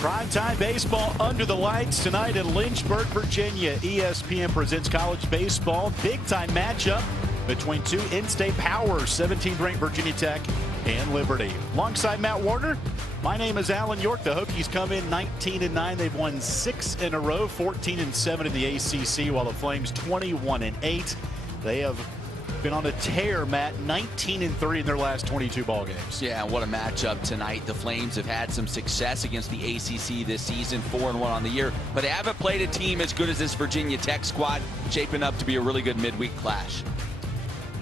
Primetime baseball under the lights tonight in Lynchburg, Virginia. ESPN presents college baseball. Big-time matchup between two in-state powers, 17th ranked Virginia Tech and Liberty. Alongside Matt Warner, my name is Alan York. The Hokies come in 19-9. They've won 6 in a row, 14-7 in the ACC, while the Flames 21-8. They have been on a tear, Matt, 19-3 in their last 22 ball games. Yeah, what a matchup tonight. The Flames have had some success against the ACC this season, 4-1 on the year, but they haven't played a team as good as this Virginia Tech squad, shaping up to be a really good midweek clash.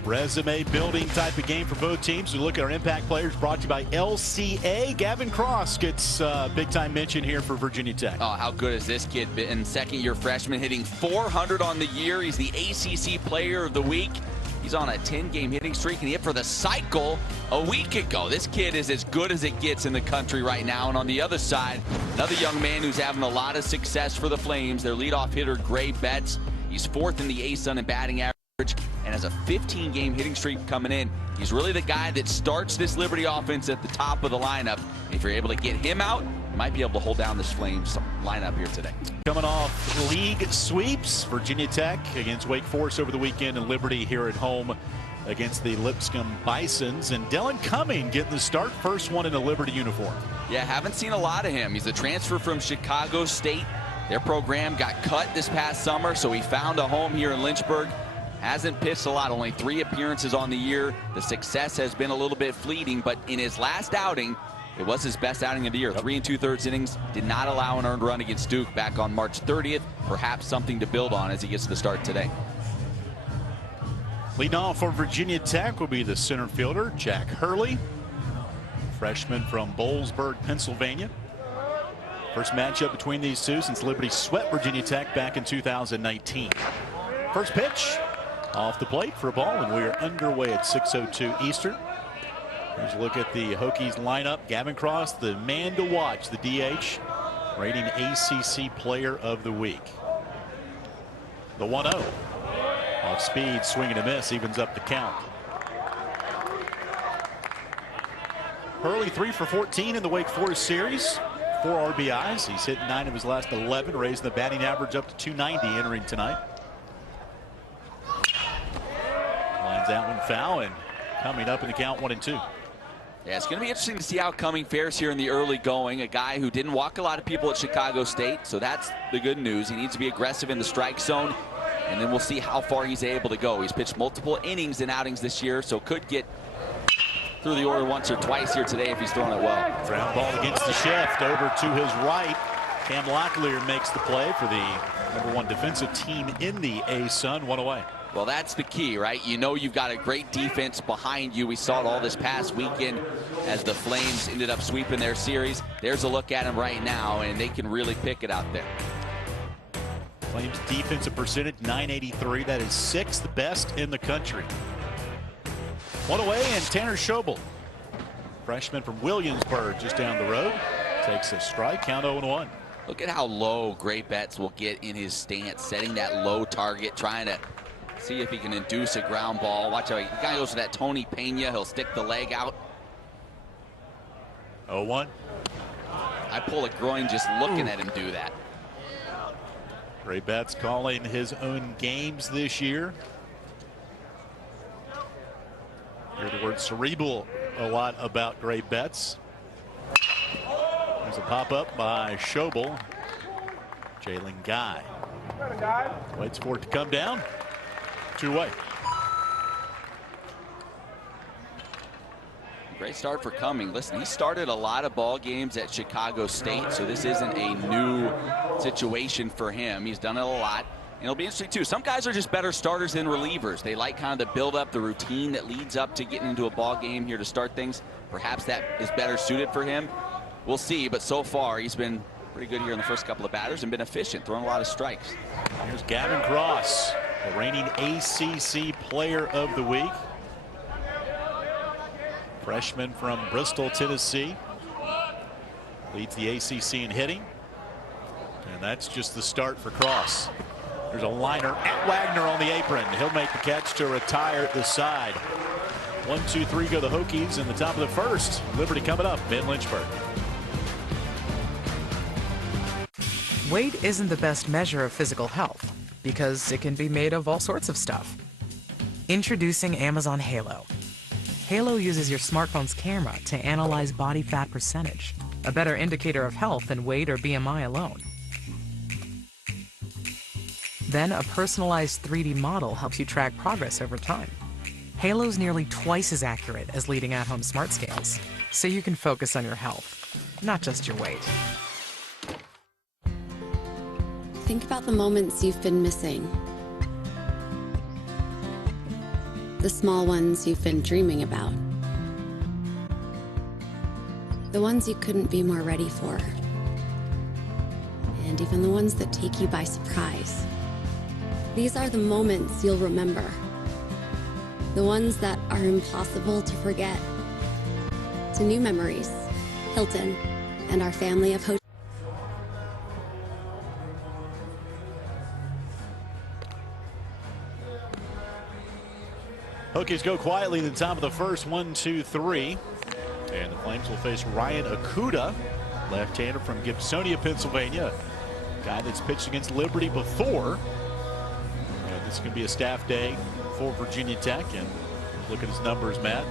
Resume building type of game for both teams. We look at our impact players, brought to you by LCA. Gavin Cross gets big time mention here for Virginia Tech. Oh, how good has this kid been? Second-year freshman, hitting 400 on the year. He's the ACC Player of the Week. He's on a 10-game hitting streak, and he hit for the cycle a week ago. This kid is as good as it gets in the country right now. And on the other side, another young man who's having a lot of success for the Flames. Their leadoff hitter, Gray Betts. He's 4th in the ASUN in batting average and has a 15-game hitting streak coming in. He's really the guy that starts this Liberty offense at the top of the lineup. If you're able to get him out, you might be able to hold down this Flames lineup here today. Coming off league sweeps, Virginia Tech against Wake Forest over the weekend, and Liberty here at home against the Lipscomb Bisons. And Dylan Cumming getting the start, first one in a Liberty uniform. Yeah, haven't seen a lot of him. He's a transfer from Chicago State. Their program got cut this past summer, so he found a home here in Lynchburg. Hasn't pitched a lot, only 3 appearances on the year. The success has been a little bit fleeting, but in his last outing, it was his best outing of the year. 3 2/3 innings, did not allow an earned run against Duke back on March 30th. Perhaps something to build on as he gets the start today. Leading off for Virginia Tech will be the center fielder, Jack Hurley, freshman from Bowlesburg, Pennsylvania. First matchup between these two since Liberty swept Virginia Tech back in 2019. First pitch off the plate for a ball, and we are underway at 6:02 Eastern. Here's a look at the Hokies lineup. Gavin Cross, the man to watch, the DH, rating ACC Player of the Week. The 1-0. Off speed, swing and a miss, evens up the count. Hurley 3 for 14 in the Wake Forest series. 4 RBIs. He's hit 9 of his last 11, raising the batting average up to 290 entering tonight. Lines that one foul, and coming up in the count 1-2. Yeah, it's going to be interesting to see how Cumming fares here in the early going. A guy who didn't walk a lot of people at Chicago State, so that's the good news. He needs to be aggressive in the strike zone, and then we'll see how far he's able to go. He's pitched multiple innings and outings this year, so could get through the order once or twice here today if he's throwing it well. Ground ball against the shift over to his right. Cam Locklear makes the play for the #1 defensive team in the ASUN. 1 away. Well, that's the key, right? You know you've got a great defense behind you. We saw it all this past weekend as the Flames ended up sweeping their series. There's a look at him right now, and they can really pick it out there. Flames defensive percentage, .983. That is 6th best in the country. 1 away, and Tanner Schobel, freshman from Williamsburg, just down the road, takes a strike. Count 0-1. Look at how low Gray Betts will get in his stance, setting that low target, trying to see if he can induce a ground ball. Watch how he kind of goes to that Tony Pena. He'll stick the leg out. 0-1. I pull a groin just looking at him do that. Gray Betts calling his own games this year. Hear the word cerebral a lot about Gray Betts. There's a pop-up by Schobel. Jalen Guy waits for it to come down. 2 away. Great start for Cumming. Listen, he started a lot of ball games at Chicago State, so this isn't a new situation for him. He's done it a lot. And it'll be interesting, too. Some guys are just better starters than relievers. They like kind of the build-up, the routine that leads up to getting into a ball game here to start things. Perhaps that is better suited for him. We'll see, but so far he's been pretty good here in the first couple of batters and been efficient, throwing a lot of strikes. Here's Gavin Cross, the reigning ACC Player of the Week. Freshman from Bristol, Tennessee. Leads the ACC in hitting. And that's just the start for Cross. There's a liner at Wagner on the apron. He'll make the catch to retire at the side. 1, 2, 3 go the Hokies in the top of the first. Liberty coming up in Lynchburg. Weight isn't the best measure of physical health because it can be made of all sorts of stuff. Introducing Amazon Halo. Halo uses your smartphone's camera to analyze body fat percentage, a better indicator of health than weight or BMI alone. Then a personalized 3D model helps you track progress over time. Halo's nearly twice as accurate as leading at-home smart scales, so you can focus on your health, not just your weight. Think about the moments you've been missing. The small ones you've been dreaming about. The ones you couldn't be more ready for. And even the ones that take you by surprise. These are the moments you'll remember. The ones that are impossible to forget. To new memories, Hilton, and our family of hotels. Hokies go quietly in the top of the first, 1-2-3. And the Flames will face Ryan Akuda, left-hander from Gibsonia, Pennsylvania. Guy that's pitched against Liberty before. And this is going to be a staff day for Virginia Tech. And look at his numbers, Matt,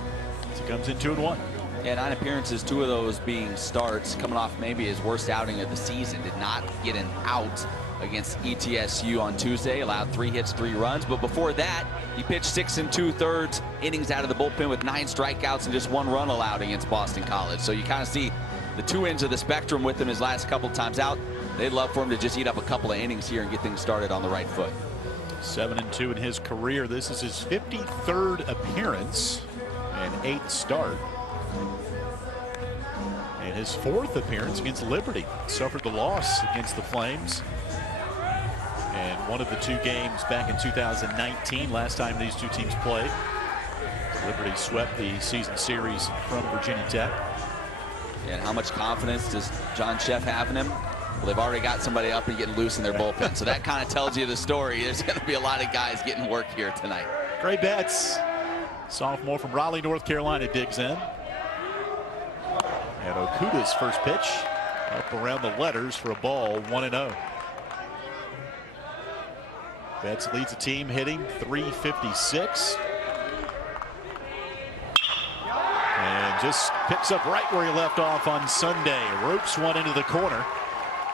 as he comes in 2-1. Yeah, 9 appearances, 2 of those being starts, coming off maybe his worst outing of the season. Did not get an out against ETSU on Tuesday, allowed 3 hits, 3 runs. But before that, he pitched 6 2/3 innings out of the bullpen with 9 strikeouts and just 1 run allowed against Boston College. So you kind of see the 2 ends of the spectrum with him his last couple times out. They'd love for him to just eat up a couple of innings here and get things started on the right foot. 7-2 in his career. This is his 53rd appearance and 8th start. And his 4th appearance against Liberty. Suffered the loss against the Flames. And one of the 2 games back in 2019, last time these 2 teams played. Liberty swept the season series from Virginia Tech. And how much confidence does John Sheff have in him? Well, they've already got somebody up and getting loose in their bullpen. So that kind of tells you the story. There's going to be a lot of guys getting work here tonight. Gray Betts, sophomore from Raleigh, North Carolina, digs in. And Okuda's first pitch up around the letters for a ball, 1-0. Betts leads the team hitting .356. And just picks up right where he left off on Sunday. Ropes one into the corner.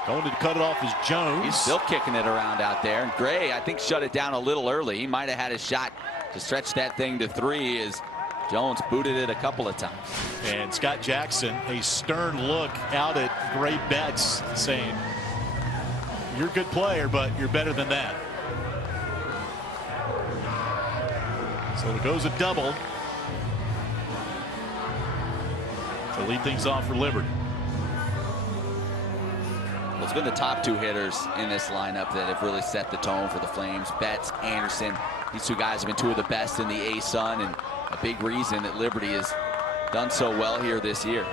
Going to cut it off is Jones. He's still kicking it around out there. And Gray, I think, shut it down a little early. He might have had a shot to stretch that thing to 3 as Jones booted it a couple of times. And Scott Jackson, a stern look out at Gray Betts, saying, "You're a good player, but you're better than that." So it goes a double to lead things off for Liberty. Well, it's been the top 2 hitters in this lineup that have really set the tone for the Flames. Betts, Anderson, these 2 guys have been 2 of the best in the A-Sun, and a big reason that Liberty has done so well here this year.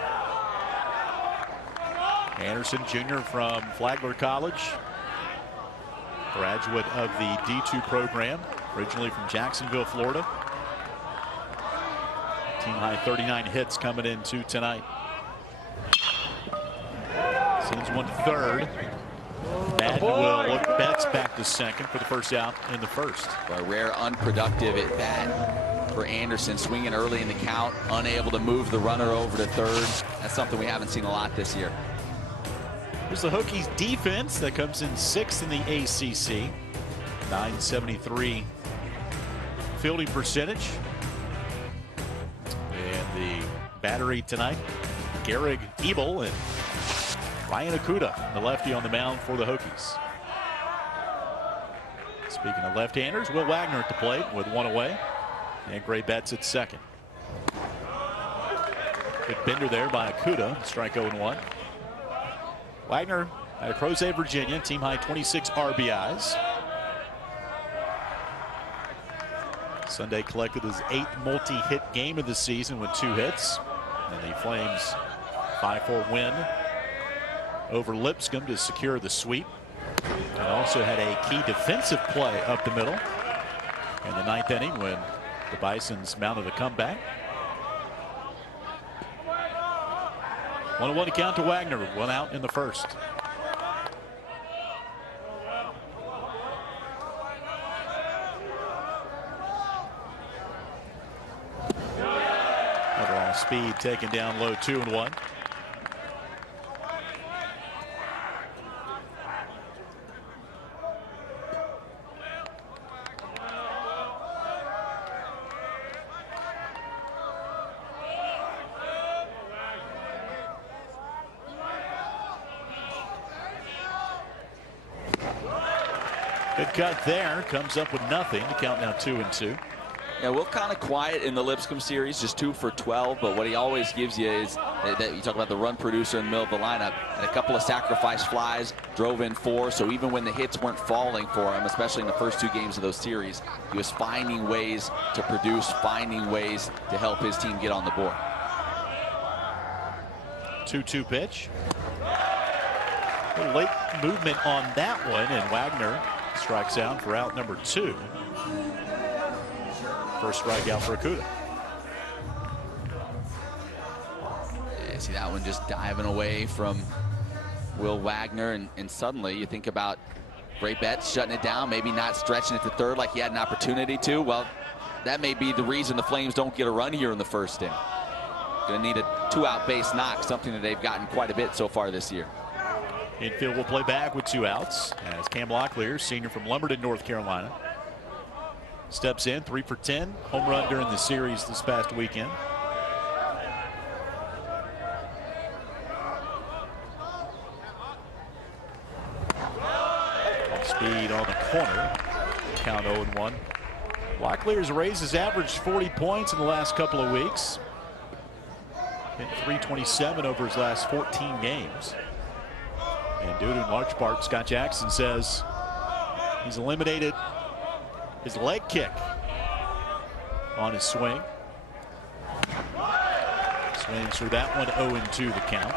Anderson, junior from Flagler College, graduate of the D2 program, originally from Jacksonville, Florida. Team high 39 hits coming into tonight. Sends one to third. Madden will look Betts back to second for the first out in the first. A rare unproductive at bat for Anderson, swinging early in the count, unable to move the runner over to third. That's something we haven't seen a lot this year. Here's the Hokies defense that comes in 6th in the ACC. .973 fielding percentage. And the battery tonight, Garrig Ebel and Ryan Akuda, the lefty on the mound for the Hokies. Speaking of left-handers, Will Wagner at the plate with 1 away. And Gray Betts at second. Good bender there by Akuda. Strike 0-1. Wagner out of Crozet, Virginia. Team high 26 RBIs. Sunday collected his 8th multi-hit game of the season with 2 hits. And the Flames 5-4 win over Lipscomb to secure the sweep. And also had a key defensive play up the middle in the 9th inning when the Bisons mounted a comeback. 1-1 to count to Wagner, 1 out in the first. Speed taken down low, 2-1. Good cut there. Comes up with nothing to count now 2-2. Yeah, Will kind of quiet in the Lipscomb series, just 2 for 12. But what he always gives you is that you talk about the run producer in the middle of the lineup, and a couple of sacrifice flies, drove in 4. So even when the hits weren't falling for him, especially in the first 2 games of those series, he was finding ways to produce, finding ways to help his team get on the board. 2-2 pitch. A little late movement on that one, and Wagner strikes out for out number 2. First strikeout for Okuda. Yeah, see that one just diving away from Will Wagner, and suddenly you think about Ray Betts shutting it down, maybe not stretching it to third like he had an opportunity to. Well, that may be the reason the Flames don't get a run here in the first inning. Going to need a 2-out base knock, something that they've gotten quite a bit so far this year. Infield will play back with 2 outs as Cam Locklear, senior from Lumberton, North Carolina, steps in. 3 for 10, home run during the series this past weekend. Speed on the corner, count 0-1. Locklear's raised his average 40 points in the last couple of weeks. Hit 327 over his last 14 games. And due to in large part, Scott Jackson says he's eliminated his leg kick on his swing. Swings through that one, 0-2 the count.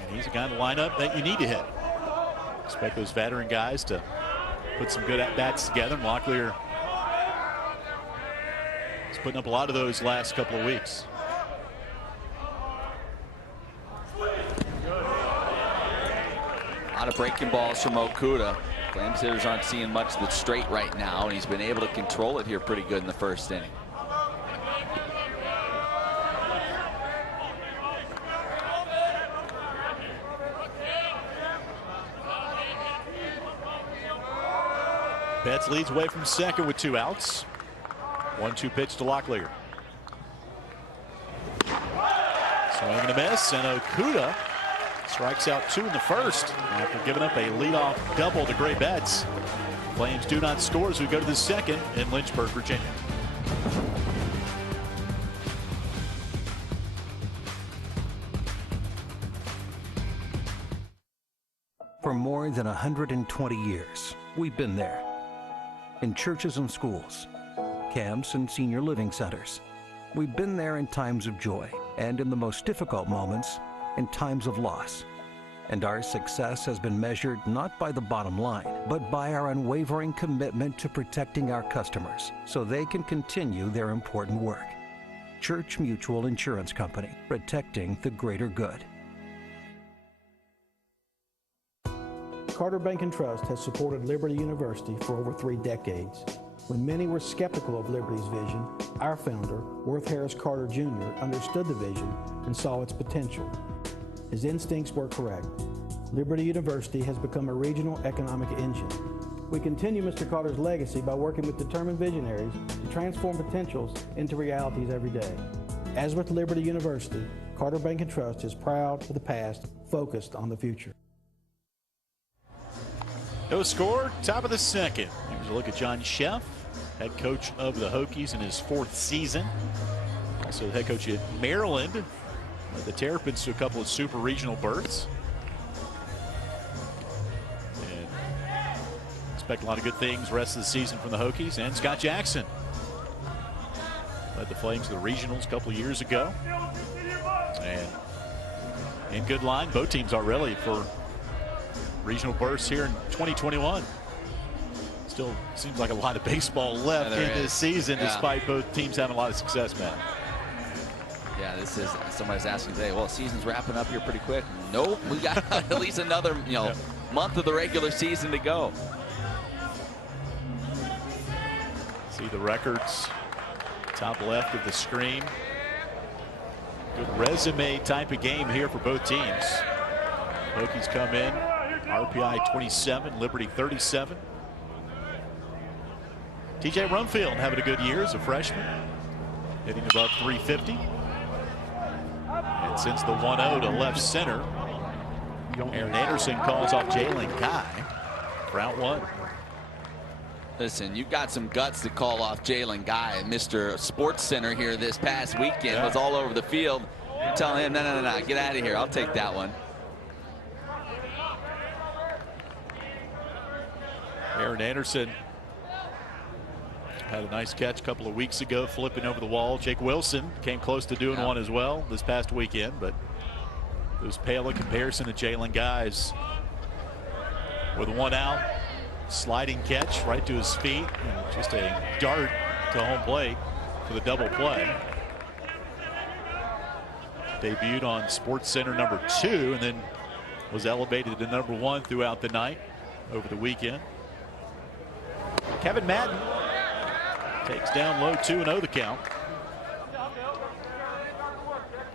And he's a guy in the lineup that you need to hit. Expect those veteran guys to put some good at-bats together. And Locklear is putting up a lot of those last couple of weeks. A lot of breaking balls from Okuda. Flames hitters aren't seeing much that's straight right now, and he's been able to control it here pretty good in the first inning. Betts leads away from second with 2 outs. 1-2 pitch to Locklear. Swing and a miss, and Okuda strikes out 2 in the first after giving up a leadoff double to Gray Betts. Flames do not score as we go to the second in Lynchburg, Virginia. For more than 120 years, we've been there. In churches and schools, camps and senior living centers. We've been there in times of joy and in the most difficult moments, in times of loss. And our success has been measured not by the bottom line, but by our unwavering commitment to protecting our customers so they can continue their important work. Church Mutual Insurance Company, protecting the greater good. Carter Bank & Trust has supported Liberty University for over 3 decades. When many were skeptical of Liberty's vision, our founder, Worth Harris Carter Jr., understood the vision and saw its potential. His instincts were correct. Liberty University has become a regional economic engine. We continue Mr. Carter's legacy by working with determined visionaries to transform potentials into realities every day. As with Liberty University, Carter Bank & Trust is proud of the past, focused on the future. No score, top of the second. Here's a look at John Sheff, head coach of the Hokies in his 4th season. Also the head coach at Maryland. Led the Terrapins to a couple of super regional berths. And expect a lot of good things the rest of the season from the Hokies. And Scott Jackson led the Flames to the regionals a couple of years ago. And in good line, both teams are really for regional berths here in 2021. Still seems like a lot of baseball left in this season, despite both teams having a lot of success, Matt. Yeah, this is, somebody's asking today, well, season's wrapping up here pretty quick. Nope, we got at least another, month of the regular season to go. See the records Top left of the screen. Good resume type of game here for both teams. Hokies come in, RPI 27, Liberty 37. TJ Rumfield having a good year as a freshman, hitting above 350. And since the 1-0 to left center, Aaron Anderson calls off Jalen Guy for out one. Listen, you've got some guts to call off Jalen Guy. Mr. Sports Center here this past weekend was all over the field. You're telling him, no, get out of here. I'll take that one. Aaron Anderson had a nice catch a couple of weeks ago, flipping over the wall. Jake Wilson came close to doing one as well this past weekend, but it was pale in comparison to Jalen Guy's. With one out, sliding catch right to his feet, and just a dart to home plate for the double play. Debuted on Sports Center number 2 and then was elevated to number 1 throughout the night over the weekend. Kevin Madden takes down low 2-0 the count.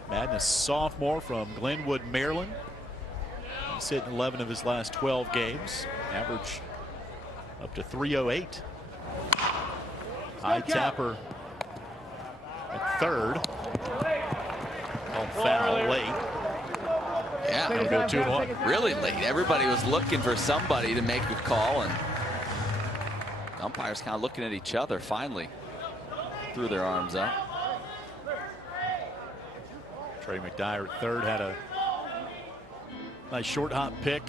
Madden, a sophomore from Glenwood, Maryland. He's hit 11 of his last 12 games. Average up to 308. High tapper at third. On foul late. Yeah, it'll go 2-1. Really late. Everybody was looking for somebody to make a call, and umpires kind of looking at each other. Finally threw their arms up. Trey McDyer at third had a nice short hop pick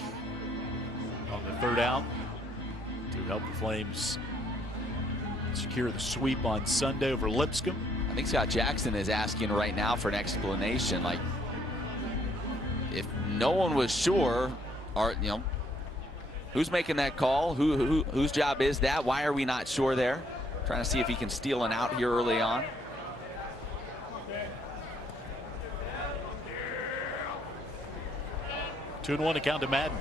on the third out to help the Flames secure the sweep on Sunday over Lipscomb. I think Scott Jackson is asking right now for an explanation. Like, if no one was sure, who's making that call? Whose job is that? Why are we not sure there? Trying to see if he can steal an out here early on. Two and one to count to Madden.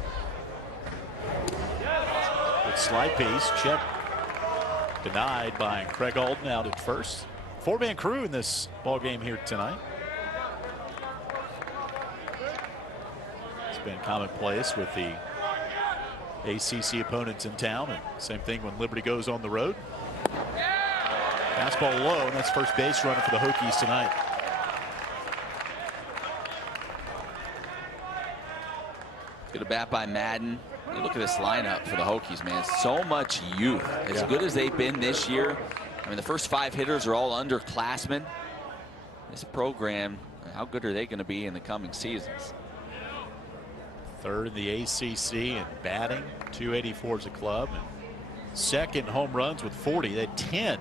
Good slide piece. Check denied by Craig Alden out at first. Four-man crew in this ball game here tonight. It's been commonplace with the ACC opponents in town, and same thing when Liberty goes on the road. Fastball low, and that's first base runner for the Hokies tonight. Good at bat by Madden. You look at this lineup for the Hokies, man. So much youth. As good as they've been this year. I mean, the first 5 hitters are all underclassmen. This program, how good are they going to be in the coming seasons? Third in the ACC in batting, 284 as a club, and second home runs with 40. They had 10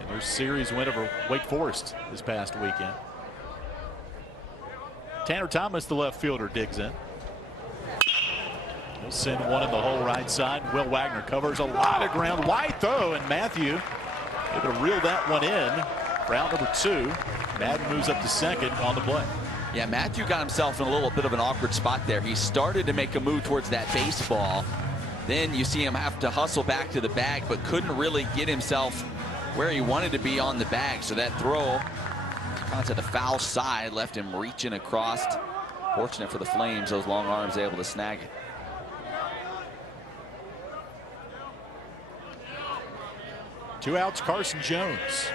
in their series win over Wake Forest this past weekend. Tanner Thomas, the left fielder, digs in. We'll send one in the hole right side. Will Wagner covers a lot of ground. Wide throw, and Matthew able to reel that one in for out number 2. Madden moves up to second on the play. Yeah, Matthew got himself in a little bit of an awkward spot there. He started to make a move towards that baseball. Then you see him have to hustle back to the bag, but couldn't really get himself where he wanted to be on the bag. So that throw to the foul side left him reaching across. Fortunate for the Flames, those long arms able to snag it. Two outs, Carson Jones.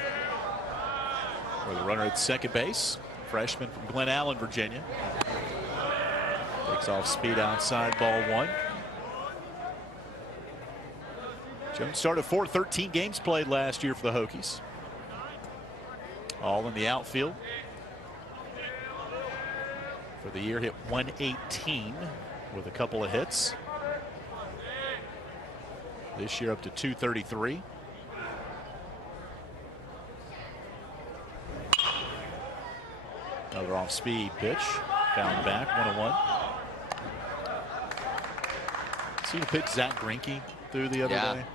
For the runner at second base, freshman from Glen Allen, Virginia. Takes off speed outside, ball 1. Jones started 13 games played last year for the Hokies. All in the outfield. For the year, hit 118 with a couple of hits. This year up to 233. Another off-speed pitch. Found back, 1-1. See the pitch Zach Greinke threw the other day?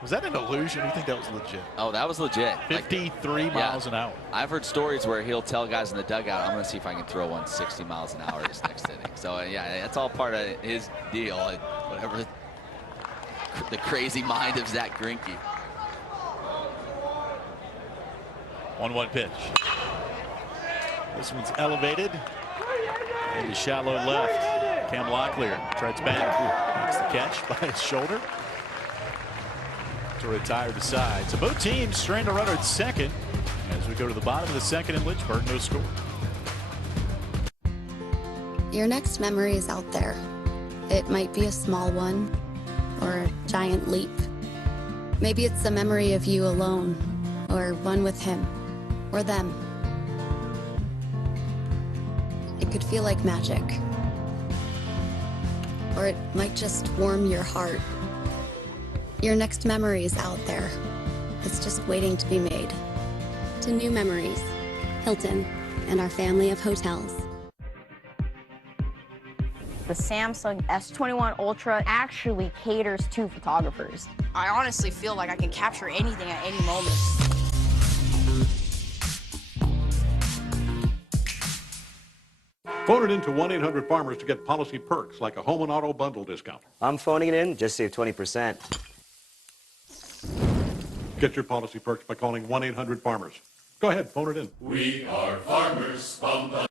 Was that an illusion? Or do you think that was legit? Oh, that was legit. 53 miles an hour. I've heard stories where he'll tell guys in the dugout, I'm going to see if I can throw one 60 miles an hour this next inning. So, yeah, that's all part of his deal. Whatever the crazy mind of Zach Greinke. 1-1 pitch. This one's elevated into shallow left. Cam Locklear treads back, makes the catch by his shoulder to retire the side. So both teams strand a runner at second as we go to the bottom of the second in Lynchburg. No score. Your next memory is out there. It might be a small one or a giant leap. Maybe it's a memory of you alone, or one with him or them. It could feel like magic, or it might just warm your heart. Your next memory is out there. It's just waiting to be made. To new memories, Hilton and our family of hotels. The Samsung S21 Ultra actually caters to photographers. I honestly feel like I can capture anything at any moment. Phone it in to 1-800-FARMERS to get policy perks like a home and auto bundle discount. I'm phoning it in, just save 20%. Get your policy perks by calling 1-800-FARMERS. Go ahead, phone it in. We are farmers. Bum, bum.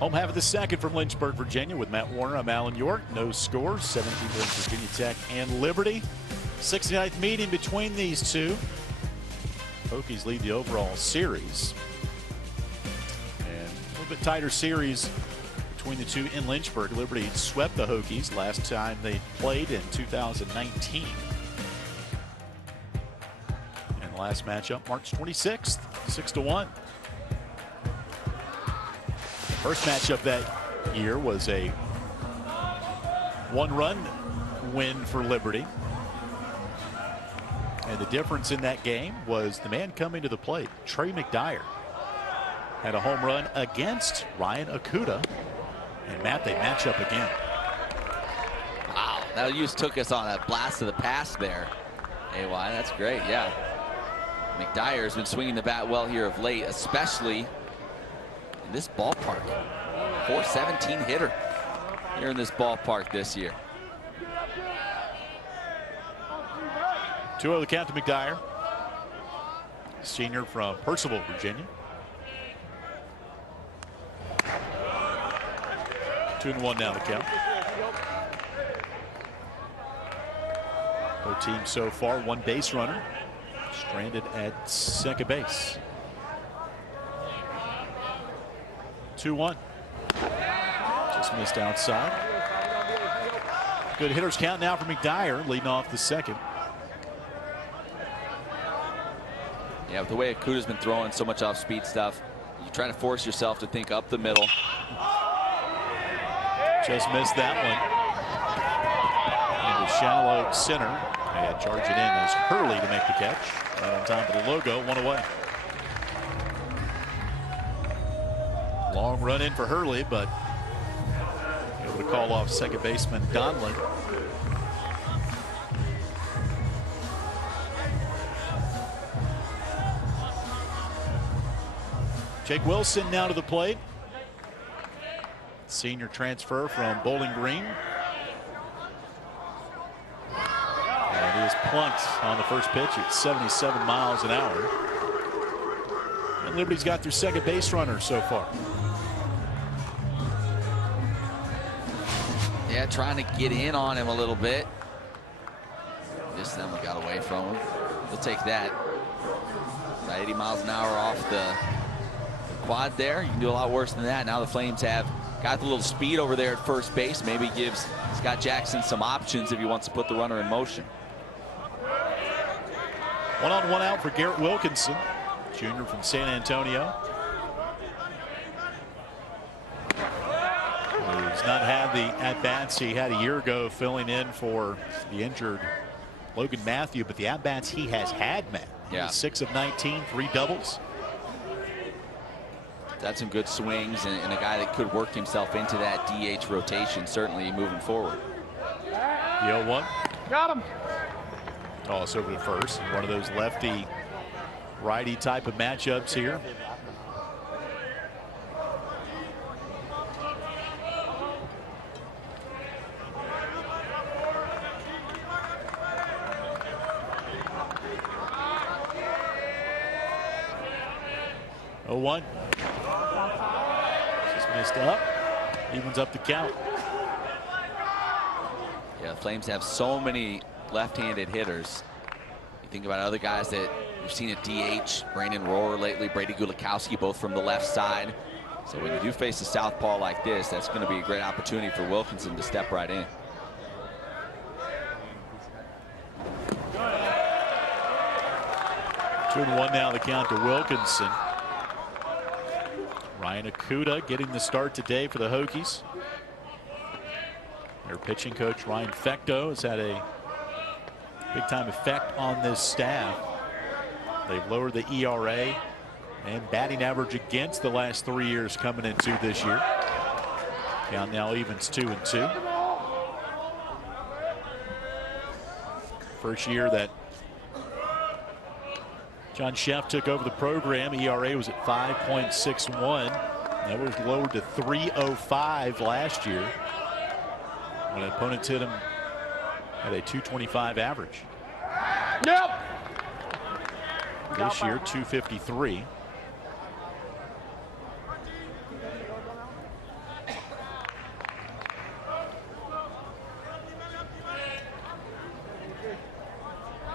Home half of the second from Lynchburg, Virginia with Matt Warner. I'm Alan York. No score. 17 points Virginia Tech and Liberty. 69th meeting between these two. Hokies lead the overall series. And a little bit tighter series between the two in Lynchburg. Liberty swept the Hokies last time they played in 2019. And the last matchup, March 26th, 6-1. First matchup that year was a one-run win for Liberty. And the difference in that game was the man coming to the plate, Trey McDyer, had a home run against Ryan Akuta. And Matt, they match up again. Wow, that just took us on a blast of the past there. AY, that's great, yeah. McDyer's been swinging the bat well here of late, especially in this ballpark. .417 hitter here in this ballpark this year. 2-0 the count to McDyer, senior from Percival, Virginia. 2-1 now the count. Both teams so far, one base runner stranded at second base. 2-1. Just missed outside. Good hitters count now for McDyer, leading off the second. Yeah, with the way Akuta's been throwing so much off-speed stuff, you try to force yourself to think up the middle. Just missed that one. Into shallow center. And charging in is Hurley to make the catch. Right on top of the logo, one away. Long run in for Hurley, but able to call off second baseman Donlin. Jake Wilson now to the plate. Senior transfer from Bowling Green. And he is plunked on the first pitch at 77 miles an hour. And Liberty's got their second base runner so far. Yeah, trying to get in on him a little bit. Just then we got away from him. We'll take that. About 80 miles an hour off the quad there. You can do a lot worse than that. Now the Flames have got the little speed over there at first base. Maybe gives Scott Jackson some options if he wants to put the runner in motion. 1-on-1 out for Garrett Wilkinson, junior from San Antonio. He's not had the at-bats he had a year ago filling in for the injured Logan Matthew, but the at-bats he has had, Matt. Yeah. 6 of 19, 3 doubles. That's some good swings and a guy that could work himself into that DH rotation, certainly moving forward. The 0-1. Got him. Toss over to first. One of those lefty righty type of matchups here. 0-1. Just missed up. Evens up the count. Yeah, the Flames have so many left-handed hitters. You think about other guys that we've seen at DH, Brandon Rohrer lately, Brady Gulikowski, both from the left side. So when you do face a southpaw like this, that's going to be a great opportunity for Wilkinson to step right in. Two and one now, the count to Wilkinson. Ryan Okuda getting the start today for the Hokies. Their pitching coach, Ryan Fecto, has had a big-time effect on this staff. They've lowered the ERA and batting average against the last 3 years coming into this year. Count now evens 2-2. First year that John Sheff took over the program, ERA was at 5.61. That was lowered to 3.05 last year, when opponents hit him at a 225 average. Yep. This year, 253.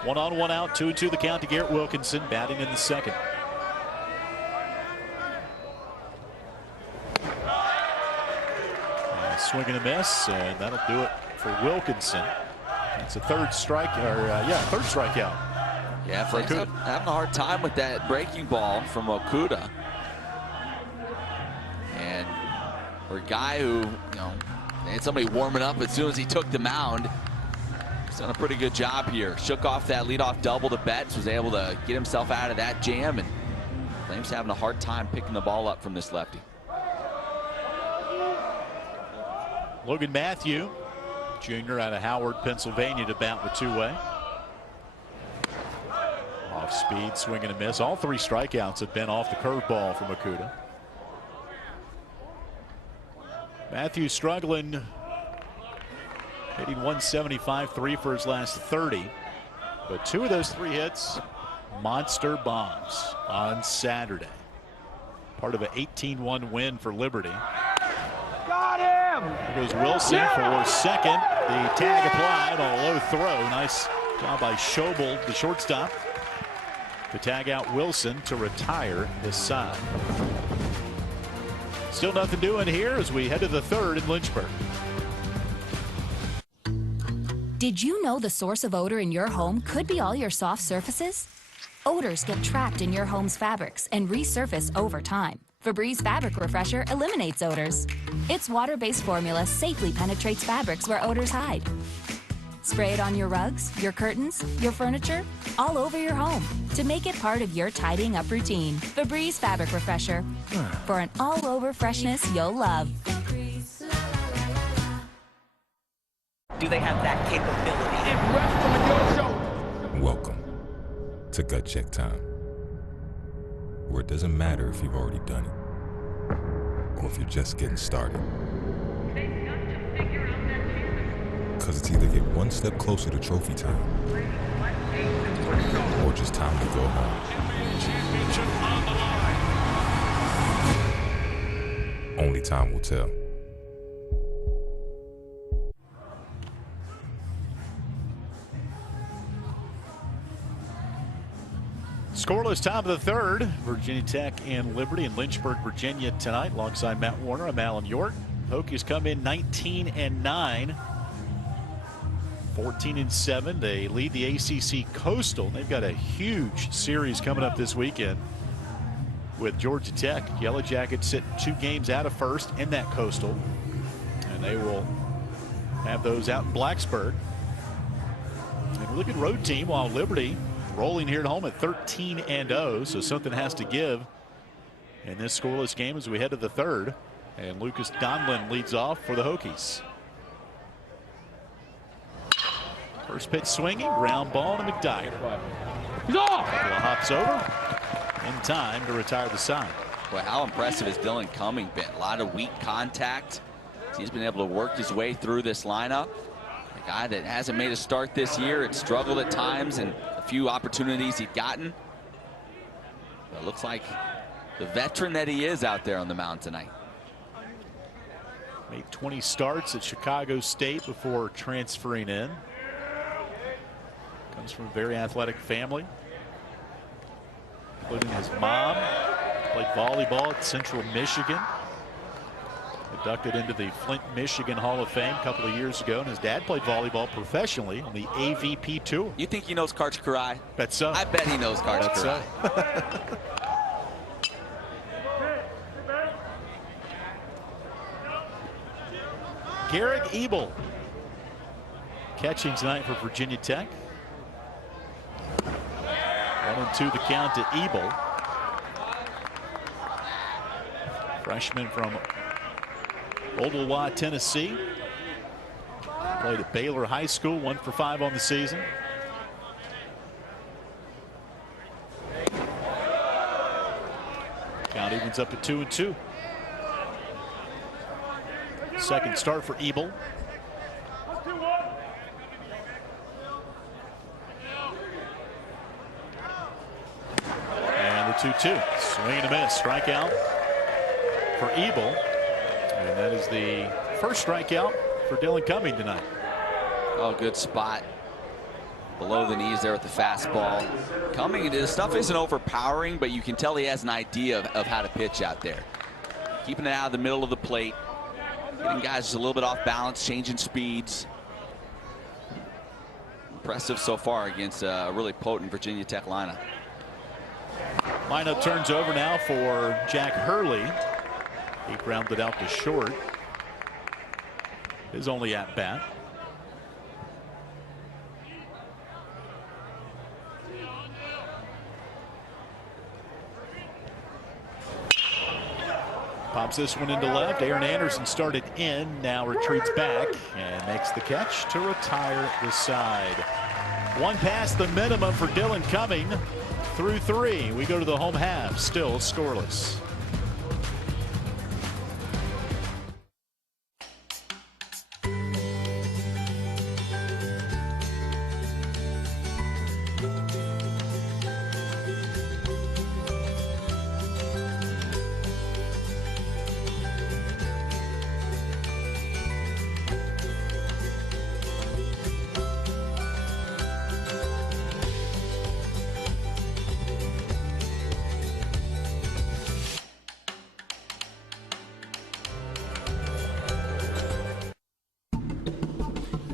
One on, one out, 2-2 the count to Garrett Wilkinson, batting in the second. Swing and a miss, and that'll do it for Wilkinson. It's a third strike, third strikeout. Yeah, Flames having a hard time with that breaking ball from Okuda. And for a guy who, they had somebody warming up as soon as he took the mound, he's done a pretty good job here. Shook off that leadoff double to Betts, was able to get himself out of that jam, and Flames having a hard time picking the ball up from this lefty. Logan Matthew, junior out of Howard, Pennsylvania, to bat with two-way. Off speed, swing and a miss. All three strikeouts have been off the curveball from Okuda. Matthew struggling, hitting 175.3 for his last 30. But two of those three hits, monster bombs on Saturday. Part of an 18-1 win for Liberty. Got him! There goes Wilson for second. The tag applied on a low throw. Nice job by Schobel, the shortstop, to tag out Wilson to retire this side. Still nothing doing here as we head to the third in Lynchburg. Did you know the source of odor in your home could be all your soft surfaces? Odors get trapped in your home's fabrics and resurface over time. Febreze Fabric Refresher eliminates odors. Its water-based formula safely penetrates fabrics where odors hide. Spray it on your rugs, your curtains, your furniture, all over your home to make it part of your tidying up routine. Febreze Fabric Refresher for an all-over freshness you'll love. Do they have that capability? It rests on your shoulder. Welcome to Gut Check Time, where it doesn't matter if you've already done it or if you're just getting started. Because it's either get one step closer to trophy time or just time to go home. Only time will tell. Scoreless top of the third. Virginia Tech and Liberty in Lynchburg, Virginia tonight. Alongside Matt Warner, I'm Alan York. Hokies come in 19-9. 14-7. They lead the ACC Coastal. They've got a huge series coming up this weekend with Georgia Tech. Yellow Jackets sit 2 games out of first in that Coastal, and they will have those out in Blacksburg. And a really good road team, while Liberty rolling here at home at 13-0, so something has to give in this scoreless game as we head to the third. And Lucas Donlin leads off for the Hokies. First pitch swinging, ground ball to McDyer. He's off! Couple of hops over in time to retire the side. Well, how impressive has Dylan Cumming been? A lot of weak contact. He's been able to work his way through this lineup. A guy that hasn't made a start this year. It struggled at times and a few opportunities he'd gotten. But it looks like The veteran that he is out there on the mound tonight. Made 20 starts at Chicago State before transferring in. Comes from a very athletic family, including his mom. Played volleyball at Central Michigan. Inducted into the Flint, Michigan Hall of Fame a couple of years ago, and his dad played volleyball professionally on the AVP Tour. You think he knows Karch Kiraly? Bet so. I bet he knows Karch Kiraly. So. Garrick Ebel catching tonight for Virginia Tech. 1-2 the count to Ebel. Freshman from Oldalwa, Tennessee. Played at Baylor High School, 1 for 5 on the season. Count evens up at 2-2. Second start for Ebel. And the 2-2. Swing and a miss. Strikeout for Ebel. And that is the first strikeout for Dylan Cumming tonight. Oh, good spot. Below the knees there with the fastball. Cumming, the stuff isn't overpowering, but you can tell he has an idea of how to pitch out there. Keeping it out of the middle of the plate. Getting guys just a little bit off balance, changing speeds. Impressive so far against a really potent Virginia Tech lineup. Lineup turns over now for Jack Hurley. He grounded out to short. His only at bat. Pops this one into left. Aaron Anderson started in, now retreats back and makes the catch to retire the side. One past the minimum for Dylan Cumming through 3. We go to the home half, still scoreless.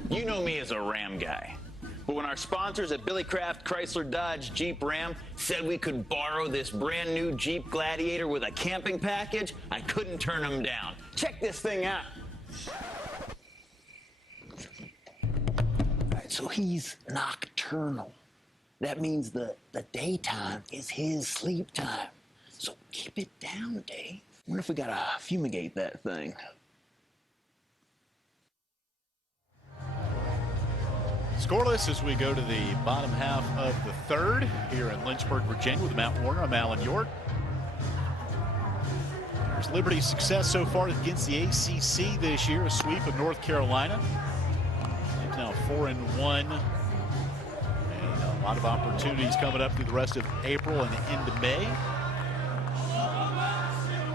You know me as a Ram guy. But when our sponsors at Billy Kraft Chrysler Dodge Jeep Ram said we could borrow this brand new Jeep Gladiator with a camping package, I couldn't turn them down. Check this thing out. All right, so he's nocturnal. That means the daytime is his sleep time. So keep it down, Dave. Wonder if we gotta fumigate that thing. Scoreless as we go to the bottom half of the third here in Lynchburg, Virginia with Matt Warner. I'm Alan York. There's Liberty's success so far against the ACC this year, a sweep of North Carolina. It's now 4-1. And a lot of opportunities coming up through the rest of April and the end of May.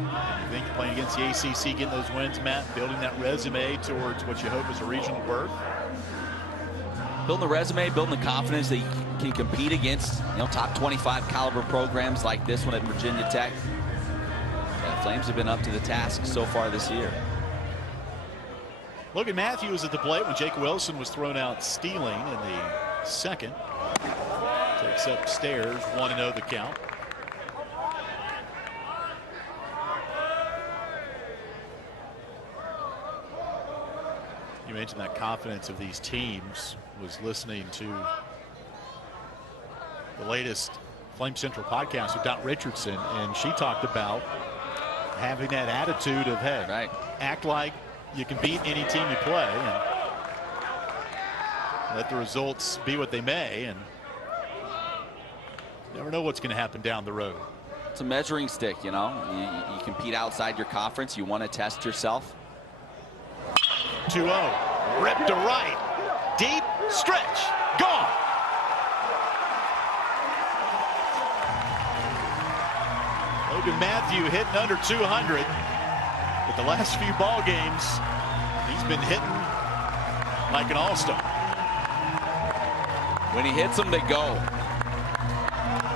And you think playing against the ACC, getting those wins, Matt, building that resume towards what you hope is a regional berth? Building the resume, building the confidence that you can compete against, top 25 caliber programs like this one at Virginia Tech. Yeah, Flames have been up to the task so far this year. Logan Matthews at the plate when Jake Wilson was thrown out stealing in the second. Takes upstairs, 1-0 the count. You mentioned that confidence of these teams. Was listening to the latest Flame Central podcast with Dot Richardson, and she talked about having that attitude of, hey, right, act like you can beat any team you play and let the results be what they may, and you never know what's going to happen down the road. It's a measuring stick, you compete outside your conference. You want to test yourself. 2-0, ripped to right, deep, stretch, gone. Logan Matthew hitting under 200. But the last few ball games, he's been hitting like an all-star. When he hits them, they go.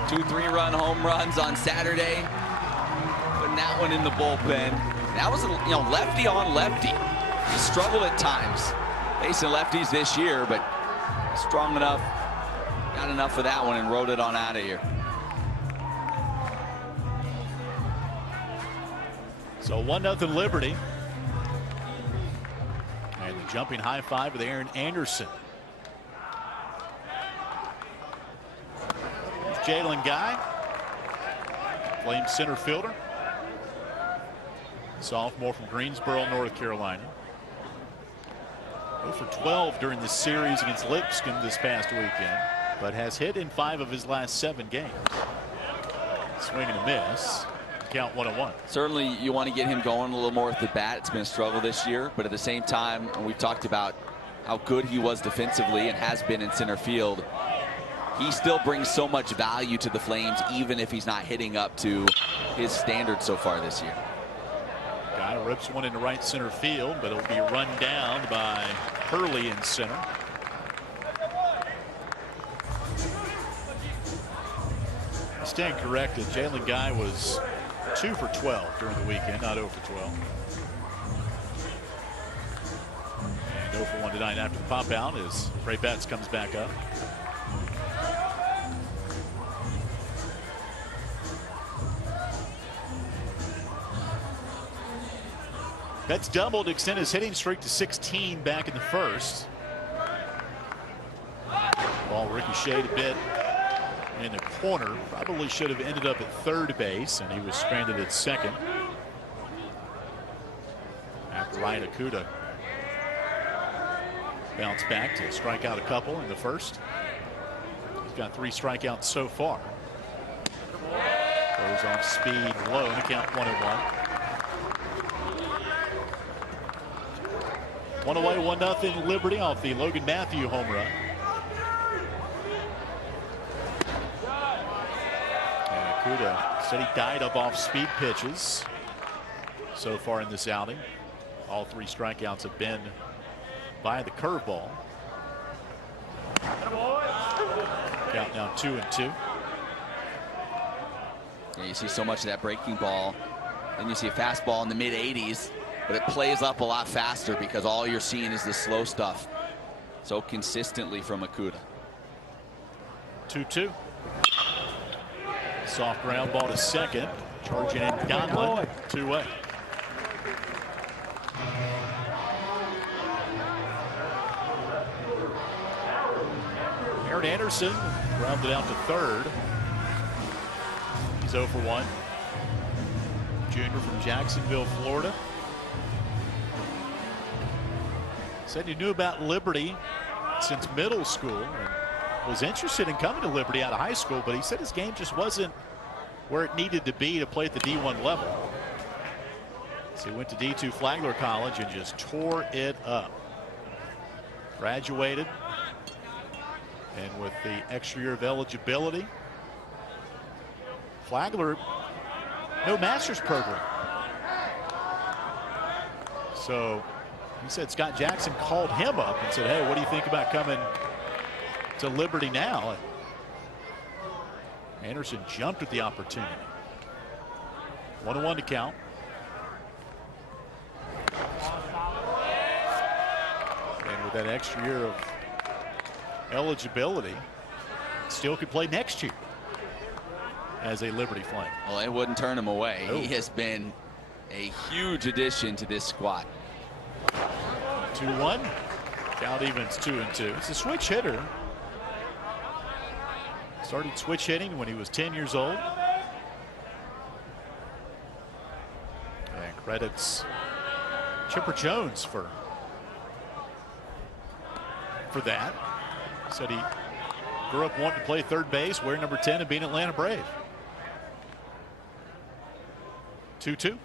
2 3-run home runs on Saturday. Putting that one in the bullpen. That was, lefty on lefty. He struggled at times facing lefties this year, but strong enough. Got enough for that one and rode it on out of here. So 1-0 Liberty. And the jumping high five with Aaron Anderson. Jalen Guy, Flames center fielder, sophomore from Greensboro, North Carolina. 0 for 12 during the series against Lipscomb this past weekend, but has hit in 5 of his last 7 games. Swing and a miss. Count 1-1. Certainly you want to get him going a little more with the bat. It's been a struggle this year, but at the same time, we've talked about how good he was defensively and has been in center field. He still brings so much value to the Flames, even if he's not hitting up to his standards so far this year. Guy rips one into right center field, but it'll be run down by Hurley in center. I stand corrected. Jalen Guy was 2 for 12 during the weekend, not 0 for 12. And 0 for 1 tonight after the pop out as Ray Betts comes back up. Betts doubled to extend his hitting streak to 16 back in the first. Ball ricocheted a bit in the corner. Probably should have ended up at third base, and he was stranded at second. After Ryan Akuda bounced back to strike out a couple in the first. He's got 3 strikeouts so far. Goes off speed low to count 1-1. One away, 1-0 Liberty off the Logan Matthew home run. And Akuda said he died up off speed pitches so far in this outing. All 3 strikeouts have been by the curveball. Count now 2-2. Yeah, you see so much of that breaking ball. Then you see a fastball in the mid-80s. But it plays up a lot faster because all you're seeing is the slow stuff so consistently from Akuda. 2-2. Soft ground ball to second. Charging in Donlin. 2-way. Aaron Anderson grounded out to third. He's 0 for 1. Junior from Jacksonville, Florida. Said he knew about Liberty since middle school and was interested in coming to Liberty out of high school, but he said his game just wasn't where it needed to be to play at the D1 level. So he went to D2 Flagler College and just tore it up. Graduated, and with the extra year of eligibility, Flagler, no master's program. So he said Scott Jackson called him up and said, hey, what do you think about coming to Liberty now? And Anderson jumped at the opportunity. 1-1 to count. And with that extra year of eligibility, still could play next year as a Liberty Flame. Well, it wouldn't turn him away. Nope. He has been a huge addition to this squad. 2-1. Count evens 2-2. It's a switch hitter. Started switch hitting when he was 10 years old. And credits Chipper Jones for that. Said he grew up wanting to play third base, wear number 10, and be an Atlanta Brave. 2-2.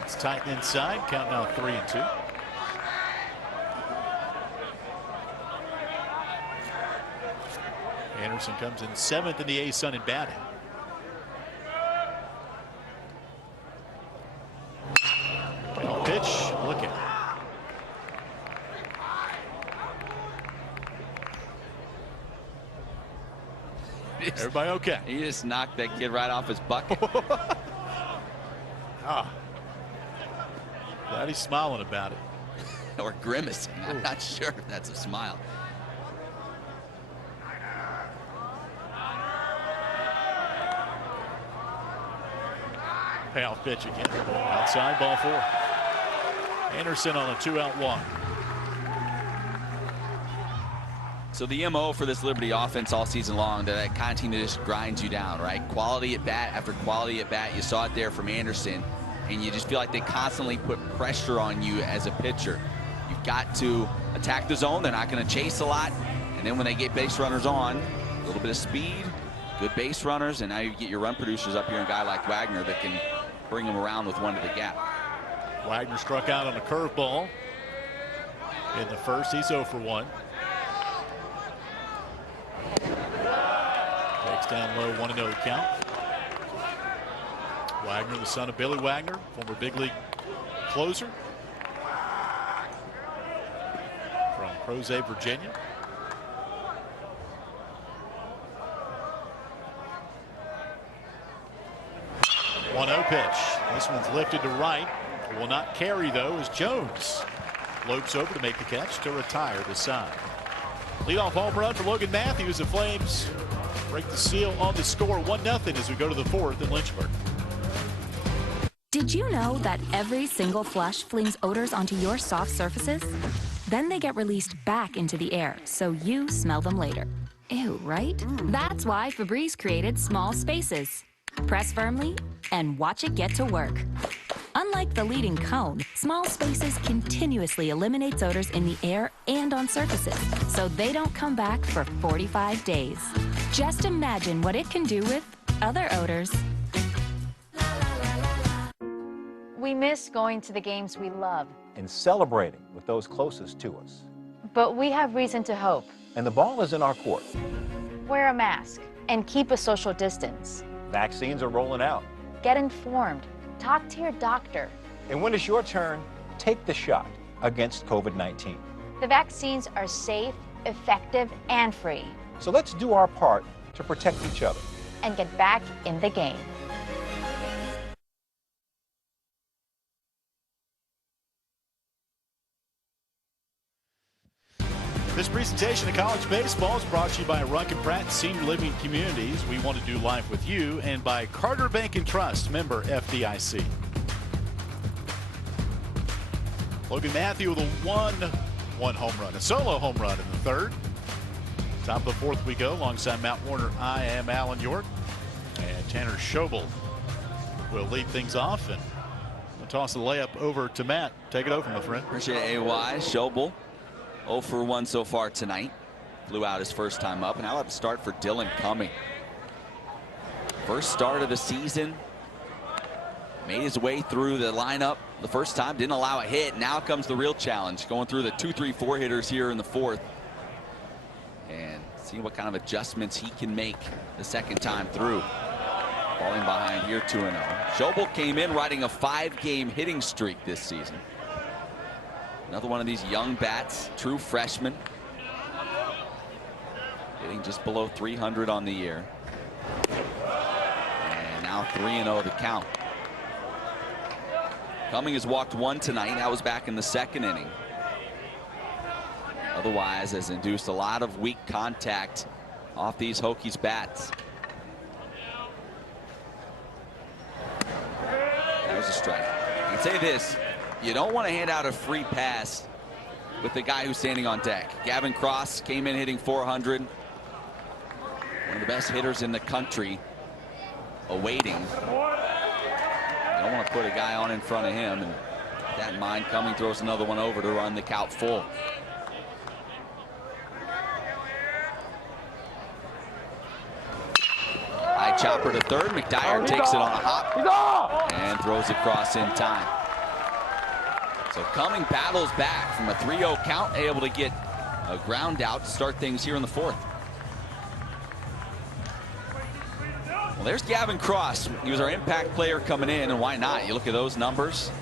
It's tight inside. Count now 3-2. Anderson comes in 7th in the A-Sun in batting. Well, pitch, look at it. Everybody okay? He just knocked that kid right off his bucket. Glad he's smiling about it. Or grimacing. I'm not sure if that's a smile. Payoff pitch again. Outside, ball 4. Anderson on a 2-out walk. So the MO for this Liberty offense all season long, that kind of team that just grinds you down, right? Quality at bat after quality at bat. You saw it there from Anderson, and you just feel like they constantly put pressure on you as a pitcher. You've got to attack the zone. They're not going to chase a lot. And then when they get base runners on, a little bit of speed, good base runners, and now you get your run producers up here, and a guy like Wagner that can bring them around with one to the gap. Wagner struck out on a curveball in the first. He's 0 for 1. Takes down low, 1-0 count. Wagner, the son of Billy Wagner, former big league closer from Crozet, Virginia. One 0 pitch. This one's lifted to right. It will not carry though as Jones lopes over to make the catch to retire the side. Leadoff home run for Logan Matthews. The Flames break the seal on the score 1-0 as we go to the 4th in Lynchburg. Did you know that every single flush flings odors onto your soft surfaces? Then they get released back into the air, so you smell them later. Ew, right? That's why Febreze created Small Spaces. Press firmly and watch it get to work. Unlike the leading cone, Small Spaces continuously eliminates odors in the air and on surfaces, so they don't come back for 45 days. Just imagine what it can do with other odors. We miss going to the games we love, and celebrating with those closest to us. but we have reason to hope. And the ball is in our court. Wear a mask and keep a social distance. Vaccines are rolling out. Get informed. Talk to your doctor. And when it's your turn, take the shot against COVID-19. The vaccines are safe, effective, and free. So let's do our part to protect each other. And get back in the game. This presentation of college baseball is brought to you by Ruck & Pratt Senior Living Communities. We want to do life with you, and by Carter Bank & Trust, member FDIC. Logan Matthew with a one home run, a solo home run in the third. Top of the fourth we go, alongside Matt Warner. I am Alan York, and Tanner Schobel will lead things off, and we'll toss the layup over to Matt. Take it over, my friend. Appreciate it, AY. Schobel 0 for 1 so far tonight. Flew out his first time up, and now have to start for Dylan Cumming. First start of the season. Made his way through the lineup the first time, didn't allow a hit. Now comes the real challenge, going through the 2, 3, 4 hitters here in the fourth, and seeing what kind of adjustments he can make the second time through. Falling behind here 2-0. Schobel came in riding a 5-game hitting streak this season. Another one of these young bats, true freshman. Hitting just below 300 on the year. And now 3-0 the count. Cumming has walked 1 tonight. That was back in the second inning. Otherwise has induced a lot of weak contact off these Hokies bats. There's a strike. I can say this. You don't want to hand out a free pass with the guy who's standing on deck. Gavin Cross came in hitting 400. One of the best hitters in the country, awaiting. You don't want to put a guy on in front of him, and with that in mind, Cumming throws another one over to run the count full. High chopper to third. McDyer takes it on a hop and throws it across in time. So Cumming battles back from a 3-0 count, able to get a ground out to start things here in the fourth. Well, there's Gavin Cross. He was our impact player coming in, and why not? You look at those numbers.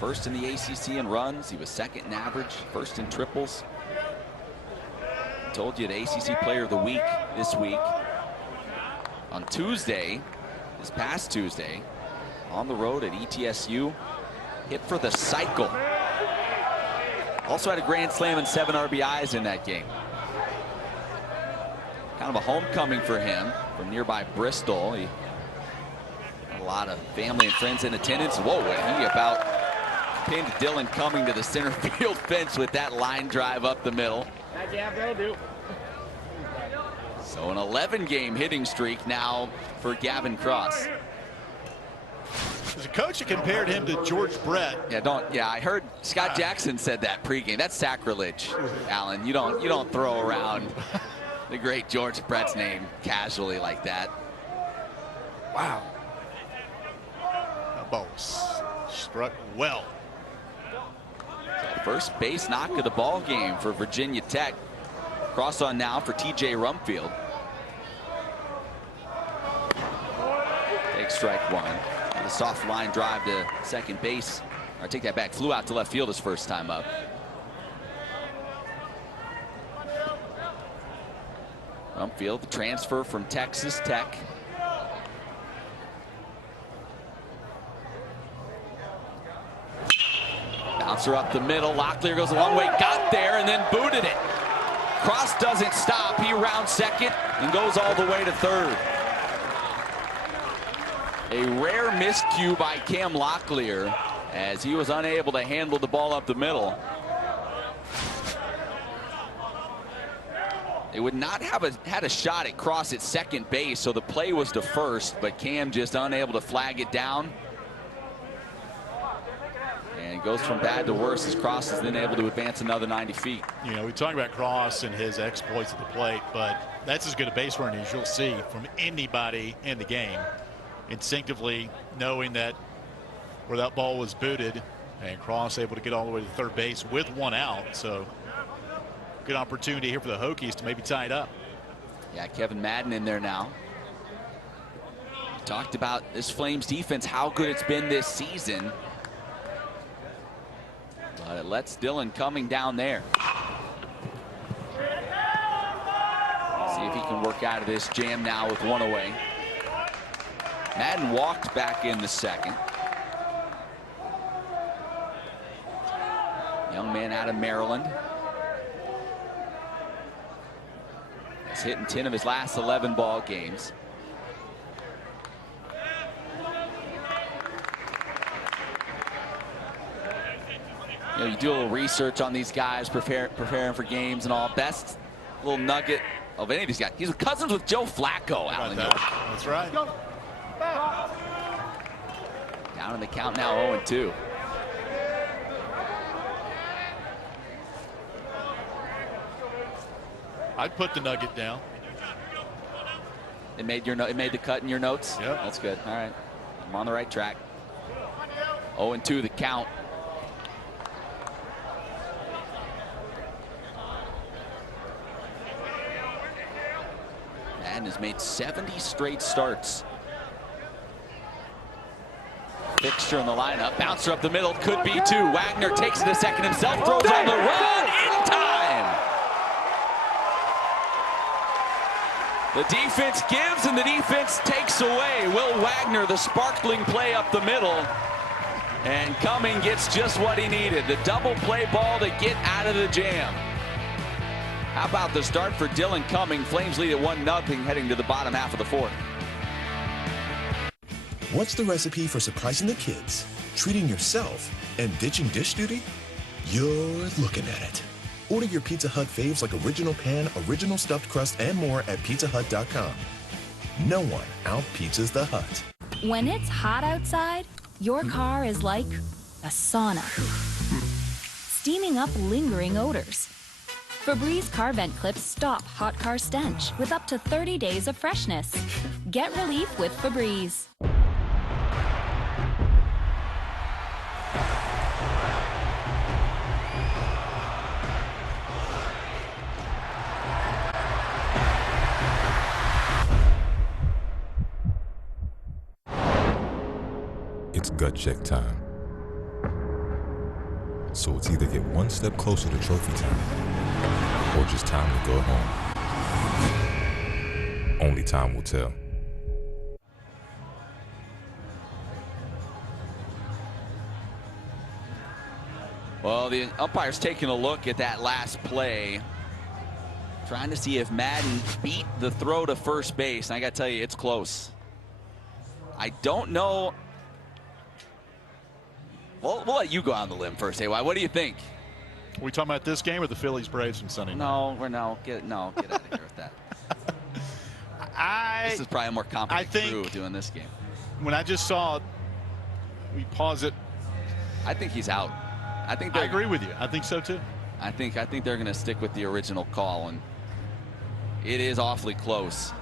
First in the ACC in runs. He was second in average, first in triples. I told you, the ACC Player of the Week this week. On Tuesday, this past Tuesday, on the road at ETSU, hit for the cycle. Also had a grand slam and 7 RBIs in that game. Kind of a homecoming for him from nearby Bristol. He had a lot of family and friends in attendance. Whoa, and he about pinned Dylan Cumming to the center field fence with that line drive up the middle. So an 11-game hitting streak now for Gavin Cross. There's a coach that compared him to George Brett. Yeah, I heard Scott Jackson said that pregame. That's sacrilege, Alan. You don't throw around the great George Brett's name casually like that. Wow. That ball struck well. So first base knock of the ball game for Virginia Tech. Cross on now for TJ Rumfield. Take strike one. A soft line drive to second base. I take that back. Flew out to left field his first time up. Rumfield, the transfer from Texas Tech. Bouncer up the middle. Locklear goes a long way. Got there and then booted it. Cross doesn't stop. He rounds second and goes all the way to third. A rare miscue by Cam Locklear as he was unable to handle the ball up the middle. They would not have had a shot at Cross at second base, so the play was to first, but Cam just unable to flag it down. And it goes from bad to worse as Cross is then able to advance another 90 feet. You know, we talk about Cross and his exploits at the plate, but that's as good a base running as you'll see from anybody in the game. Instinctively knowing that where that ball was booted, and Cross able to get all the way to third base with one out. So good opportunity here for the Hokies to maybe tie it up. Yeah, Kevin Madden in there now. We talked about this Flames defense, how good it's been this season. But it lets Dylan Cumming down there. See if he can work out of this jam now with one away. Madden walked back in the second. Young man out of Maryland. He's hitting 10 of his last 11 ball games. You know, you do a little research on these guys, preparing for games and all. Best little nugget of any of these guys. He's cousins with Joe Flacco, Alan. That's right. Down in the count now, 0-2. I'd put the nugget down. It made the cut in your notes? Yep. That's good. All right. I'm on the right track. 0-2 the count. Madden has made 70 straight starts. Fixture in the lineup. Bouncer up the middle. Could be two. Wagner takes it a second himself. Throws on the run. In time. The defense gives and the defense takes away. Will Wagner, the sparkling play up the middle. And Cumming gets just what he needed. The double play ball to get out of the jam. How about the start for Dylan Cumming? Flames lead at 1-0 heading to the bottom half of the fourth. What's the recipe for surprising the kids, treating yourself, and ditching dish duty? You're looking at it. Order your Pizza Hut faves like Original Pan, Original Stuffed Crust, and more at pizzahut.com. No one out-pizzas the Hut. When it's hot outside, your car is like a sauna, steaming up lingering odors. Febreze car vent clips stop hot car stench with up to 30 days of freshness. Get relief with Febreze. gut check time. So it's either get one step closer to trophy time, or just time to go home. Only time will tell. Well, the umpire's taking a look at that last play, trying to see if Madden beat the throw to first base. And I got to tell you, it's close. I don't know. Well, we'll let you go on the limb first, AY. What do you think? Are we talking about this game or the Phillies Braves from Sunday night? No, we're no. Get out of here with that. This is probably a more competent crew doing this game. When I just saw it, we pause it. I think he's out. I agree with you. I think so too. I think they're going to stick with the original call, and it is awfully close.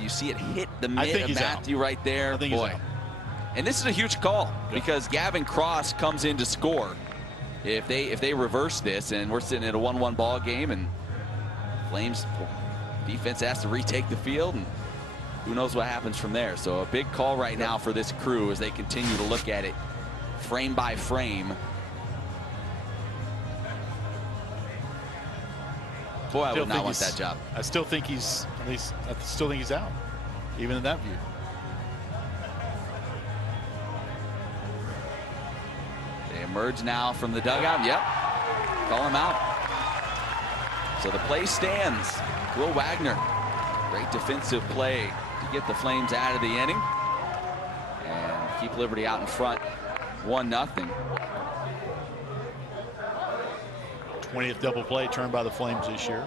You see it hit the mid of Matthew right there. Boy. And this is a huge call because Gavin Cross comes in to score. If they reverse this, and we're sitting at a 1-1 ball game, and Flames defense has to retake the field, and who knows what happens from there. So a big call right now for this crew as they continue to look at it frame by frame. Boy, I would not want that job. I still think he's out, even in that view. They emerge now from the dugout. Yep, call him out. So the play stands. Will Wagner, great defensive play to get the Flames out of the inning and keep Liberty out in front 1-0. 20th double play turned by the Flames this year.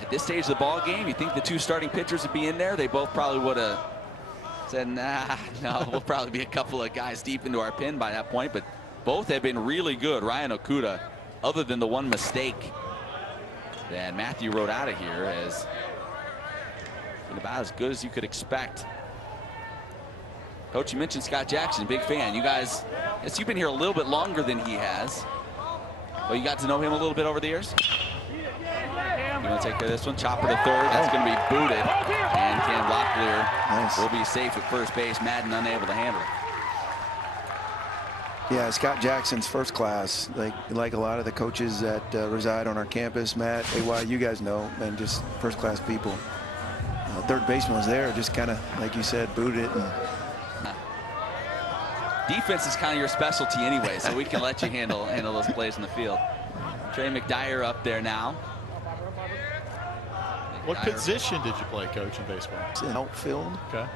At this stage of the ball game, you think the two starting pitchers would be in there? They both probably would have said, nah, no, we'll probably be a couple of guys deep into our pen by that point, but both have been really good. Ryan Okuda, other than the one mistake that Matthew wrote out of here, has been about as good as you could expect. Coach, you mentioned Scott Jackson, big fan. You guys, yes, you've been here a little bit longer than he has. Well, you got to know him a little bit over the years? You want to take care of this one? Chopper to third. That's going to be booted. And Cam Locklear will be safe at first base. Madden unable to handle it. Yeah, Scott Jackson's first class. Like a lot of the coaches that reside on our campus, Matt, AY, you guys know, and just first class people. Third baseman was there, just kind of, like you said, booted it. And defense is kind of your specialty anyway, so we can let you handle those plays in the field. Trey McDyer up there now. What position did you play, Coach, in baseball? Outfield. Okay.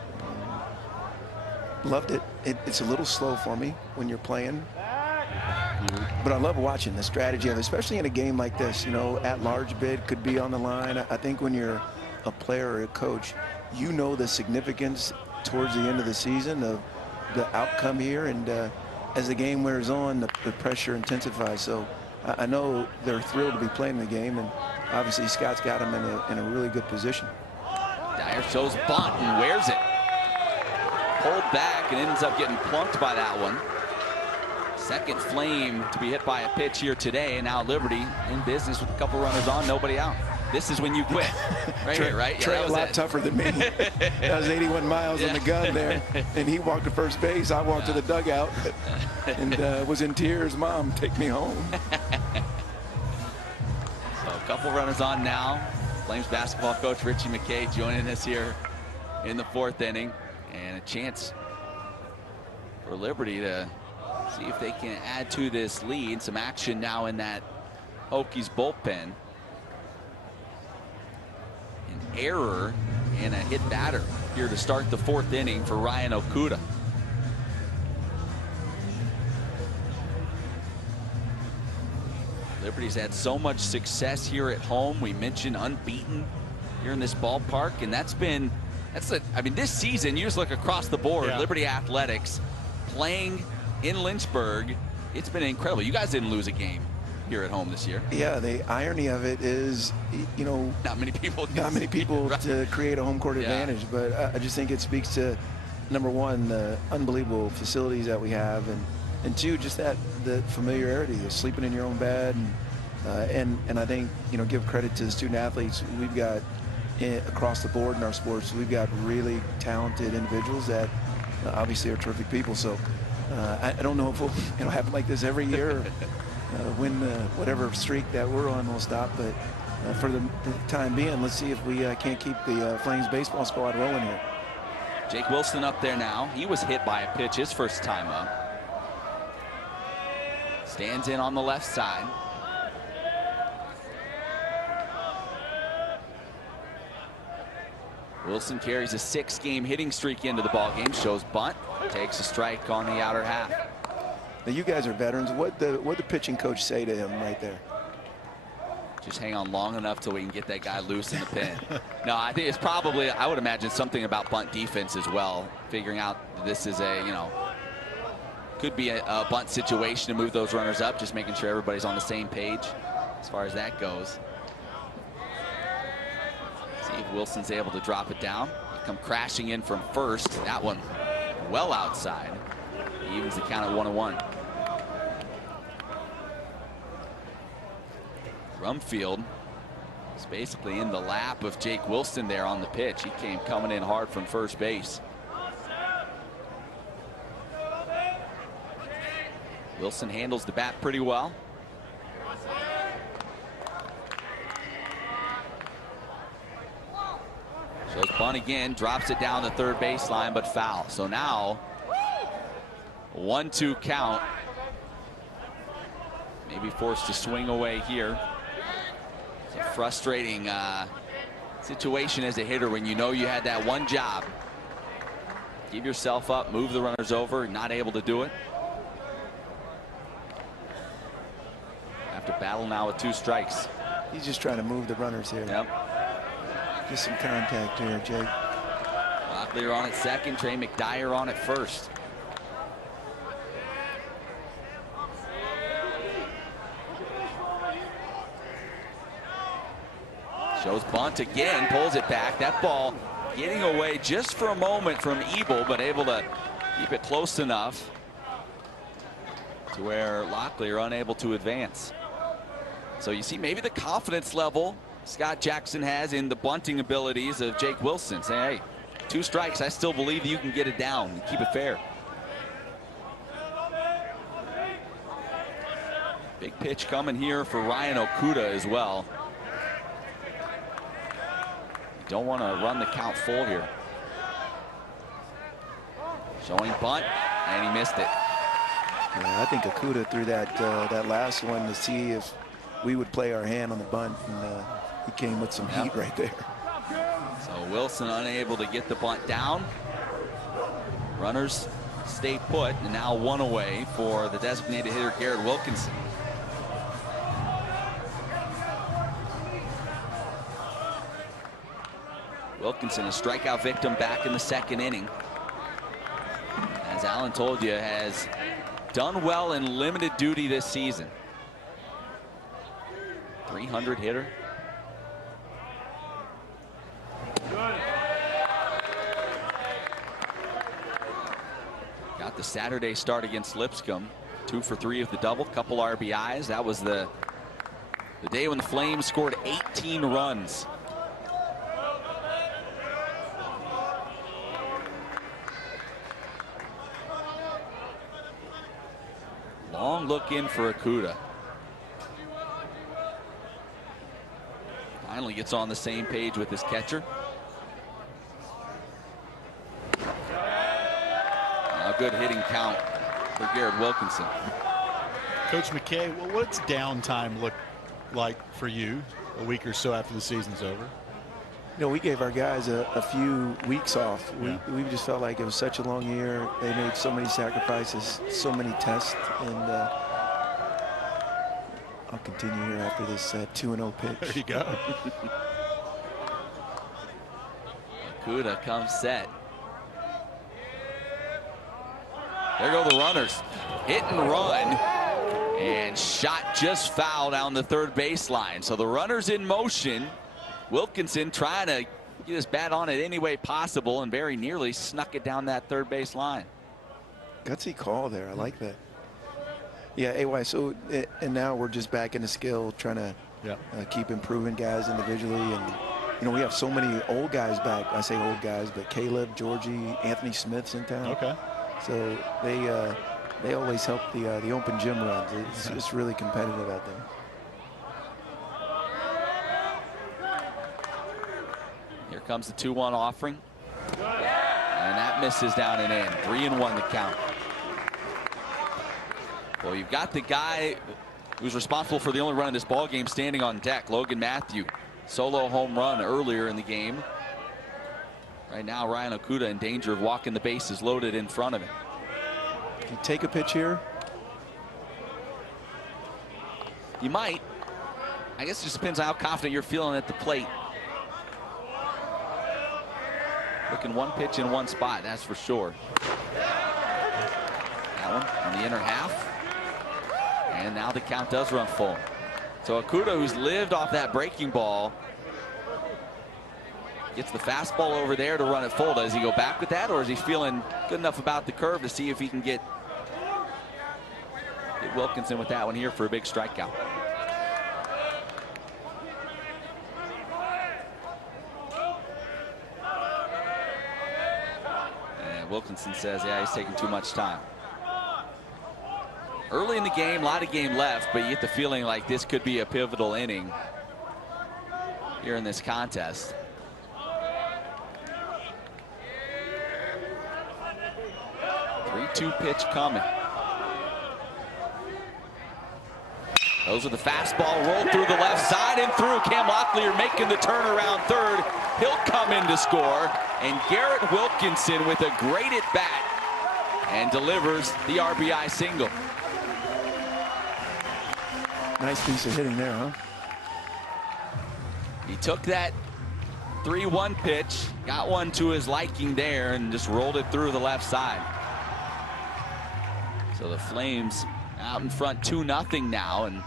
Loved it. It's a little slow for me when you're playing. But I love watching the strategy of it, especially in a game like this. You know, at-large bid could be on the line. I think when you're a player or a coach, you know the significance towards the end of the season of the outcome here. And as the game wears on, the pressure intensifies. So I know they're thrilled to be playing the game. And obviously, Scott's got him in a really good position. Dyer shows bunt and wears it. Pulled back and ends up getting plunked by that one. Second Flame to be hit by a pitch here today. And now Liberty in business with a couple runners on, nobody out. This is when you quit. Right here, right? Trey a lot tougher than me. That was 81 miles on the gun there. And he walked to first base. I walked to the dugout and was in tears. Mom, take me home. So a couple runners on now. Flames basketball coach Richie McKay joining us here in the fourth inning. And a chance for Liberty to see if they can add to this lead. Some action now in that Hokies bullpen. An error and a hit batter here to start the fourth inning for Ryan Okuda. Liberty's had so much success here at home. We mentioned unbeaten here in this ballpark, and I mean, this season, you just look across the board, Liberty Athletics playing in Lynchburg. It's been incredible. You guys didn't lose a game here at home this year. Yeah, the irony of it is, you know, not many people right. to create a home court advantage. But I just think it speaks to, number one, the unbelievable facilities that we have, and and two, just the familiarity of sleeping in your own bed, and I think, you know, give credit to the student athletes. We've got across the board in our sports, we've got really talented individuals that obviously are terrific people. So I don't know if we'll, you know, happen like this every year, or when whatever streak that we're on will stop, but for the time being, let's see if we can't keep the Flames baseball squad rolling here. Jake Wilson up there now. He was hit by a pitch his first time up. Stands in on the left side. Wilson carries a 6-game hitting streak into the ballgame. Shows bunt. Takes a strike on the outer half. Now you guys are veterans. What the pitching coach say to him right there? Just hang on long enough till we can get that guy loose in the pen. No, I think it's probably, I would imagine, something about bunt defense as well. Figuring out that this is a, you know, could be a bunt situation to move those runners up. Just making sure everybody's on the same page as far as that goes. See if Wilson's able to drop it down. Come crashing in from first. That one well outside. He evens the count at 1-1. Rumfield is basically in the lap of Jake Wilson there on the pitch. He came coming in hard from first base. Wilson handles the bat pretty well. Shows bunt again, drops it down the third baseline, but foul. So now 1-2 count. Maybe forced to swing away here. It's a frustrating situation as a hitter when you know you had that one job. Give yourself up, move the runners over, not able to do it. Have to battle now with 2 strikes. He's just trying to move the runners here. Yep. Just some contact here, Jake. Locklear on at second, Trey McDyer on at first. Shows bunt again, pulls it back. That ball getting away just for a moment from Ebel, but able to keep it close enough to where Locklear unable to advance. So you see maybe the confidence level Scott Jackson has in the bunting abilities of Jake Wilson. Say, hey, 2 strikes, I still believe you can get it down and keep it fair. Big pitch coming here for Ryan Okuda as well. You don't want to run the count full here. Showing bunt, and he missed it. Yeah, I think Okuda threw that last one to see if we would play our hand on the bunt, and he came with some heat right there. So Wilson unable to get the bunt down. Runners stay put, and now 1 away for the designated hitter Garrett Wilkinson. Wilkinson, a strikeout victim back in the 2nd inning. As Alan told you, has done well in limited duty this season. 300 hitter. Got the Saturday start against Lipscomb. 2 for 3 of the double, couple RBIs. That was the day when the Flames scored 18 runs. Long look in for Okuda. Finally gets on the same page with his catcher. A good hitting count for Garrett Wilkinson. Coach McKay, what's downtime look like for you a week or so after the season's over? You know, we gave our guys a few weeks off. We just felt like it was such a long year. They made so many sacrifices, so many tests, and I'll continue here after this 2-0 pitch. There you go. Okuda comes set. There go the runners. Hit and run. And shot just foul down the third baseline. So the runners in motion. Wilkinson trying to get his bat on it any way possible and very nearly snuck it down that third base line. Gutsy call there. I like that. Yeah, AY. So, and now we're just back in the skill, trying to keep improving guys individually. And, you know, we have so many old guys back. I say old guys, but Caleb, Georgie, Anthony Smith's in town. Okay. So they always help the open gym runs. It's really competitive out there. Here comes the 2-1 offering. And that misses down and in. 3-1 the count. Well, you've got the guy who's responsible for the only run in this ball game standing on deck, Logan Matthew. Solo home run earlier in the game. Right now, Ryan Okuda in danger of walking the bases loaded in front of him. Can you take a pitch here? You might. I guess it just depends on how confident you're feeling at the plate. Looking one pitch in one spot, that's for sure. That one on the inner half. And now the count does run full. So Okuda, who's lived off that breaking ball, gets the fastball over there to run it full. Does he go back with that, or is he feeling good enough about the curve to see if he can get Wilkinson with that one here for a big strikeout? And Wilkinson says, yeah, he's taking too much time. Early in the game, a lot of game left, but you get the feeling like this could be a pivotal inning here in this contest. Three-2 pitch coming. Those are the fastball rolled through the left side and through. Cam Locklear making the turnaround third. He'll come in to score. And Garrett Wilkinson with a great at bat and delivers the RBI single. Nice piece of hitting there, huh? He took that 3-1 pitch, got one to his liking there, and just rolled it through the left side. So the Flames out in front 2-0 now, and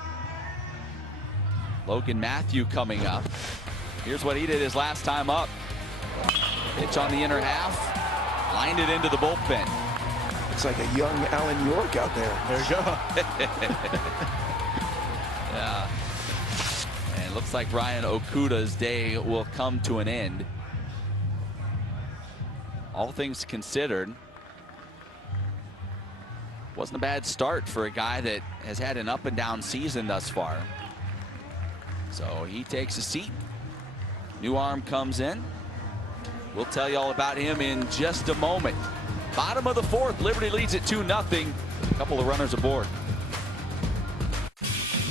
Logan Matthew coming up. Here's what he did his last time up. Pitch on the inner half, lined it into the bullpen. It's like a young Alan York out there. There you go. Yeah. And it looks like Ryan Okuda's day will come to an end. All things considered, wasn't a bad start for a guy that has had an up and down season thus far. So he takes a seat. New arm comes in. We'll tell you all about him in just a moment. Bottom of the fourth, Liberty leads at 2-0. A couple of runners aboard.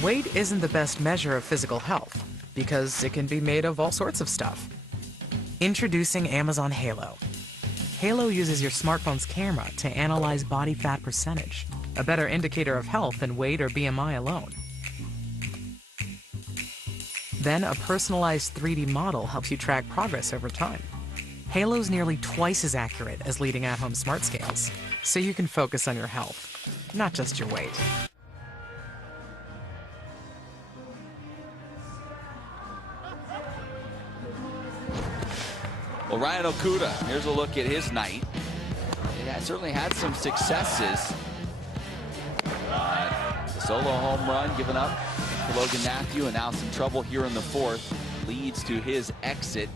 Weight isn't the best measure of physical health because it can be made of all sorts of stuff. Introducing Amazon Halo. Halo uses your smartphone's camera to analyze body fat percentage, a better indicator of health than weight or BMI alone. Then a personalized 3D model helps you track progress over time. Halo's nearly twice as accurate as leading at-home smart scales, so you can focus on your health, not just your weight. Well, Ryan Okuda, here's a look at his night. He has certainly had some successes. The solo home run given up to Logan Matthew, and now some trouble here in the fourth leads to his exit.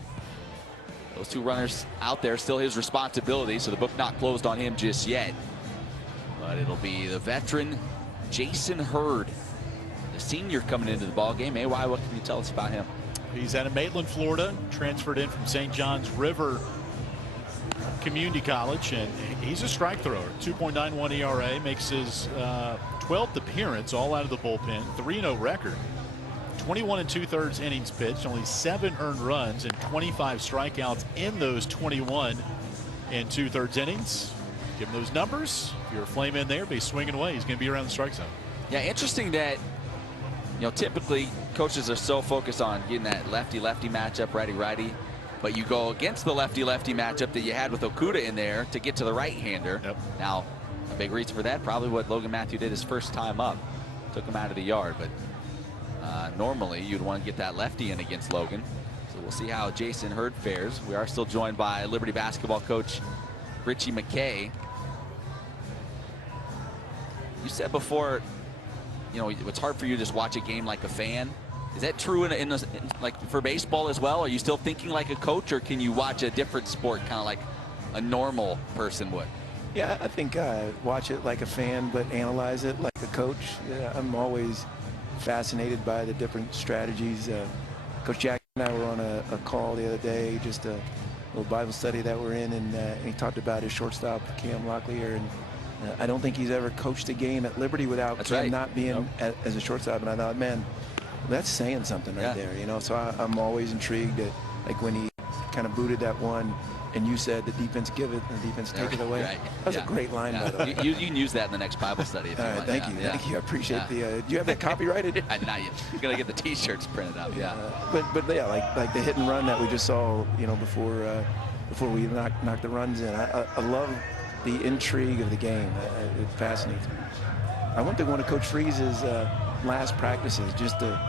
Those two runners out there, still his responsibility, so the book not closed on him just yet. But it'll be the veteran Jason Hurd, the senior, coming into the ball game. AY, what can you tell us about him? He's out of Maitland, Florida, transferred in from St. John's River Community College, and he's a strike thrower. 2.91 ERA, makes his 12th appearance, all out of the bullpen. 3-0 record. 21 2/3 innings pitched, only 7 earned runs and 25 strikeouts in those 21 2/3 innings. Give him those numbers. If you're a Flame in there, be swinging away. He's going to be around the strike zone. Yeah, interesting that, you know, typically coaches are so focused on getting that lefty-lefty matchup, righty-righty, but you go against the lefty-lefty matchup that you had with Okuda in there to get to the right-hander. Yep. Now, a big reason for that, probably what Logan Matthew did his first time up. Took him out of the yard, but normally you'd want to get that lefty in against Logan. So we'll see how Jason Hurd fares. We are still joined by Liberty basketball coach Richie McKay. You said before you know, it's hard for you to just watch a game like a fan. Is that true like for baseball as well? Are you still thinking like a coach, or can you watch a different sport kind of like a normal person would? Yeah, I think I watch it like a fan, but analyze it like a coach. Yeah, I'm always fascinated by the different strategies. Coach Jack and I were on a call the other day, just a little Bible study that we're in, and he talked about his shortstop, Cam Locklear, and I don't think he's ever coached a game at Liberty without Cam not being as a shortstop. And I thought, man, that's saying something right there, you know. So I'm always intrigued at, like, when he kind of booted that one, and you said the defense give it and the defense take it away. That was a great line, by the way. You can use that in the next Bible study if you want. Thank you. Thank you. I appreciate the. Do you have that copyrighted? Not yet. You're gonna get the T-shirts printed up. But yeah, like the hit and run that we just saw, you know, before we knocked the runs in. I love the intrigue of the game. It fascinates me. I went to one of Coach Freeze's last practices just to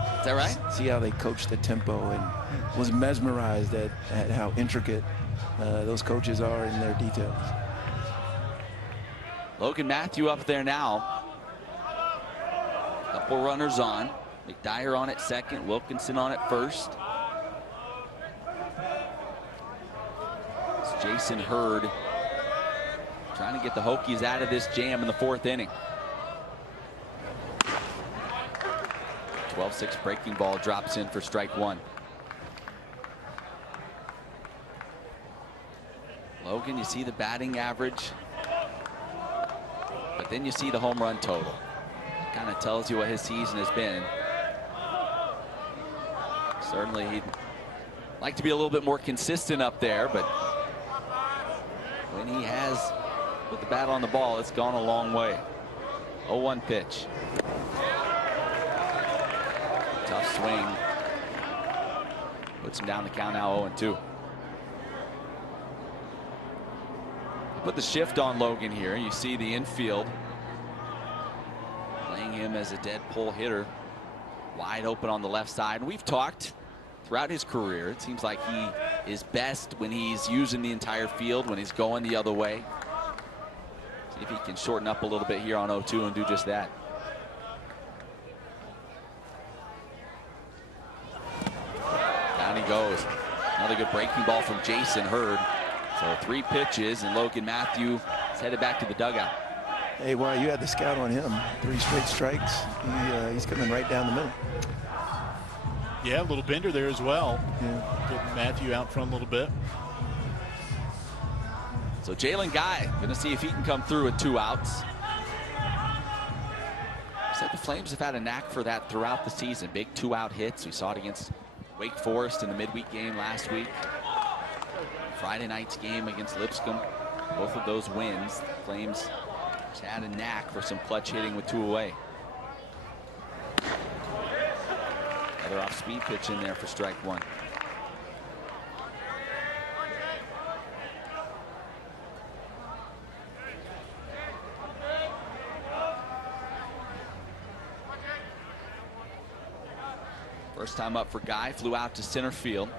see how they coach the tempo, and was mesmerized at how intricate those coaches are in their details. Logan Matthew up there now. Couple runners on. McDyer on at second, Wilkinson on at first. It's Jason Hurd trying to get the Hokies out of this jam in the 4th inning. 12-6 breaking ball drops in for strike one. Logan, you see the batting average, but then you see the home run total. Kind of tells you what his season has been. Certainly he'd like to be a little bit more consistent up there, but when he has put the bat on the ball, it's gone a long way. 0-1 pitch. Tough swing. Puts him down the count now, 0-2. Put the shift on Logan here. You see the infield playing him as a dead pull hitter, wide open on the left side. And we've talked throughout his career, it seems like he is best when he's using the entire field, when he's going the other way. See if he can shorten up a little bit here on 0-2 and do just that. Down he goes. Another good breaking ball from Jason Hurd. So 3 pitches, and Logan Matthew is headed back to the dugout. Hey, wow, you had the scout on him. 3 straight strikes. He's coming right down the middle. Yeah, a little bender there as well. Yeah. Getting Matthew out front a little bit. So Jalen Guy going to see if he can come through with 2 outs. Said the Flames have had a knack for that throughout the season. Big 2-out hits. We saw it against Wake Forest in the midweek game last week. Friday night's game against Lipscomb, both of those wins. Flames just had a knack for some clutch hitting with 2 away. Another off-speed pitch in there for strike one. First time up for Guy, flew out to center field.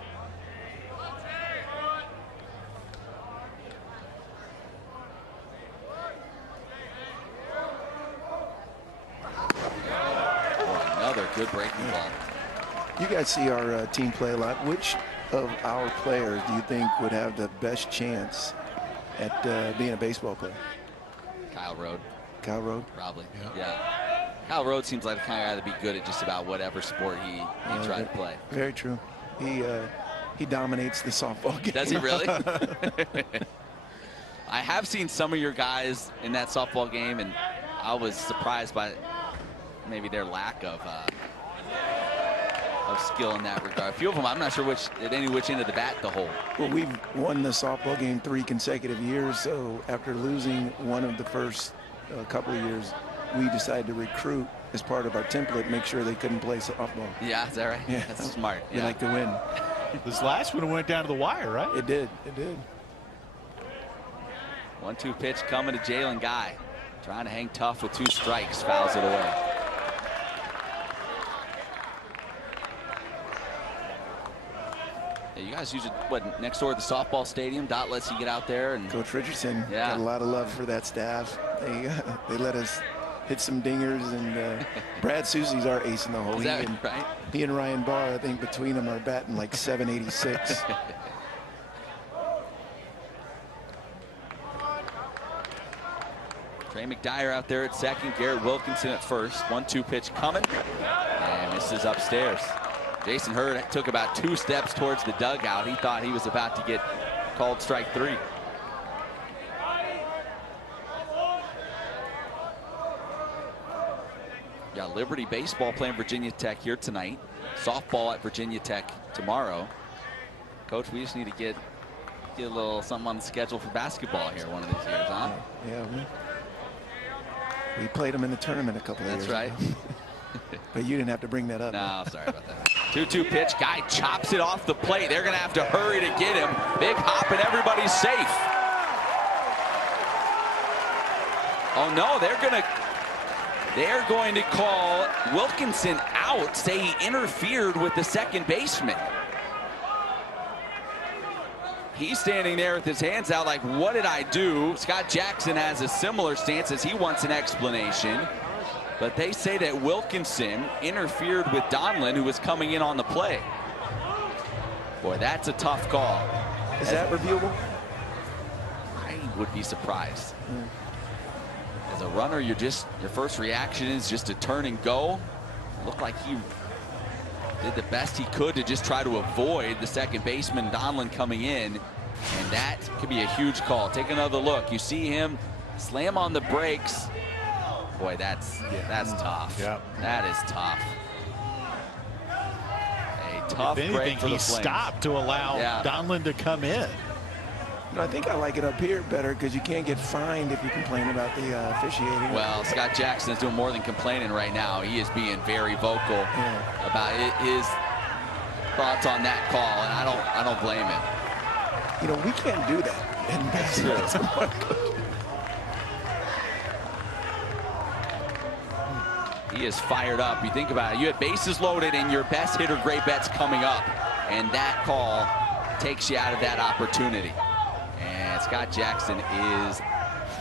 Good breaking ball. You guys see our team play a lot. Which of our players do you think would have the best chance at being a baseball player? Kyle Rode. Kyle Rode? Probably. Yeah. Kyle Rode seems like the kind of guy that'd be good at just about whatever sport he tried to play. Very true. He dominates the softball game. Does he really? I have seen some of your guys in that softball game, and I was surprised by maybe their lack of skill in that regard. A few of them, I'm not sure which end of the bat to hold. Well, we've won the softball game 3 consecutive years, so after losing one of the first couple of years, we decided to recruit as part of our template, make sure they couldn't play softball. Yeah, is that right? Yeah. That's smart. We like to win. This last one went down to the wire, right? It did. It did. 1-2 pitch coming to Jalen Guy. Trying to hang tough with 2 strikes, fouls it away. Yeah, you guys use it, what, next door at the softball stadium? Dot lets you get out there. And Coach Richardson got a lot of love for that staff. They let us hit some dingers, and Brad Susie's our ace in the hole. Is that right? He and Ryan Barr, I think between them are batting like 786. Trey McDyer out there at second. Garrett Wilkinson at first. 1-2 pitch coming. And misses upstairs. Jason Hurd took about 2 steps towards the dugout. He thought he was about to get called strike 3. Got Liberty baseball playing Virginia Tech here tonight. Softball at Virginia Tech tomorrow. Coach, we just need to get a little something on the schedule for basketball here one of these years, huh? Yeah, we played them in the tournament a couple of years ago. That's right. But you didn't have to bring that up. No, sorry about that. 2-2 pitch. Guy chops it off the plate. They're going to have to hurry to get him. Big hop and everybody's safe. Oh no, they're going to call Wilkinson out, say he interfered with the second baseman. He's standing there with his hands out like, what did I do? Scott Jackson has a similar stance as he wants an explanation. But they say that Wilkinson interfered with Donlin, who was coming in on the play. Boy, that's a tough call. Is that reviewable? I would be surprised. As a runner, your first reaction is just to turn and go. Looked like he did the best he could to just try to avoid the second baseman Donlin coming in, and that could be a huge call. Take another look. You see him slam on the brakes. Boy, that's tough. Yep. That is tough. A tough if anything, break for the he Flames. stopped to allow Donlin to come in. I think I like it up here better because you can't get fined if you complain about the officiating. Well, Scott Jackson is doing more than complaining right now. He is being very vocal about his thoughts on that call, and I don't blame him. You know, we can't do that. And that's He is fired up. You think about it. You had bases loaded and your best hitter, Gray Betts, coming up, and that call takes you out of that opportunity. And Scott Jackson is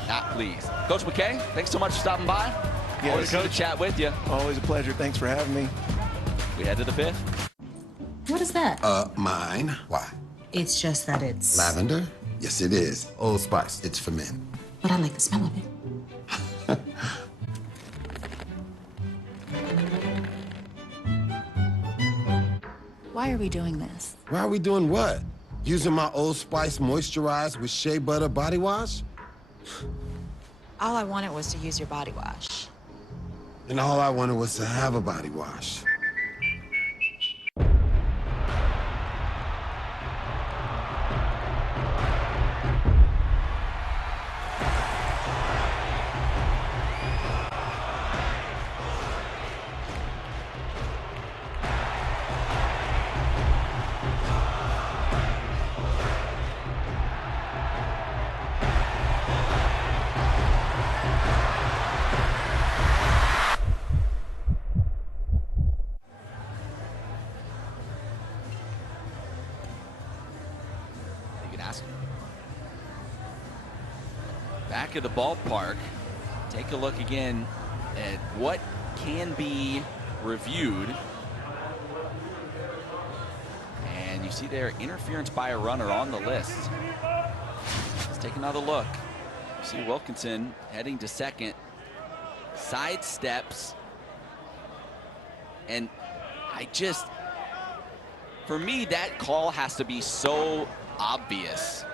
not pleased. Coach McKay, thanks so much for stopping by. Yeah, always good to chat with you. Always a pleasure. Thanks for having me. We head to the 5th. What is that? Mine. Why? It's just that it's... Lavender? Yes, it is. Old Spice. It's for men. But I like the smell of it. Why are we doing this? Why are we doing what? Using my Old Spice moisturized with shea butter body wash? All I wanted was to use your body wash. And all I wanted was to have a body wash. Back at the ballpark, take a look again at what can be reviewed. And you see there, interference by a runner on the list. Let's take another look. You see Wilkinson heading to second, sidesteps, and for me, that call has to be so obvious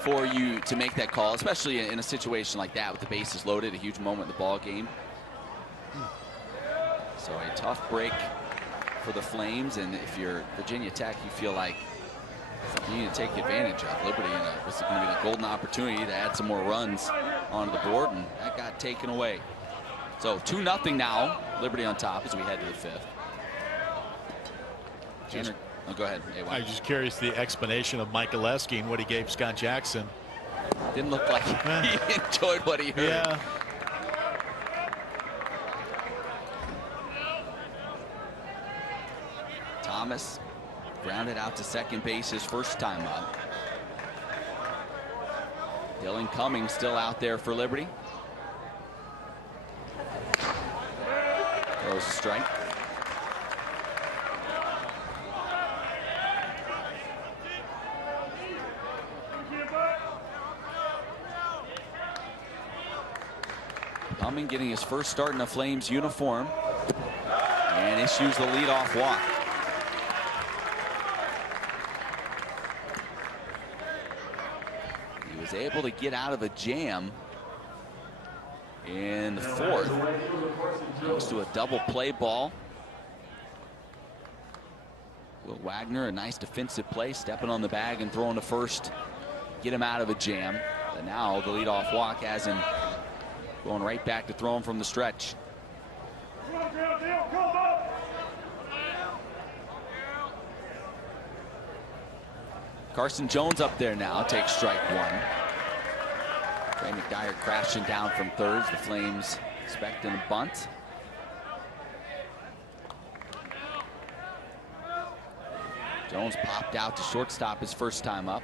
for you to make that call, especially in a situation like that with the bases loaded, a huge moment in the ball game. So a tough break for the Flames, and if you're Virginia Tech, you feel like something you need to take advantage of. Liberty was going to be a golden opportunity to add some more runs onto the board, and that got taken away. So 2-0 now, Liberty on top as we head to the 5th. Oh, go ahead. I'm just curious the explanation of Mike Oleski and what he gave Scott Jackson. Didn't look like he enjoyed what he heard. Yeah. Thomas grounded out to second base his first time up. Dylan Cummings still out there for Liberty. Throws a strike. Cumming getting his first start in a Flames uniform and issues the leadoff walk. He was able to get out of a jam in the fourth. Goes to a double play ball. Will Wagner, a nice defensive play, stepping on the bag and throwing to first, get him out of a jam. But now the leadoff walk has him going right back to throw him from the stretch. Carson Jones up there now, takes strike one. Trey McDyer crashing down from third. The Flames expecting a bunt. Jones popped out to shortstop his first time up.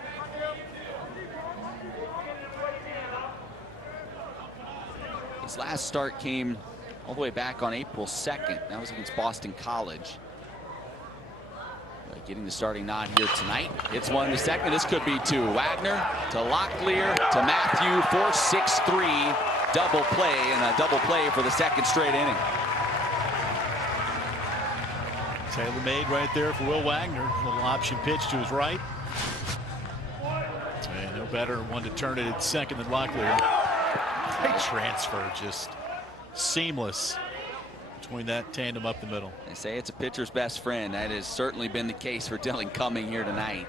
His last start came all the way back on April 2nd. That was against Boston College. Getting the starting nod here tonight. Hits one to second. This could be two. Wagner to Locklear to Matthew. 4-6-3 double play, and a double play for the second straight inning. Tailor-made right there for Will Wagner. Little option pitch to his right. And no better one to turn it at second than Locklear. Great transfer, just seamless between that tandem up the middle. They say it's a pitcher's best friend. That has certainly been the case for Dylan Cumming here tonight.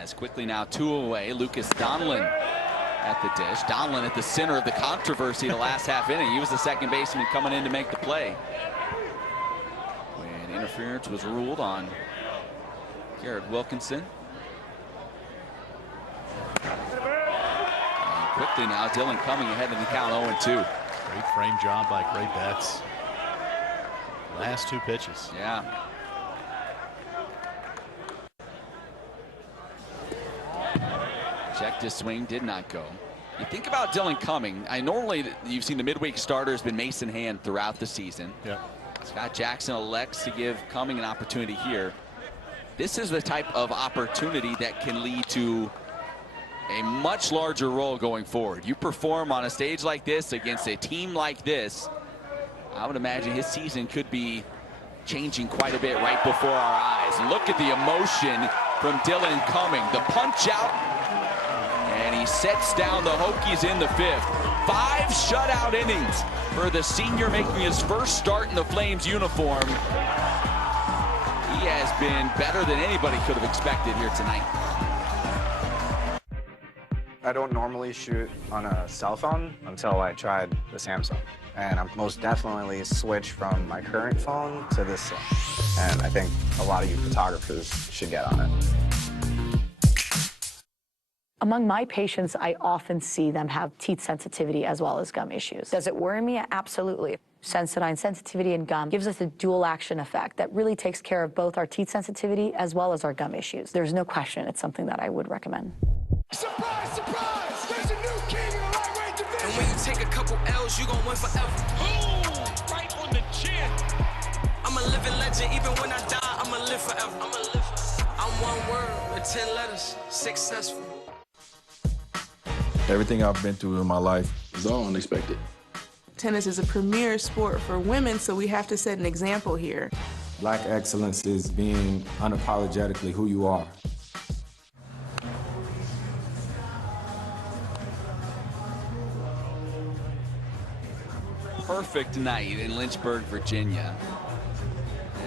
As quickly now 2 away, Lucas Donlin at the dish. Donlin at the center of the controversy the last half inning. He was the second baseman coming in to make the play when interference was ruled on Garrett Wilkinson. And quickly now Dylan Cumming ahead of the count 0-2. Great frame job by Gray Betts. Last 2 pitches. Yeah. Checked his swing, did not go. You think about Dylan Cumming. Normally you've seen the midweek starter has been Mason Hand throughout the season. Yeah. Scott Jackson elects to give Cumming an opportunity here. This is the type of opportunity that can lead to a much larger role going forward. You perform on a stage like this against a team like this, I would imagine his season could be changing quite a bit right before our eyes. Look at the emotion from Dylan Cumming. The punch out, and he sets down the Hokies in the 5th. 5 shutout innings for the senior making his first start in the Flames uniform. He has been better than anybody could have expected here tonight. I don't normally shoot on a cell phone until I tried the Samsung. And I'm most definitely switched from my current phone to this one. And I think a lot of you photographers should get on it. Among my patients, I often see them have teeth sensitivity as well as gum issues. Does it worry me? Absolutely. Sensodyne sensitivity and gum gives us a dual action effect that really takes care of both our teeth sensitivity as well as our gum issues. There's no question it's something that I would recommend. Surprise, surprise! There's a new king in the lightweight division. And when you take a couple L's, you gon' win forever. Boom! Right on the chin. I'm a living legend, even when I die, I'ma live forever. I'ma live forever. I'm one word with 10 letters, successful. Everything I've been through in my life is all unexpected. Tennis is a premier sport for women, so we have to set an example here. Black excellence is being unapologetically who you are. Perfect night in Lynchburg, Virginia.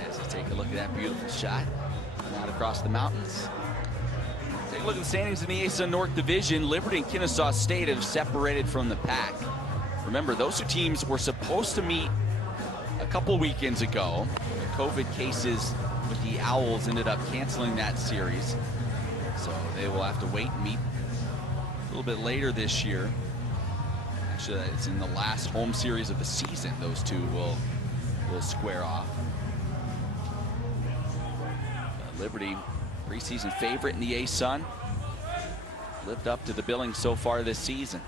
As you take a look at that beautiful shot out across the mountains. Take a look at the standings in the ASUN North Division. Liberty and Kennesaw State have separated from the pack. Remember, those 2 teams were supposed to meet a couple weekends ago. The COVID cases with the Owls ended up canceling that series. So they will have to wait and meet a little bit later this year. Actually, it's in the last home series of the season. Those 2 will square off. Liberty, preseason favorite in the ASUN, lived up to the billing so far this season.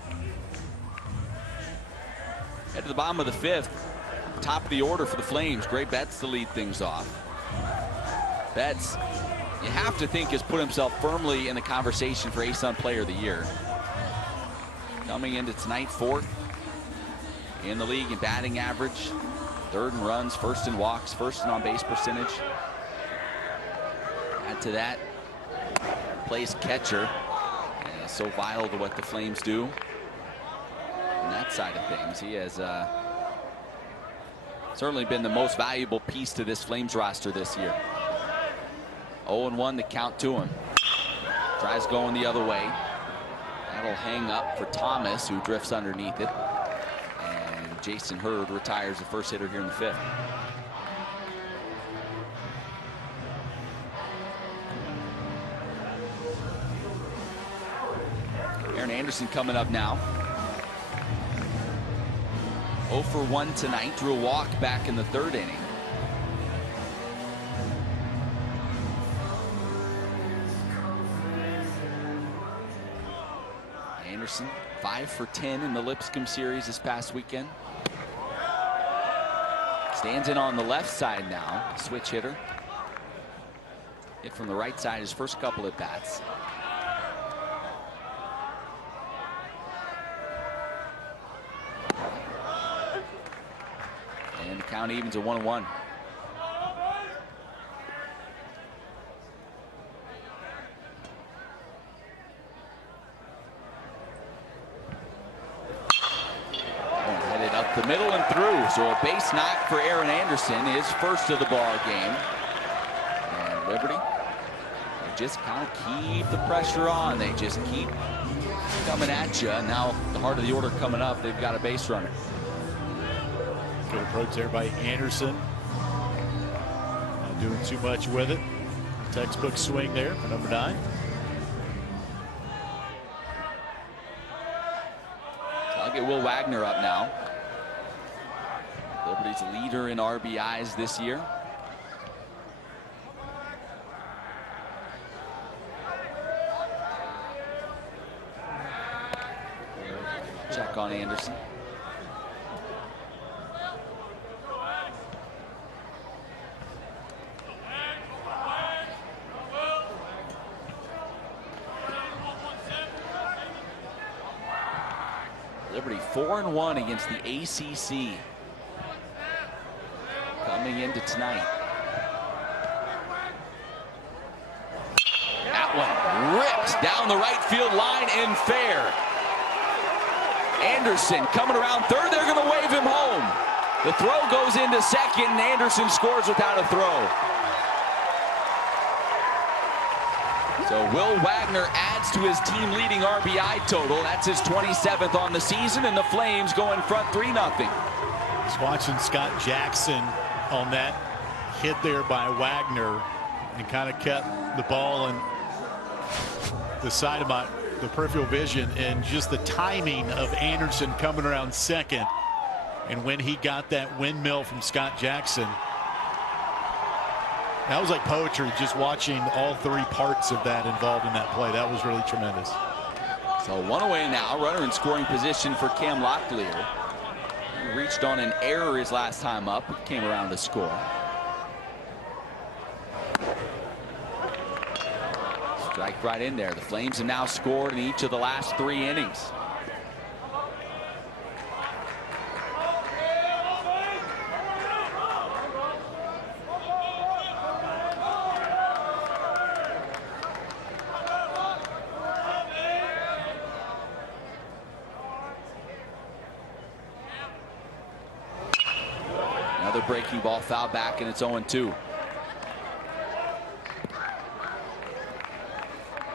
Head to the bottom of the 5th. top of the order for the Flames. Gray Betts to lead things off. Betts, you have to think, has put himself firmly in the conversation for ASUN Player of the Year. Coming into tonight, 4th in the league in batting average, 3rd in runs, 1st in walks, 1st in on-base percentage. Add to that, plays catcher, and is so vital to what the Flames do on that side of things. He has certainly been the most valuable piece to this Flames roster this year. 0-1 to count to him. Tries going the other way. That'll hang up for Thomas, who drifts underneath it. And Jason Hurd retires the first hitter here in the 5th. Aaron Anderson coming up now. 0 for 1 tonight. Drew a walk back in the 3rd inning. Anderson 5 for 10 in the Lipscomb series this past weekend. Stands in on the left side now. Switch hitter. Hit from the right side his first couple at bats. And the count evens at 1-1. Headed up the middle and through. So a base knock for Aaron Anderson, his first of the ball game. And Liberty, they just kind of keep the pressure on. They just keep coming at you. Now the heart of the order coming up, they've got a base runner. Good approach there by Anderson. Not doing too much with it. Textbook swing there for number 9. I'll get Will Wagner up now. Liberty's leader in RBIs this year. Check on Anderson. Liberty 4-1 against the ACC coming into tonight. That one ripped down the right field line and fair. Anderson coming around 3rd. They're going to wave him home. The throw goes into 2nd, and Anderson scores without a throw. So Will Wagner adds to his team-leading RBI total. That's his 27th on the season, and the Flames go in front 3-0. Just watching Scott Jackson on that hit there by Wagner, and kind of kept the ball in the side of the peripheral vision, and just the timing of Anderson coming around 2nd, and when he got that windmill from Scott Jackson. That was like poetry, just watching all 3 parts of that involved in that play. That was really tremendous. So 1 away now, runner in scoring position for Cam Locklear. He reached on an error his last time up, came around to score. Strike right in there. The Flames have now scored in each of the last 3 innings. Another breaking ball foul back, and it's 0-2.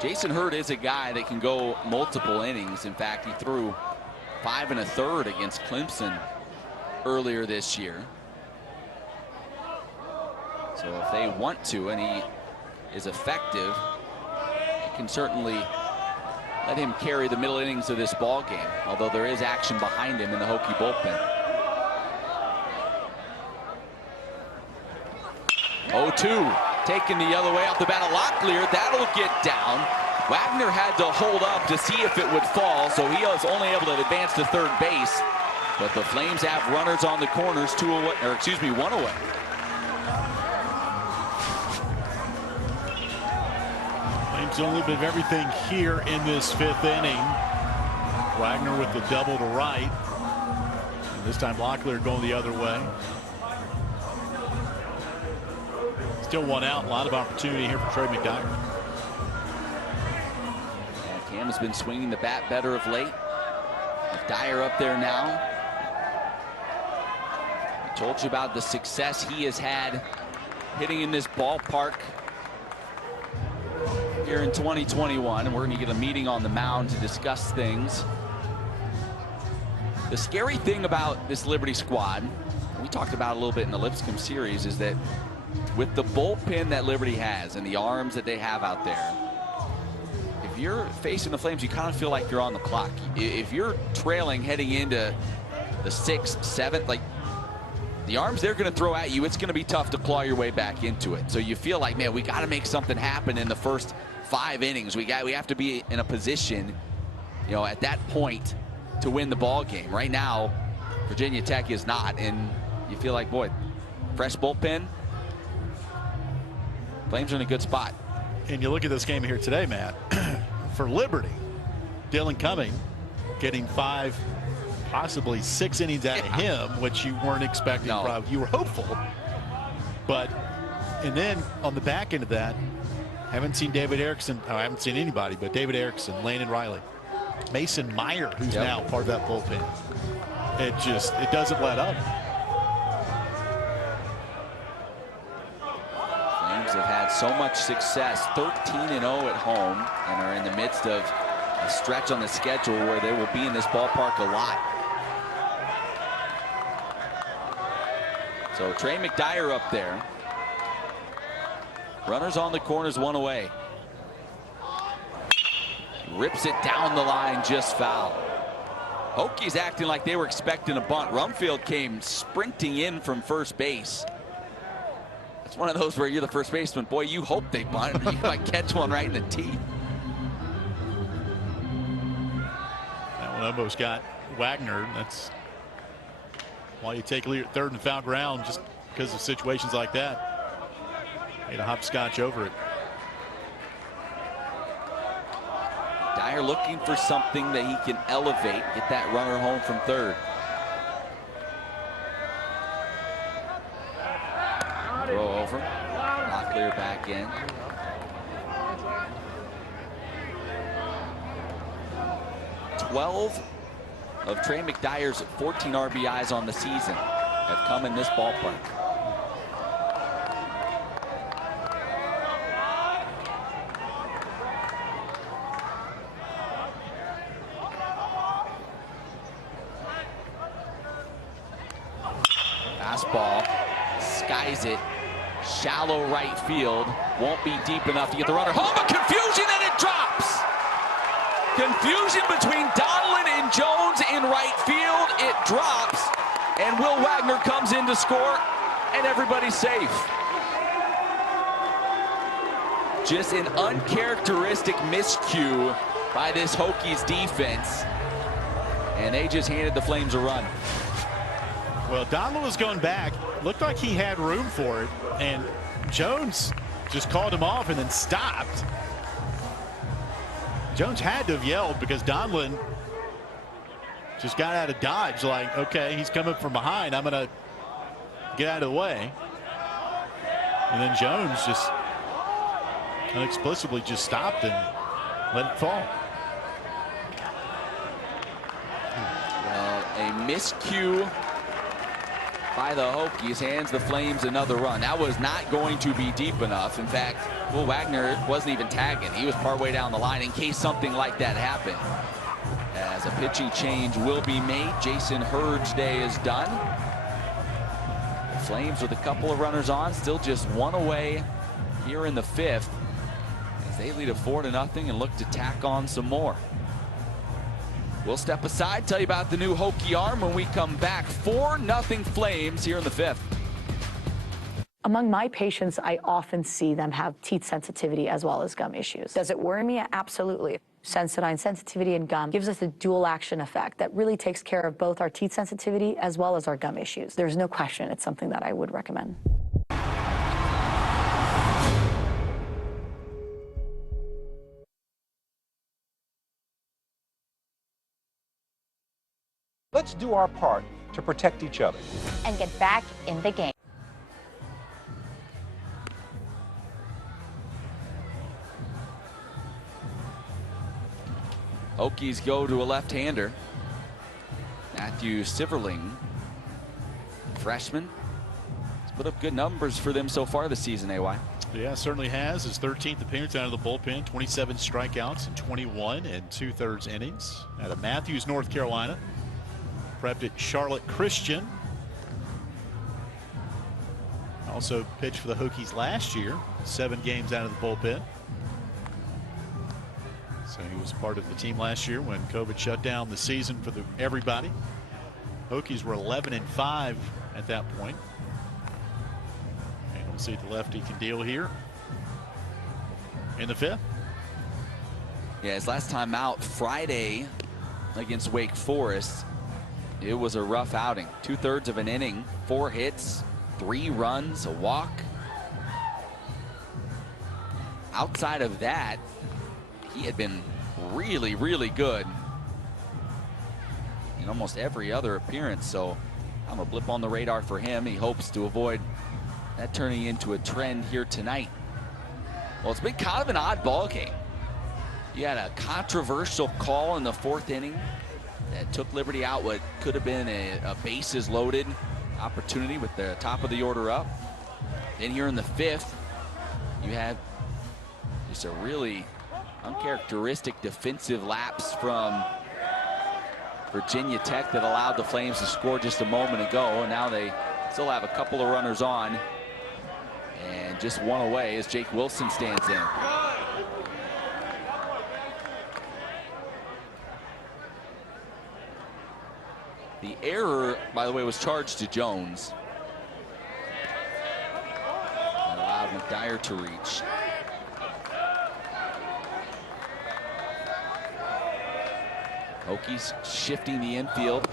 Jason Hurd is a guy that can go multiple innings. In fact, he threw 5 1/3 against Clemson earlier this year. So if they want to, and he is effective, you can certainly let him carry the middle innings of this ball game, although there is action behind him in the Hokie bullpen. 0-2, taken the other way off the bat of Locklear. That'll get down. Wagner had to hold up to see if it would fall, so he was only able to advance to 3rd base. But the Flames have runners on the corners, one away. Flames doing a little bit of everything here in this 5th inning. Wagner with the double to right. And this time Locklear going the other way. Still one out. A lot of opportunity here for Trey McDyer. Cam has been swinging the bat better of late. McDyer up there now. I told you about the success he has had hitting in this ballpark here in 2021, and we're going to get a meeting on the mound to discuss things. The scary thing about this Liberty squad, and we talked about it a little bit in the Lipscomb series, is that with the bullpen that Liberty has and the arms that they have out there, if you're facing the Flames, you kind of feel like you're on the clock. If you're trailing heading into the 6th, 7th, like the arms they're going to throw at you, it's going to be tough to claw your way back into it. So you feel like, man, we got to make something happen in the first 5 innings. We have to be in a position, at that point to win the ball game. Right now, Virginia Tech is not, and you feel like, boy, fresh bullpen, Flames are in a good spot. And you look at this game here today, Matt, for Liberty, Dylan Cumming getting 5, possibly 6 innings out of him, which you weren't expecting. No. Probably. You were hopeful. But, and then on the back end of that, haven't seen David Erickson. I haven't seen anybody, but David Erickson, Landon Riley, Mason Meyer, who's now part of that bullpen. It doesn't let up. Flames have had so much success, 13-0 at home, and are in the midst of a stretch on the schedule where they will be in this ballpark a lot. So Trey McDyer up there. Runners on the corners, 1 away. Rips it down the line, just foul. Hokies acting like they were expecting a bunt. Rumfield came sprinting in from first base. It's one of those where you're the first baseman. Boy, you hope they bunt. You might catch one right in the teeth. That one almost got Wagner. That's why you take a lead at 3rd and foul ground, just because of situations like that. Made a hopscotch over it. Dyer looking for something that he can elevate, get that runner home from 3rd. Throw over, Locklear back in. "12 of Trey McDyer's 14 RBIs on the season have come in this ballpark." Fastball, skies it, shallow right field, won't be deep enough to get the runner home, but confusion and it drops. Confusion between Donlin and Jones in right field, it drops, and Will Wagner comes in to score, and everybody's safe. Just an uncharacteristic miscue by this Hokies defense, and they just handed the Flames a run. Well, Donald was going back. Looked like he had room for it, and Jones just called him off and then stopped. Jones had to have yelled because Donlin just got out of dodge, like, okay, he's coming from behind. I'm going to get out of the way. And then Jones just inexplicably just stopped and let it fall. Well, a miscue by the Hokies hands the Flames another run. That was not going to be deep enough. In fact, Will Wagner wasn't even tagging. He was partway down the line in case something like that happened. As a pitching change will be made, Jason Hurd's day is done. The Flames with a couple of runners on, still just 1 away here in the 5th, as they lead it 4-0 and look to tack on some more. We'll step aside, tell you about the new Hokie arm when we come back. 4-0 Flames here in the 5th. Among my patients, I often see them have teeth sensitivity as well as gum issues. Does it worry me? Absolutely. Sensodyne sensitivity and gum gives us a dual action effect that really takes care of both our teeth sensitivity as well as our gum issues. There's no question it's something that I would recommend. Let's do our part to protect each other. And get back in the game. Hokies go to a left-hander. Matthew Siverling, freshman. He's put up good numbers for them so far this season, AY. Yeah, certainly has. His 13th appearance out of the bullpen, 27 strikeouts and 21 and 2/3 innings. Out of Matthews, North Carolina. Prepped at Charlotte Christian. Also pitched for the Hokies last year, 7 games out of the bullpen. So he was part of the team last year when COVID shut down the season for everybody. Hokies were 11-5 at that point. And we'll see if the lefty can deal here in the 5th. Yeah, his last time out Friday against Wake Forest, it was a rough outing. 2/3 of an inning, 4 hits, 3 runs, a walk. Outside of that, he had been really, really good in almost every other appearance. So I'm a blip on the radar for him. He hopes to avoid that turning into a trend here tonight. Well, it's been kind of an odd ball game. You had a controversial call in the 4th inning that took Liberty out what could have been a bases loaded opportunity with the top of the order up. Then here in the 5th, you had just a really uncharacteristic defensive lapse from Virginia Tech that allowed the Flames to score just a moment ago, and now they still have a couple of runners on and just one away as Jake Wilson stands in. The error, by the way, was charged to Jones. That allowed McDyer to reach. Hokies shifting the infield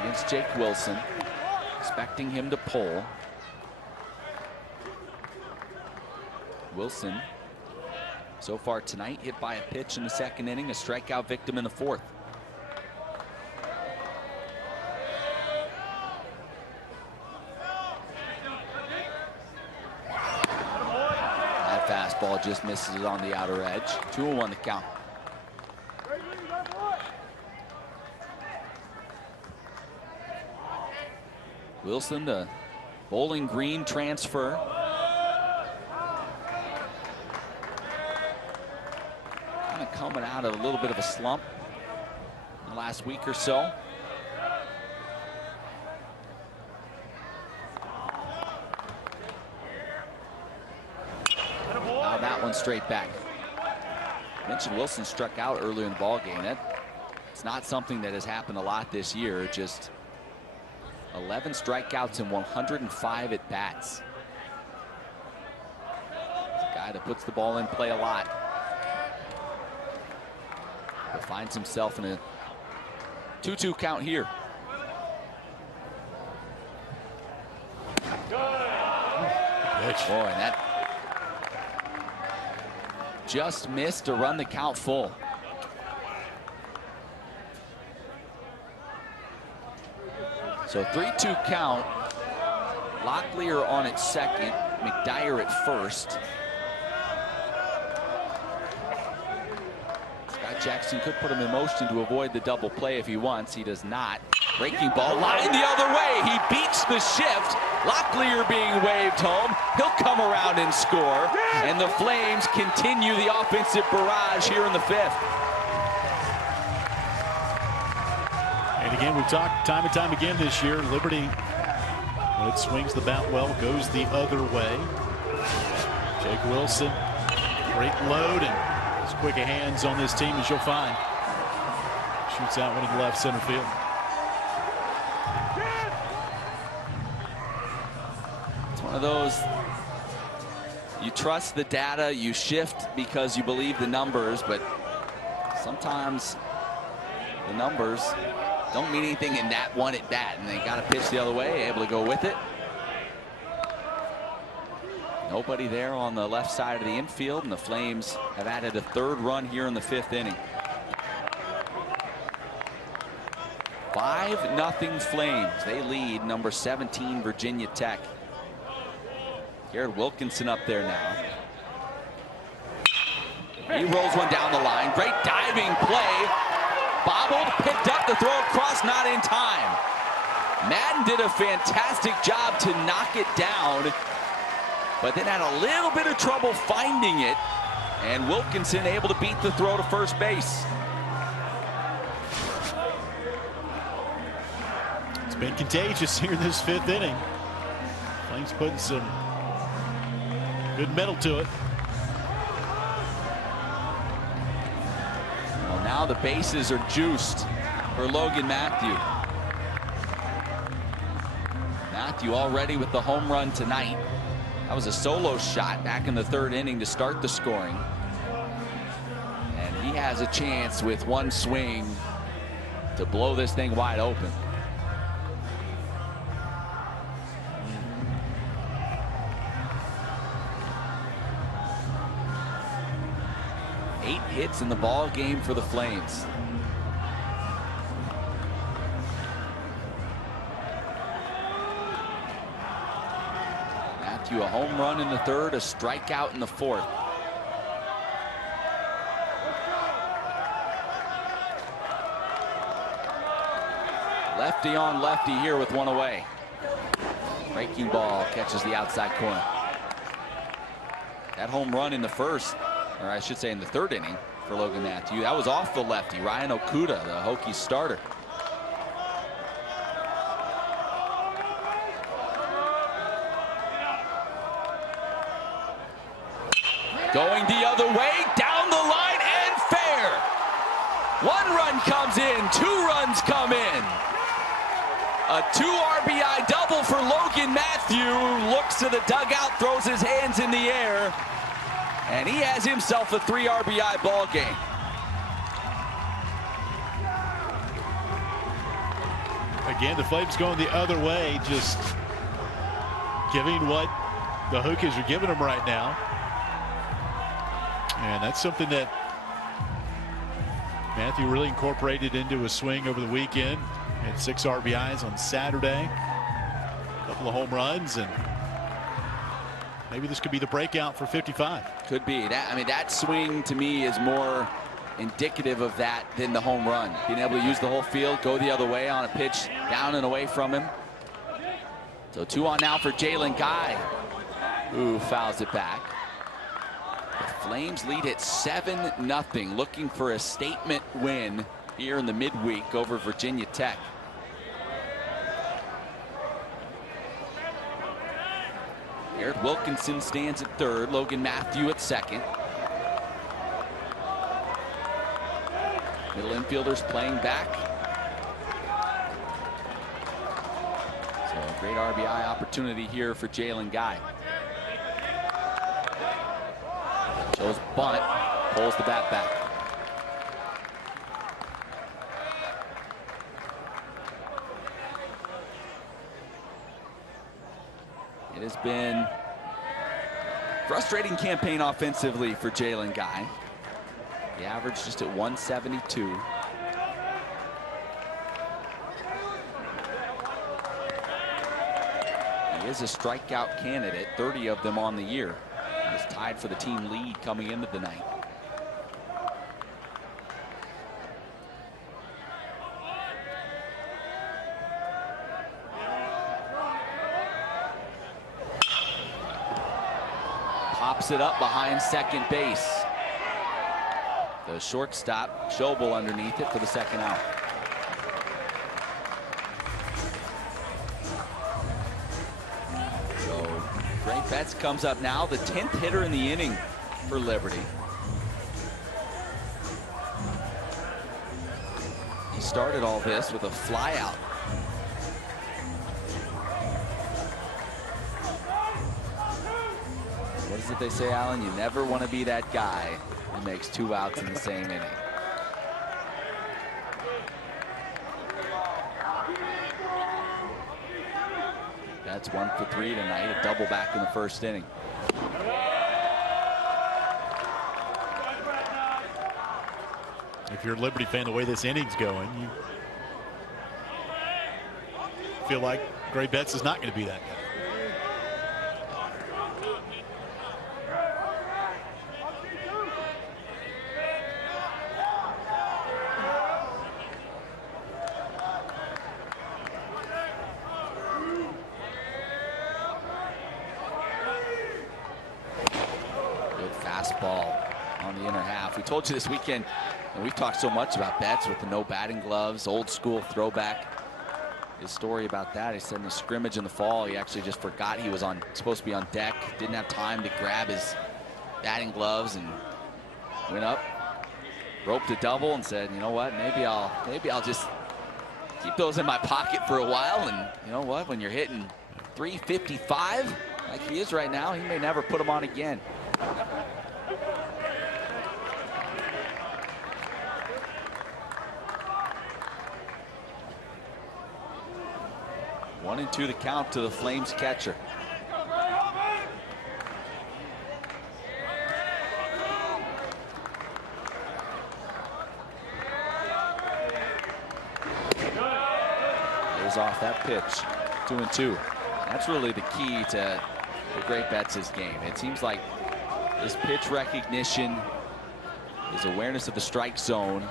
against Jake Wilson, expecting him to pull. Wilson, so far tonight, hit by a pitch in the 2nd inning, a strikeout victim in the 4th. That fastball just misses it on the outer edge. 2-1 the count. Wilson, the Bowling Green transfer. Kind of coming out of a little bit of a slump in the last week or so. Now that one straight back. I mentioned Wilson struck out earlier in the ball game. It's not something that has happened a lot this year. Just 11 strikeouts and 105 at bats. He's a guy that puts the ball in play a lot, but finds himself in a 2-2 count here. Boy, and that just missed to run the count full. So 3-2 count. Locklear on at 2nd, McDyer at 1st. Scott Jackson could put him in motion to avoid the double play if he wants. He does not. Breaking ball, line the other way. He beats the shift. Locklear being waved home. He'll come around and score. And the Flames continue the offensive barrage here in the 5th. And again, we've talked time and time again this year, Liberty, when it swings the bat well, goes the other way. Jake Wilson, great load, and as quick a hands on this team as you'll find. Shoots out one in the left center field. It's one of those, you trust the data, you shift because you believe the numbers, but sometimes the numbers don't mean anything in that one at bat, and they got to pitch the other way, able to go with it. Nobody there on the left side of the infield, and the Flames have added a 3rd run here in the 5th inning. 5-0 Flames. They lead number 17 Virginia Tech. Garrett Wilkinson up there now. He rolls one down the line. Great diving play. Bobbled, picked up the throw across, not in time. Madden did a fantastic job to knock it down, but then had a little bit of trouble finding it, and Wilkinson able to beat the throw to first base. It's been contagious here in this 5th inning. Flames putting some good metal to it. Well, now the bases are juiced for Logan Matthew. Matthew already with the home run tonight. That was a solo shot back in the 3rd inning to start the scoring. And he has a chance with one swing to blow this thing wide open. Eight hits in the ball game for the Flames. Matthew a home run in the 3rd, a strikeout in the 4th. Lefty on lefty here with one away. Breaking ball catches the outside corner. That home run in the 1st, or I should say in the 3rd inning for Logan Matthew, that was off the lefty, Ryan Okuda, the Hokies starter. Going the other way, down the line, and fair. 1 run comes in, 2 runs come in. A 2 RBI double for Logan Matthew. Looks to the dugout, throws his hands in the air, and he has himself a 3 RBI ball game. Again, the Flames going the other way, just giving what the Hokies are giving them right now. And that's something that Matthew really incorporated into his swing over the weekend. Had 6 RBIs on Saturday, a couple of home runs, and maybe this could be the breakout for 55. Could be. That, I mean, that swing to me is more indicative of that than the home run. Being able to use the whole field, go the other way on a pitch down and away from him. So 2 on now for Jalen Guy, who fouls it back. The Flames lead at 7-0, looking for a statement win here in the midweek over Virginia Tech. Garrett Wilkinson stands at 3rd, Logan Matthew at 2nd. Middle infielders playing back. So a great RBI opportunity here for Jalen Guy. Shows bunt, pulls the bat back. It has been a frustrating campaign offensively for Jalen Guy. The average just at 172. He is a strikeout candidate, 30 of them on the year. He was tied for the team lead coming into the night. Pops it up behind second base. The shortstop, Schobel, underneath it for the 2nd out. So Frank Betts comes up now, the 10th hitter in the inning for Liberty. He started all this with a flyout. What is it they say, Alan? You never want to be that guy who makes 2 outs in the same inning. Betts 1 for 3 tonight, a double back in the first inning. If you're a Liberty fan, the way this inning's going, you feel like Gray Betts is not going to be that guy. On the inner half. We told you this weekend, and we've talked so much about Betts with the no batting gloves, old school throwback. His story about that, he said in the scrimmage in the fall, he actually just forgot he was supposed to be on deck, didn't have time to grab his batting gloves, and went up, roped a double, and said, you know what, maybe I'll just keep those in my pocket for a while. And you know what, when you're hitting 355 like he is right now, he may never put them on again. 1-2 the count to the Flames catcher. Lays off that pitch. 2-2. That's really the key to the Gray Betts' game. It seems like his pitch recognition, his awareness of the strike zone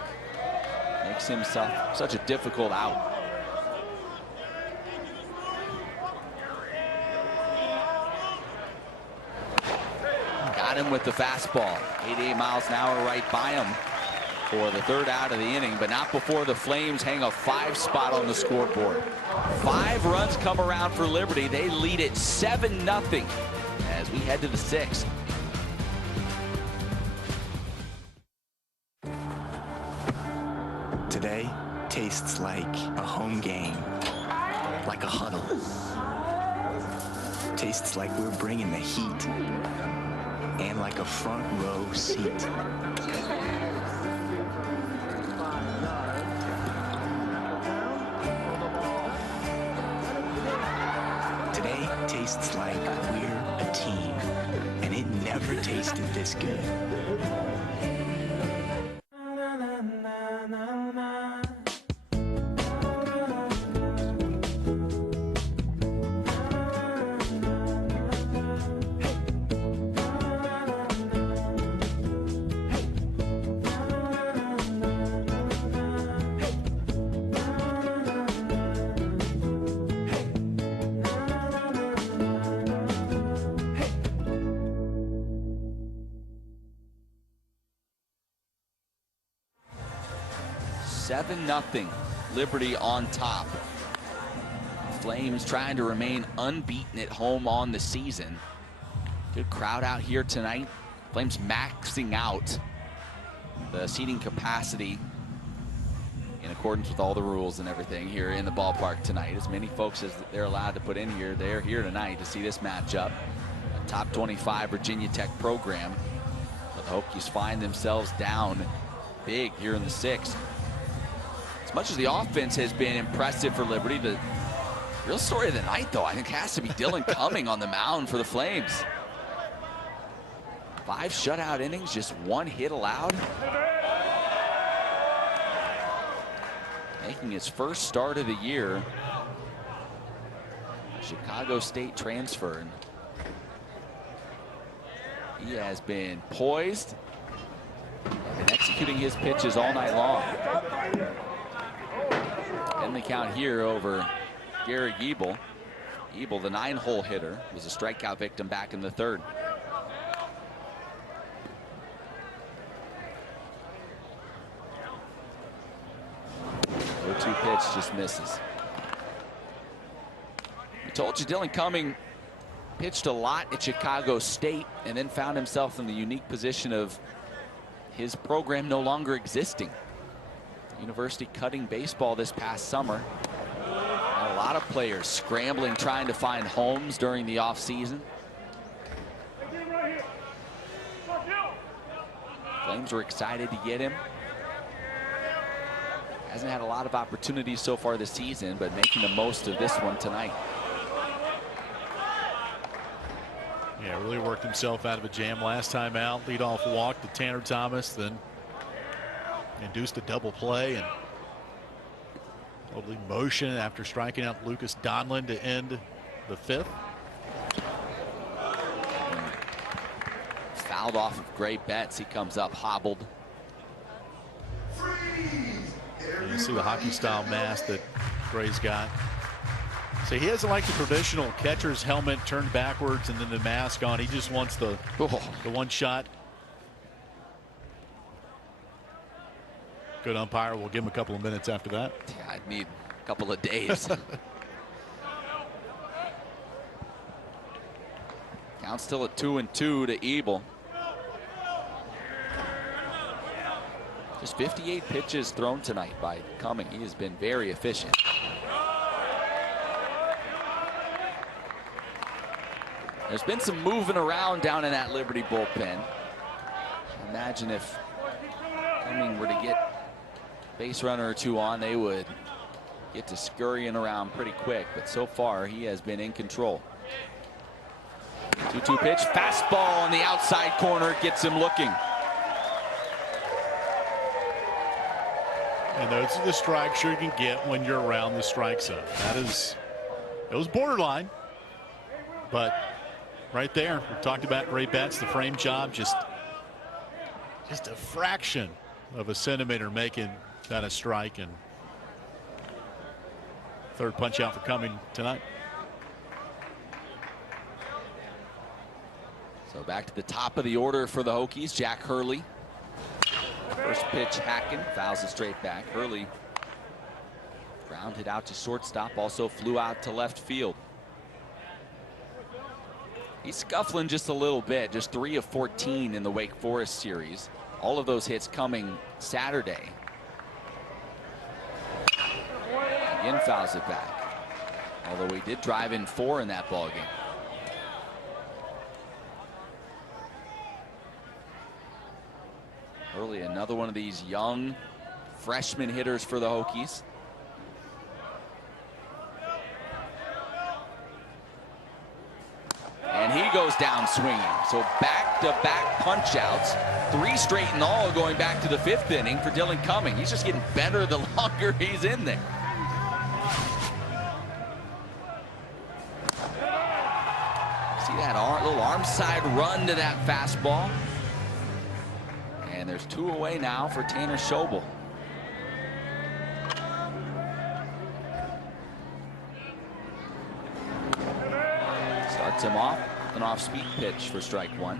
makes him such a difficult out. Got him with the fastball. 88 miles an hour right by him for the third out of the inning, but not before the Flames hang a 5 spot on the scoreboard. 5 runs come around for Liberty. They lead it 7-0 as we head to the 6th. Today tastes like a home game, like a huddle. Tastes like we're bringing the heat, and like a front row seat. Today tastes like we're a team, and it never tasted this good. Nothing. Liberty on top. Flames trying to remain unbeaten at home on the season. Good crowd out here tonight. Flames maxing out the seating capacity in accordance with all the rules and everything here in the ballpark tonight. As many folks as they're allowed to put in here, they're here tonight to see this matchup. A top 25 Virginia Tech program. But the Hokies find themselves down big here in the 6th. As much as the offense has been impressive for Liberty, the real story of the night, though, I think has to be Dylan Cumming on the mound for the Flames. 5 shutout innings, just 1 hit allowed. Making his first start of the year. Chicago State transfer. He has been poised and executing his pitches all night long. And the count here over Gary Giebel. Giebel, the 9-hole hitter, was a strikeout victim back in the 3rd. 0-2 pitch just misses. I told you Dylan Cumming pitched a lot at Chicago State and then found himself in the unique position of his program no longer existing. University cutting baseball this past summer. And a lot of players scrambling, trying to find homes during the offseason. Flames were excited to get him. Hasn't had a lot of opportunities so far this season, but making the most of this one tonight. Yeah, really worked himself out of a jam last time out. Leadoff walk to Tanner Thomas, then induced a double play and totally motion after striking out Lucas Donlin to end the 5th. Fouled off of Great Betts. He comes up hobbled. And you see the hockey style mask that Gray's got. So he doesn't like the traditional catcher's helmet turned backwards and then the mask on. He just wants the one shot. Good umpire. We'll give him a couple of minutes after that. Yeah, I'd need a couple of days. Count still at 2-2 to Ebel. Just 58 pitches thrown tonight by Cumming. He has been very efficient. There's been some moving around down in that Liberty bullpen. Imagine if Cumming were to get base runner or two on, they would get to scurrying around pretty quick. But so far, he has been in control. 2-2 pitch, fastball on the outside corner, gets him looking. And those are the strikes you can get when you're around the strike zone. It was borderline, but right there, we talked about Gray Betts, the frame job, just a fraction of a centimeter making that a strike, and third punch out for Cumming tonight. So back to the top of the order for the Hokies. Jack Hurley. First pitch, hacking, fouls it straight back. Hurley grounded out to shortstop, also flew out to left field. He's scuffling just a little bit, just 3 of 14 in the Wake Forest series. All of those hits coming Saturday. Again fouls it back, although he did drive in 4 in that ballgame. Early, another one of these young freshman hitters for the Hokies. And he goes down swinging. So back-to-back punch-outs. 3 straight and all going back to the 5th inning for Dylan Cumming. He's just getting better the longer he's in there. See that little arm side run to that fastball. And there's 2 away now for Tanner Schobel. Starts him off, an off-speed pitch for strike 1.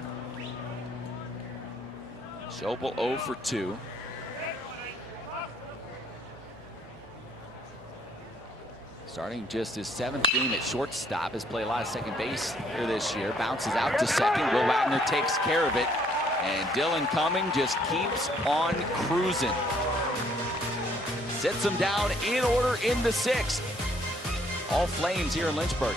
Schobel 0 for 2. Starting just his 7th game at shortstop. Has played a lot of second base here this year. Bounces out to second. Will Wagner takes care of it. And Dylan Cumming just keeps on cruising. Sits him down in order in the 6th. All Flames here in Lynchburg.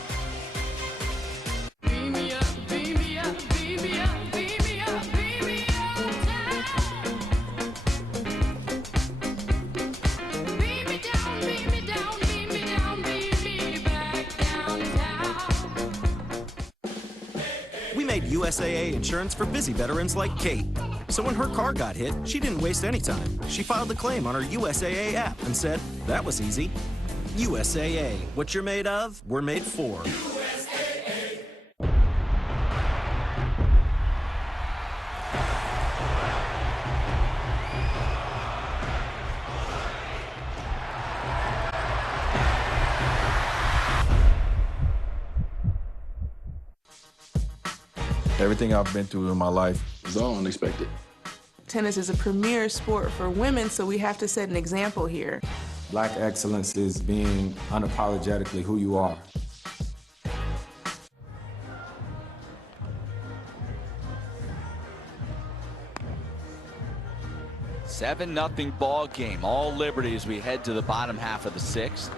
USAA insurance for busy veterans like Kate. So when her car got hit, she didn't waste any time. She filed the claim on her USAA app and said, that was easy. USAA, what you're made of, we're made for. Everything I've been through in my life is all unexpected. Tennis is a premier sport for women, so we have to set an example here. Black excellence is being unapologetically who you are. Seven-0 ball game. All Liberty as we head to the bottom half of the 6th.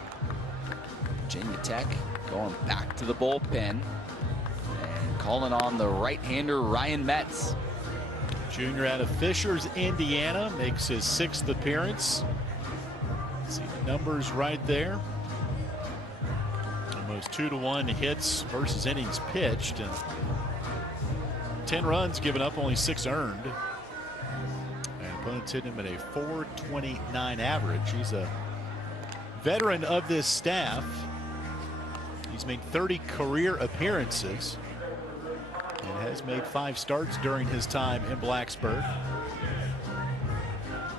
Virginia Tech going back to the bullpen. Calling on the right-hander Ryan Metz. Junior out of Fishers, Indiana, makes his 6th appearance. See the numbers right there. Almost 2-to-1 hits versus innings pitched, and 10 runs given up, only 6 earned. And opponents hit him at a .429 average. He's a veteran of this staff. He's made 30 career appearances and has made 5 starts during his time in Blacksburg.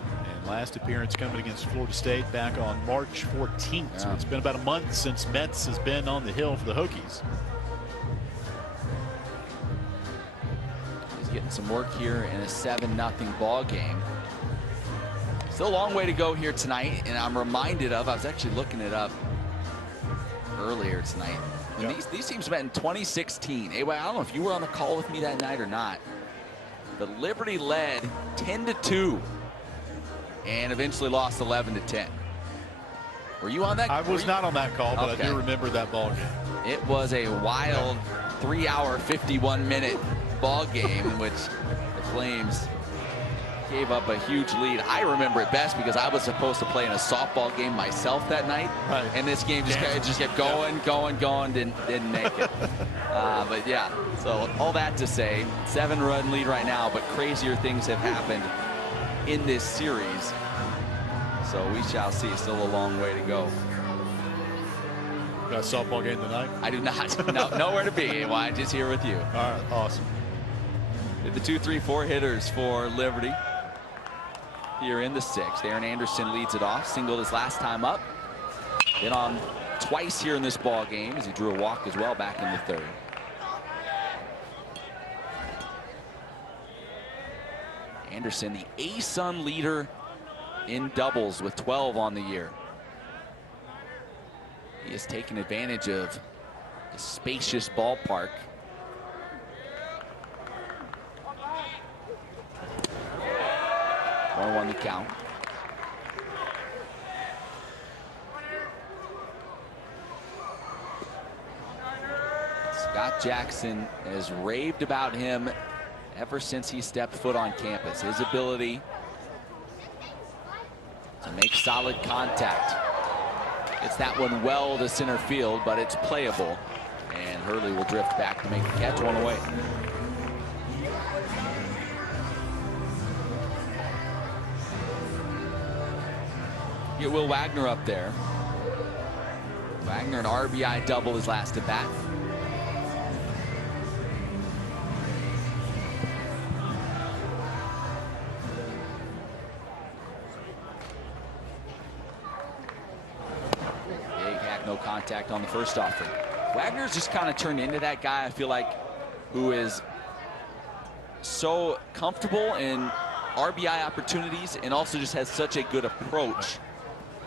And last appearance coming against Florida State back on March 14th. Yeah. So it's been about a month since Metz has been on the hill for the Hokies. He's getting some work here in a 7-0 ball game. Still a long way to go here tonight, and I'm reminded of, I was actually looking it up earlier tonight. When these teams met in 2016. Hey, well, I don't know if you were on the call with me that night or not, but Liberty led 10-2 and eventually lost 11-10. Were you on that? I was not on that call, but okay. I do remember that ball game. It was a wild 3-hour, 51-minute ball game in which the Flames gave up a huge lead. I remember it best because I was supposed to play in a softball game myself that night, and this game just kept going, didn't make it. But yeah, so all that to say, 7-run lead right now, but crazier things have happened in this series. So we shall see. Still a long way to go. Got a softball game tonight? I do not. No, nowhere to be. Why? Just here with you. All right, awesome. The 2, 3, 4 hitters for Liberty here in the 6th. Aaron Anderson leads it off. Singled his last time up. Been on twice here in this ball game as he drew a walk as well back in the 3rd. Anderson, the ASUN leader in doubles with 12 on the year. He has taken advantage of the spacious ballpark. One the count. Scott Jackson has raved about him ever since he stepped foot on campus. His ability to make solid contact. It's that one well to center field, but it's playable. And Hurley will drift back to make the catch, 1 away. Get Will Wagner up there. Wagner, an RBI double his last at bat. Big hack, no contact on the first offering. Wagner's just kind of turned into that guy, I feel like, who is so comfortable in RBI opportunities and also just has such a good approach.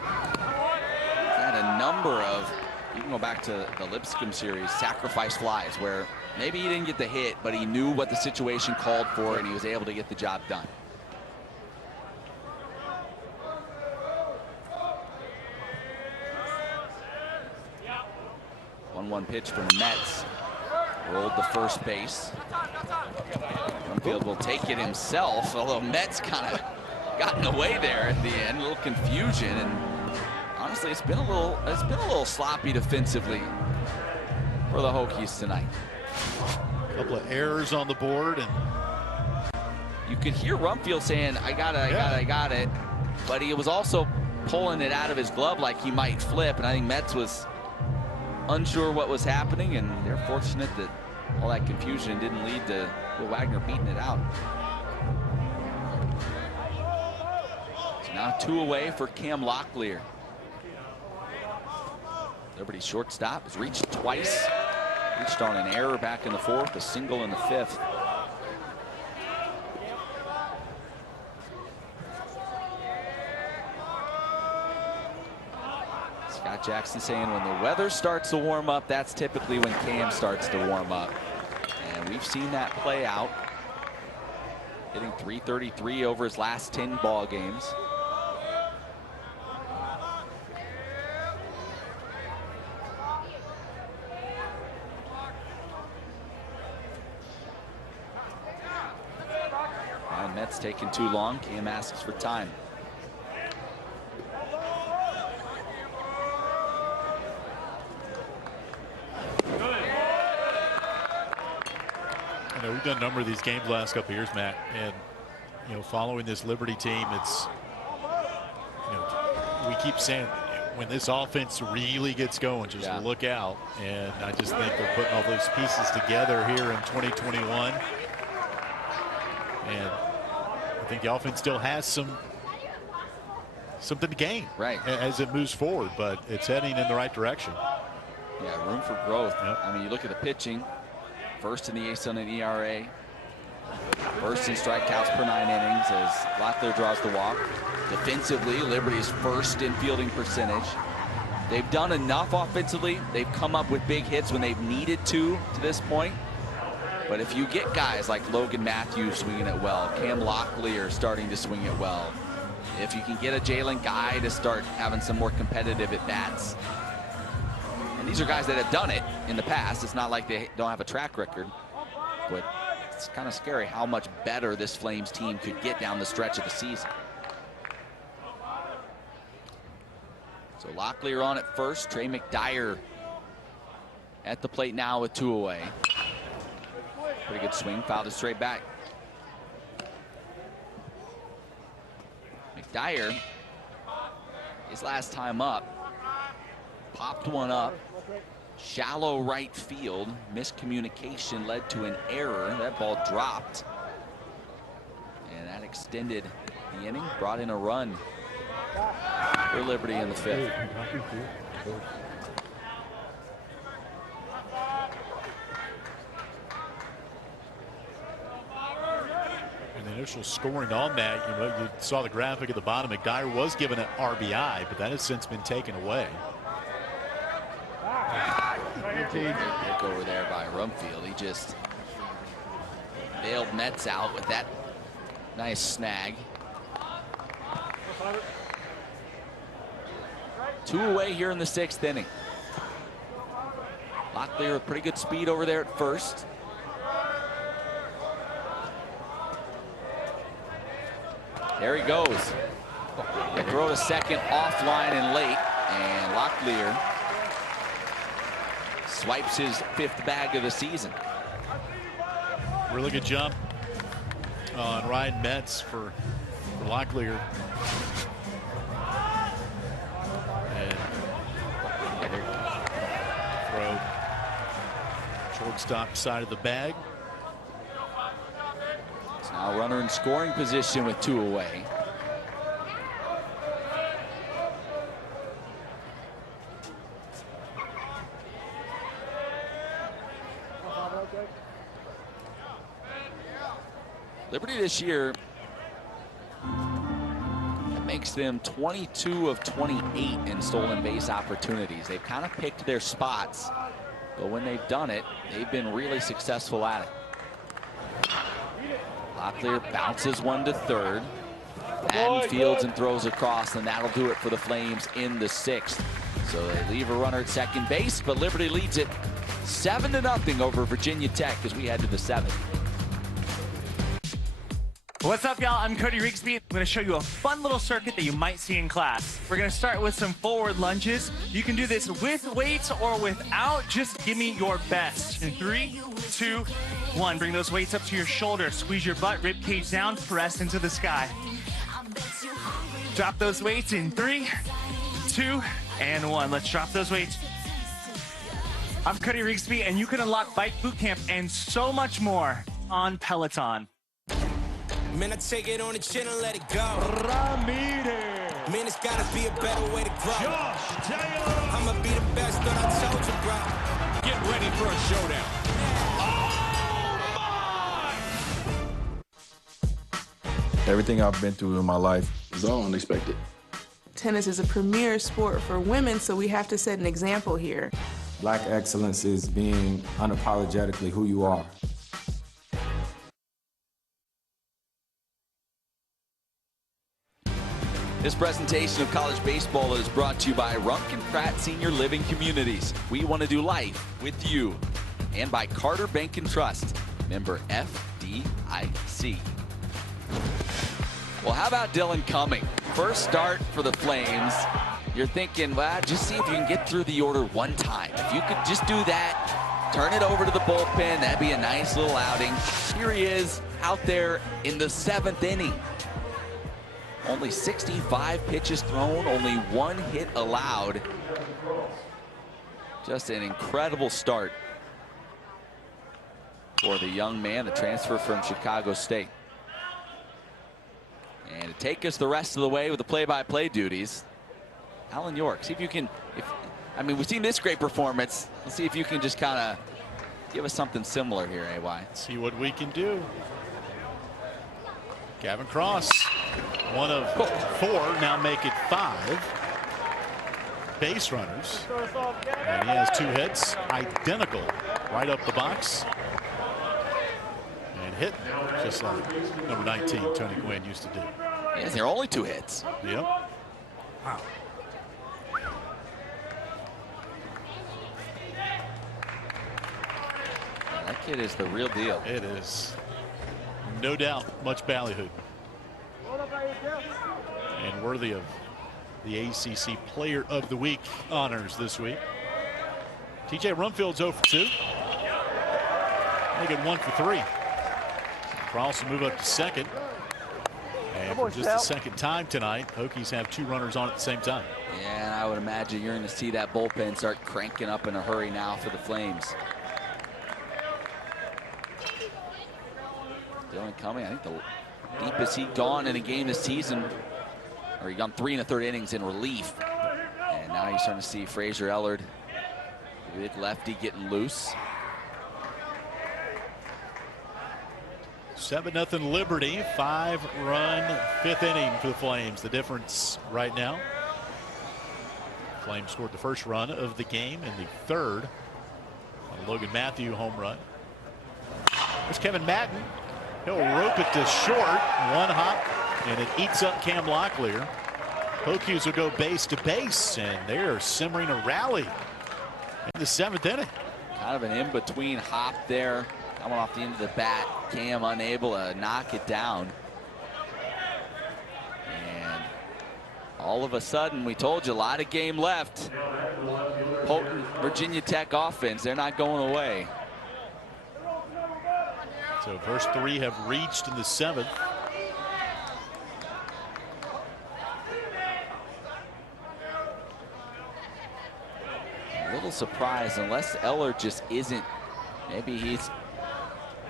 Had a number of, you can go back to the Lipscomb series, sacrifice flies, where maybe he didn't get the hit, but he knew what the situation called for and he was able to get the job done. One pitch from the Mets. Rolled the first base. Rumfield will take it himself, although Mets kind of got in the way there at the end. A little confusion, and honestly, it's been a little sloppy defensively for the Hokies tonight. A couple of errors on the board, and you could hear Rumfield saying, I got it, but he was also pulling it out of his glove like he might flip, and I think Mets was unsure what was happening, and they're fortunate that all that confusion didn't lead to Will Wagner beating it out. So now 2 away for Cam Locklear. Liberty's shortstop has reached twice. Reached on an error back in the 4th, a single in the 5th. Scott Jackson saying when the weather starts to warm up, that's typically when Cam starts to warm up. And we've seen that play out. Hitting .333 over his last 10 ball games. And Mets taking too long. Cam asks for time. You know, we've done a number of these games the last couple of years, Matt, and you know, following this Liberty team, it's, you know, we keep saying when this offense really gets going, just look out. And I just think they're putting all those pieces together here in 2021. And I think the offense still has something to gain as it moves forward, but it's heading in the right direction. Yeah, room for growth. I mean, you look at the pitching, first in the ASUN and ERA, first in strikeouts per 9 innings as Locklear draws the walk. Defensively, Liberty is first in fielding percentage. They've done enough offensively. They've come up with big hits when they've needed to this point. But if you get guys like Logan Matthews swinging it well, Cam Locklear starting to swing it well, if you can get a Jalen Guy to start having some more competitive at-bats, and these are guys that have done it in the past. It's not like they don't have a track record, but it's kind of scary how much better this Flames team could get down the stretch of the season. So Locklear on at first. Trey McDyer at the plate now with 2 away. Pretty good swing, fouled it straight back. McDyer, his last time up, popped one up. Shallow right field. Miscommunication led to an error. That ball dropped. And that extended the inning, brought in a run for Liberty in the 5th. And the initial scoring on that, you know, you saw the graphic at the bottom. McDyer was given an RBI, but that has since been taken away. Look over there by Rumfield. He just bailed Mets out with that nice snag. 2 away here in the 6th inning. Locklear with pretty good speed over there at first. There he goes. They throw to second offline and late, and Locklear swipes his 5th bag of the season. Really good jump on Ryan Metz for Locklear. And throw shortstop side of the bag. It's now runner in scoring position with 2 away. Liberty this year, that makes them 22 of 28 in stolen base opportunities. They've kind of picked their spots, but when they've done it, they've been really successful at it. Locklear bounces one to third. Madden fields and throws across, and that'll do it for the Flames in the 6th. So they leave a runner at second base, but Liberty leads it 7-0 over Virginia Tech as we head to the 7th. What's up, y'all? I'm Cody Rigsby. I'm going to show you a fun little circuit that you might see in class. We're going to start with some forward lunges. You can do this with weights or without. Just give me your best. In 3, 2, 1. Bring those weights up to your shoulders. Squeeze your butt, rib cage down, press into the sky. Drop those weights in 3, 2, and 1. Let's drop those weights. I'm Cody Rigsby, and you can unlock Bike Bootcamp and so much more on Peloton. Man, I take it on the chin and let it go. Ramirez. Man, it's gotta be a better way to grow. Josh Taylor. I'ma be the best that I told you, bro. Get ready for a showdown. Everything I've been through in my life is all unexpected. Tennis is a premier sport for women, so we have to set an example here. Black excellence is being unapologetically who you are. This presentation of college baseball is brought to you by Runk and Pratt Senior Living Communities. We want to do life with you. And by Carter Bank and Trust, member FDIC. Well, how about Dylan Cumming? First start for the Flames. You're thinking, well, just see if you can get through the order one time. If you could just do that, turn it over to the bullpen. That'd be a nice little outing. Here he is out there in the 7th inning. Only 65 pitches thrown, only 1 hit allowed. Just an incredible start for the young man, the transfer from Chicago State. And to take us the rest of the way with the play-by-play duties, Alan York. See if you can, I mean, we've seen this great performance. Let's see if you can just kind of give us something similar here, AY. See what we can do. Gavin Cross, 1 of 4, now make it 5 base runners. And he has 2 hits, identical, right up the box. And hit just like number 19, Tony Gwynn, used to do. Yeah, there are only 2 hits. Yep. Wow. That kid is the real deal. It is. No doubt, much ballyhoo. And worthy of the ACC Player of the Week honors this week. TJ Rumfield's 0 for 2. Make it 1 for 3. Cross will move up to second. And for just the second time tonight, Hokies have 2 runners on at the same time. Yeah, and I would imagine you're going to see that bullpen start cranking up in a hurry now for the Flames. Dylan Cumming, I think the deepest he'd gone in a game this season, or he gone 3 1/3 innings in relief. And now you're starting to see Fraser Ellard, the big lefty, getting loose. 7-0 Liberty, 5-run 5th inning for the Flames. The difference right now. Flames scored the first run of the game and the 3rd on a Logan Matthew home run. There's Kevin Madden. He'll rope it to short, 1 hop, and it eats up Cam Locklear. Hokies will go base to base, and they're simmering a rally in the 7th inning. Kind of an in-between hop there. Coming off the end of the bat, Cam unable to knock it down. And all of a sudden, we told you, a lot of game left. Potent Virginia Tech offense, they're not going away. So first 3 have reached in the 7th. A little surprised, unless Eller just isn't, maybe he's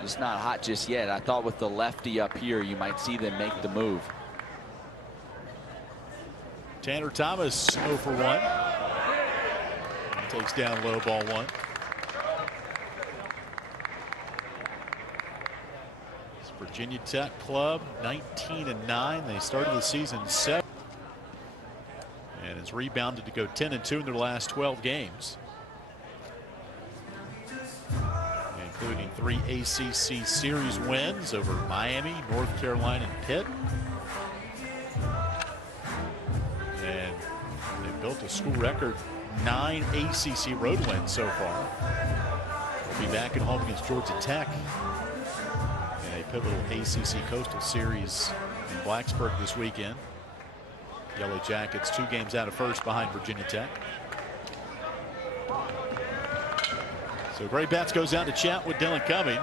just not hot just yet. I thought with the lefty up here, you might see them make the move. Tanner Thomas 0 for 1. Takes down low, ball 1. It's Virginia Tech club, 19-9. They started the season 7. And has rebounded to go 10-2 in their last 12 games. Including 3 ACC series wins over Miami, North Carolina, and Pitt. And they built a school record 9 ACC road wins so far. They'll be back at home against Georgia Tech in a pivotal ACC Coastal Series in Blacksburg this weekend. Yellow Jackets 2 games out of first behind Virginia Tech. So Gray Bats goes out to chat with Dylan Cumming.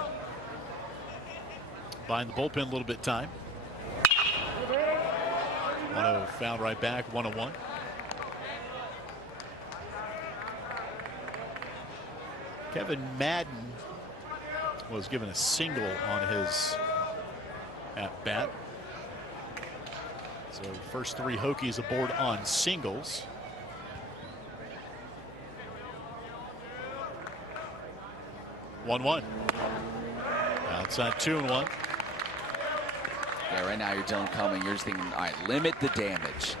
Behind the bullpen a little bit time. 1-0 fouled right back, 1-1. Kevin Madden was given a single on his at bat. So first 3 Hokies aboard on singles. One. Outside 2-1. Yeah, right now you're Dylan Cumming. You're just thinking, all right, limit the damage.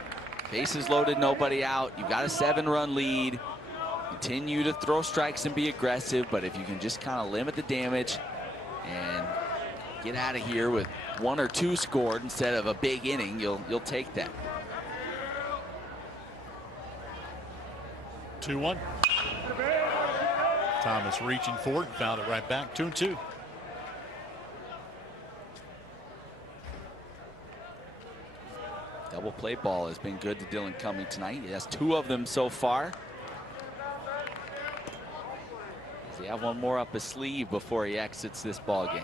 Bases loaded, nobody out. You've got a 7-run lead. Continue to throw strikes and be aggressive, but if you can just kind of limit the damage and get out of here with 1 or 2 scored instead of a big inning, you'll take that. 2-1. Thomas reaching for it and found it right back. 2-2. Double play ball has been good to Dylan Cumming tonight. He has 2 of them so far. he have one more up his sleeve before he exits this ball game?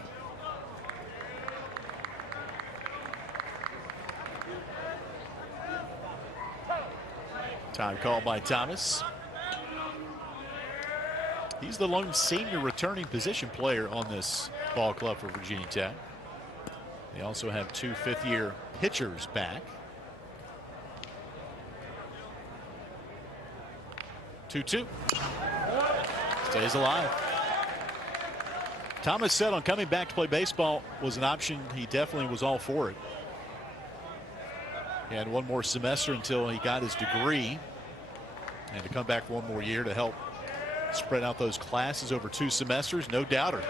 Time called by Thomas. He's the lone senior returning position player on this ball club for Virginia Tech. They also have 2 fifth-year pitchers back. 2-2. Stays alive. Thomas said on coming back to play baseball was an option. He definitely was all for it. He had one more semester until he got his degree, and to come back for one more year to help spread out those classes over 2 semesters, no doubter.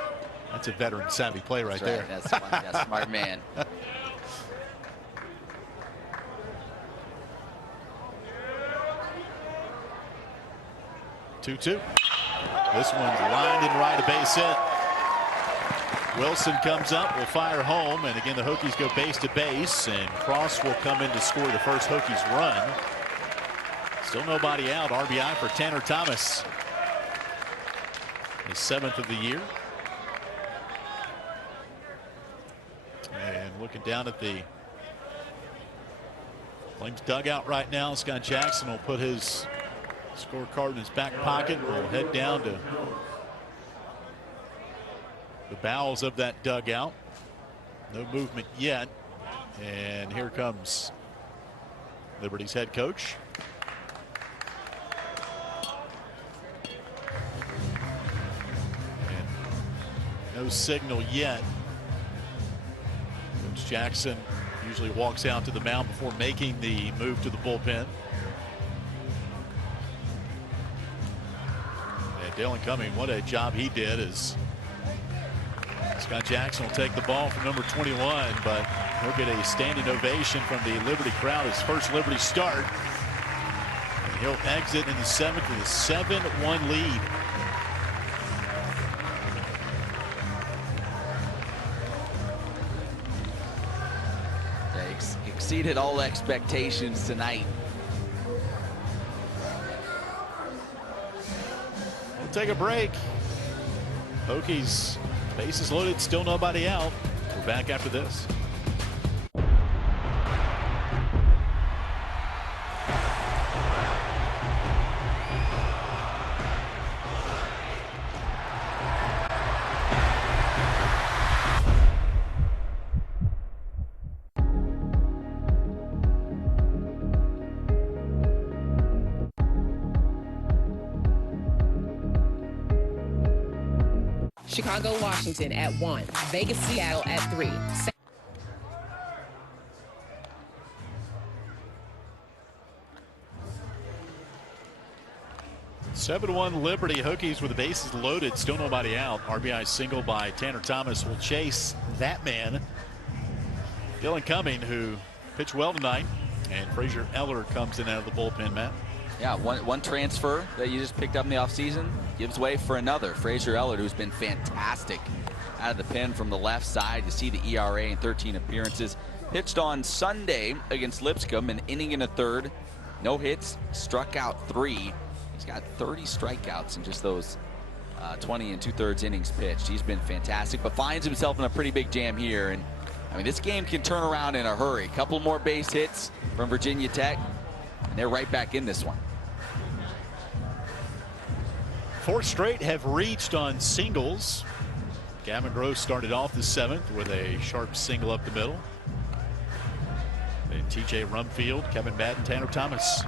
That's a veteran savvy play right there. That's smart. That's smart man. 2-2. This one's lined and right, a base hit. Wilson comes up, will fire home, and again the Hokies go base to base, and Cross will come in to score the first Hokies run. Still nobody out. RBI for Tanner Thomas. His 7th of the year. And looking down at the Flames dugout right now, Scott Jackson will put his scorecard in his back pocket and will head down to the bowels of that dugout. No movement yet. And here comes Liberty's head coach. And no signal yet. Coach Jackson usually walks out to the mound before making the move to the bullpen. And Dylan Cumming, what a job he did as Scott Jackson will take the ball from number 21, but he'll get a standing ovation from the Liberty crowd, his first Liberty start. And he'll exit in the 7th with a 7-1 lead. They exceeded all expectations tonight. We'll take a break. Hokies, bases loaded, still nobody out. We're back after this. Chicago, Washington at 1. Vegas, Seattle at 3. 7-1 Liberty. Hokies with the bases loaded, still nobody out. RBI single by Tanner Thomas will chase that man, Dylan Cumming, who pitched well tonight, and Frazier Eller comes in out of the bullpen, Matt. Yeah, one transfer that you just picked up in the offseason gives way for another. Frazier Eller, who's been fantastic out of the pen from the left side. You see the ERA in 13 appearances. Pitched on Sunday against Lipscomb, an inning and a third. No hits, struck out 3. He's got 30 strikeouts in just those 20 2/3 innings pitched. He's been fantastic, but finds himself in a pretty big jam here. And I mean, this game can turn around in a hurry. A couple more base hits from Virginia Tech, and they're right back in this one. 4 straight have reached on singles. Gavin Gross started off the 7th with a sharp single up the middle. Then TJ Rumfield, Kevin Madden, Tanner Thomas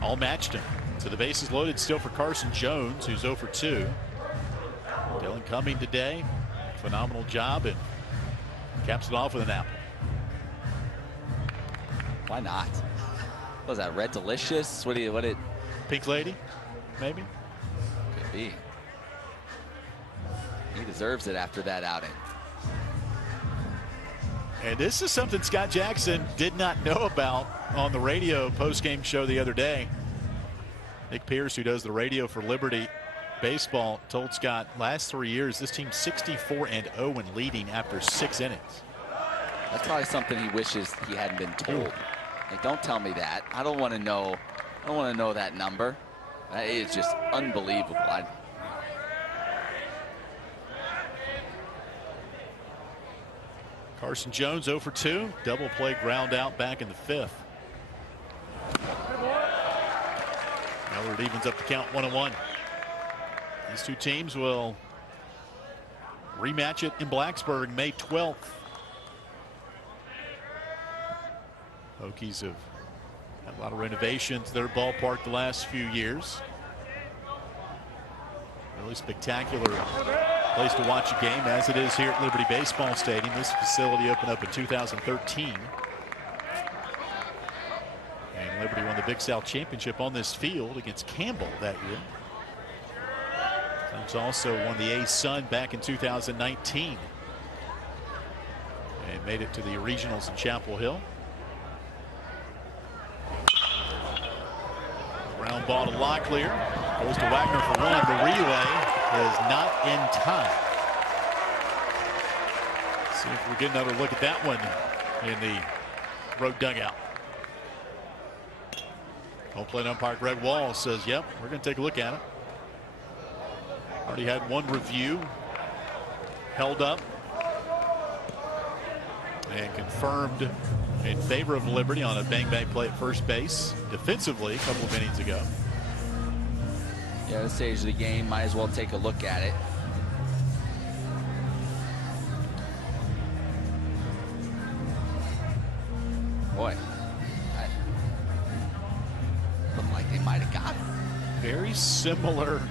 all matched him. So the bases loaded still for Carson Jones, who's 0 for 2. Dylan Cumming today, phenomenal job, and caps it off with an apple. Why not? What was that, Red Delicious? What did Pink Lady, maybe? Could be. He deserves it after that outing. And this is something Scott Jackson did not know about on the radio post-game show the other day. Nick Pierce, who does the radio for Liberty Baseball, told Scott last 3 years this team's 64-0 and leading after 6 innings. That's probably something he wishes he hadn't been told. Hey, don't tell me that. I don't want to know. I don't want to know that number. That is just unbelievable. Carson Jones 0 for 2. Double play ground out back in the 5th. Now it evens up the count 1-1. These two teams will rematch it in Blacksburg May 12th. Hokies have had a lot of renovations to their ballpark the last few years. Really spectacular place to watch a game, as it is here at Liberty Baseball Stadium. This facility opened up in 2013. And Liberty won the Big South Championship on this field against Campbell that year. Flames also won the A-Sun back in 2019. And made it to the regionals in Chapel Hill. Ground ball to Locklear. Goes to Wagner for one. The relay is not in time. See if we get another look at that one in the road dugout. Home plate umpire Greg Wall says, yep, we're going to take a look at it. Already had one review held up and confirmed in favor of Liberty on a bang-bang play at first base defensively a couple of innings ago. Yeah, this stage of the game, might as well take a look at it. Boy, that looked like they might have got it. Very similar.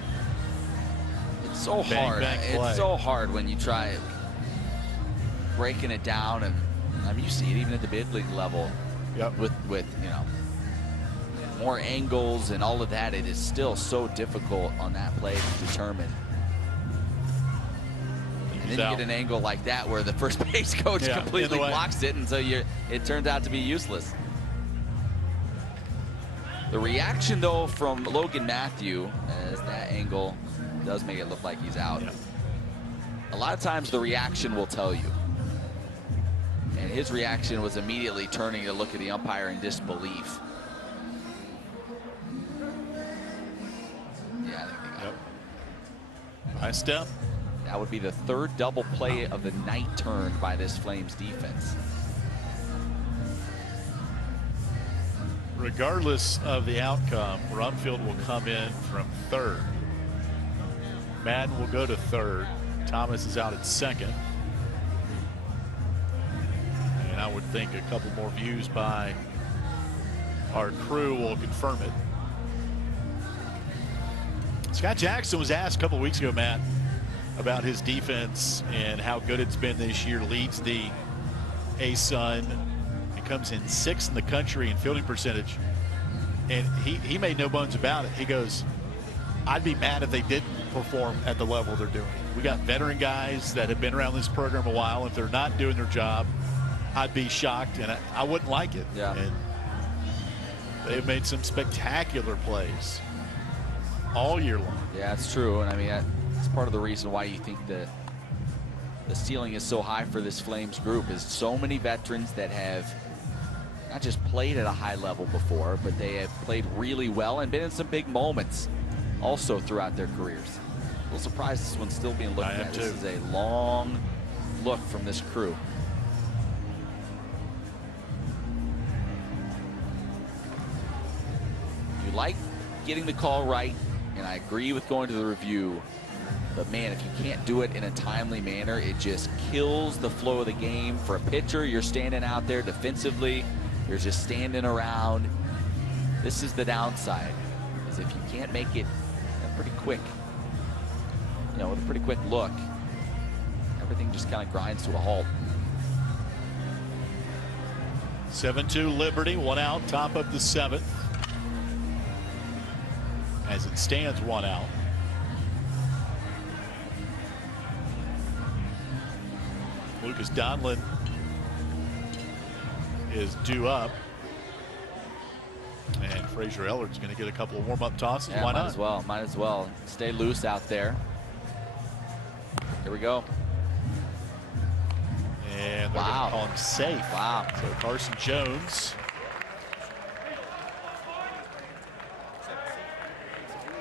It's so hard. It's so hard when you try breaking it down, and I mean, you see it even at the big league level. Yep. With you know, more angles and all of that, it is still so difficult on that play to determine. And then you get an angle like that where the first base coach completely blocks it, and so it turns out to be useless. The reaction, though, from Logan Matthew, as that angle does make it look like he's out. Yep. A lot of times the reaction will tell you. And his reaction was immediately turning to look at the umpire in disbelief. Yeah, I think they got it. Nice step. That would be the third double play of the night turned by this Flames defense. Regardless of the outcome, Rumfield will come in from third. Madden will go to third. Thomas is out at second. And I would think a couple more views by our crew will confirm it. Scott Jackson was asked a couple weeks ago, Matt, about his defense and how good it's been this year. Leads the A-Sun and comes in 6th in the country in fielding percentage. And he made no bones about it. He goes, I'd be mad if they didn't perform at the level they're doing. We got veteran guys that have been around this program a while. If they're not doing their job, I'd be shocked, and I wouldn't like it. Yeah. And they've made some spectacular plays all year long. Yeah, it's true. And I mean, that's part of the reason why you think that the ceiling is so high for this Flames group is so many veterans that have not just played at a high level before, but they have played really well and been in some big moments also throughout their careers. A little surprised this one's still being looked at. This is a long look from this crew. You like getting the call right, and I agree with going to the review, but man, if you can't do it in a timely manner, it just kills the flow of the game. For a pitcher, you're standing out there defensively, you're just standing around. This is the downside, is if you can't make it pretty quick, you know, with a pretty quick look, everything just kind of grinds to a halt. 7-2 Liberty, 1 out, top of the 7th. As it stands, 1 out. Lucas Donlin is due up. And Frazier Ellard's going to get a couple of warm-up tosses. Yeah, why might not? as well. Might as well. Stay loose out there. Here we go. And they're going to call him safe. Wow. So Carson Jones.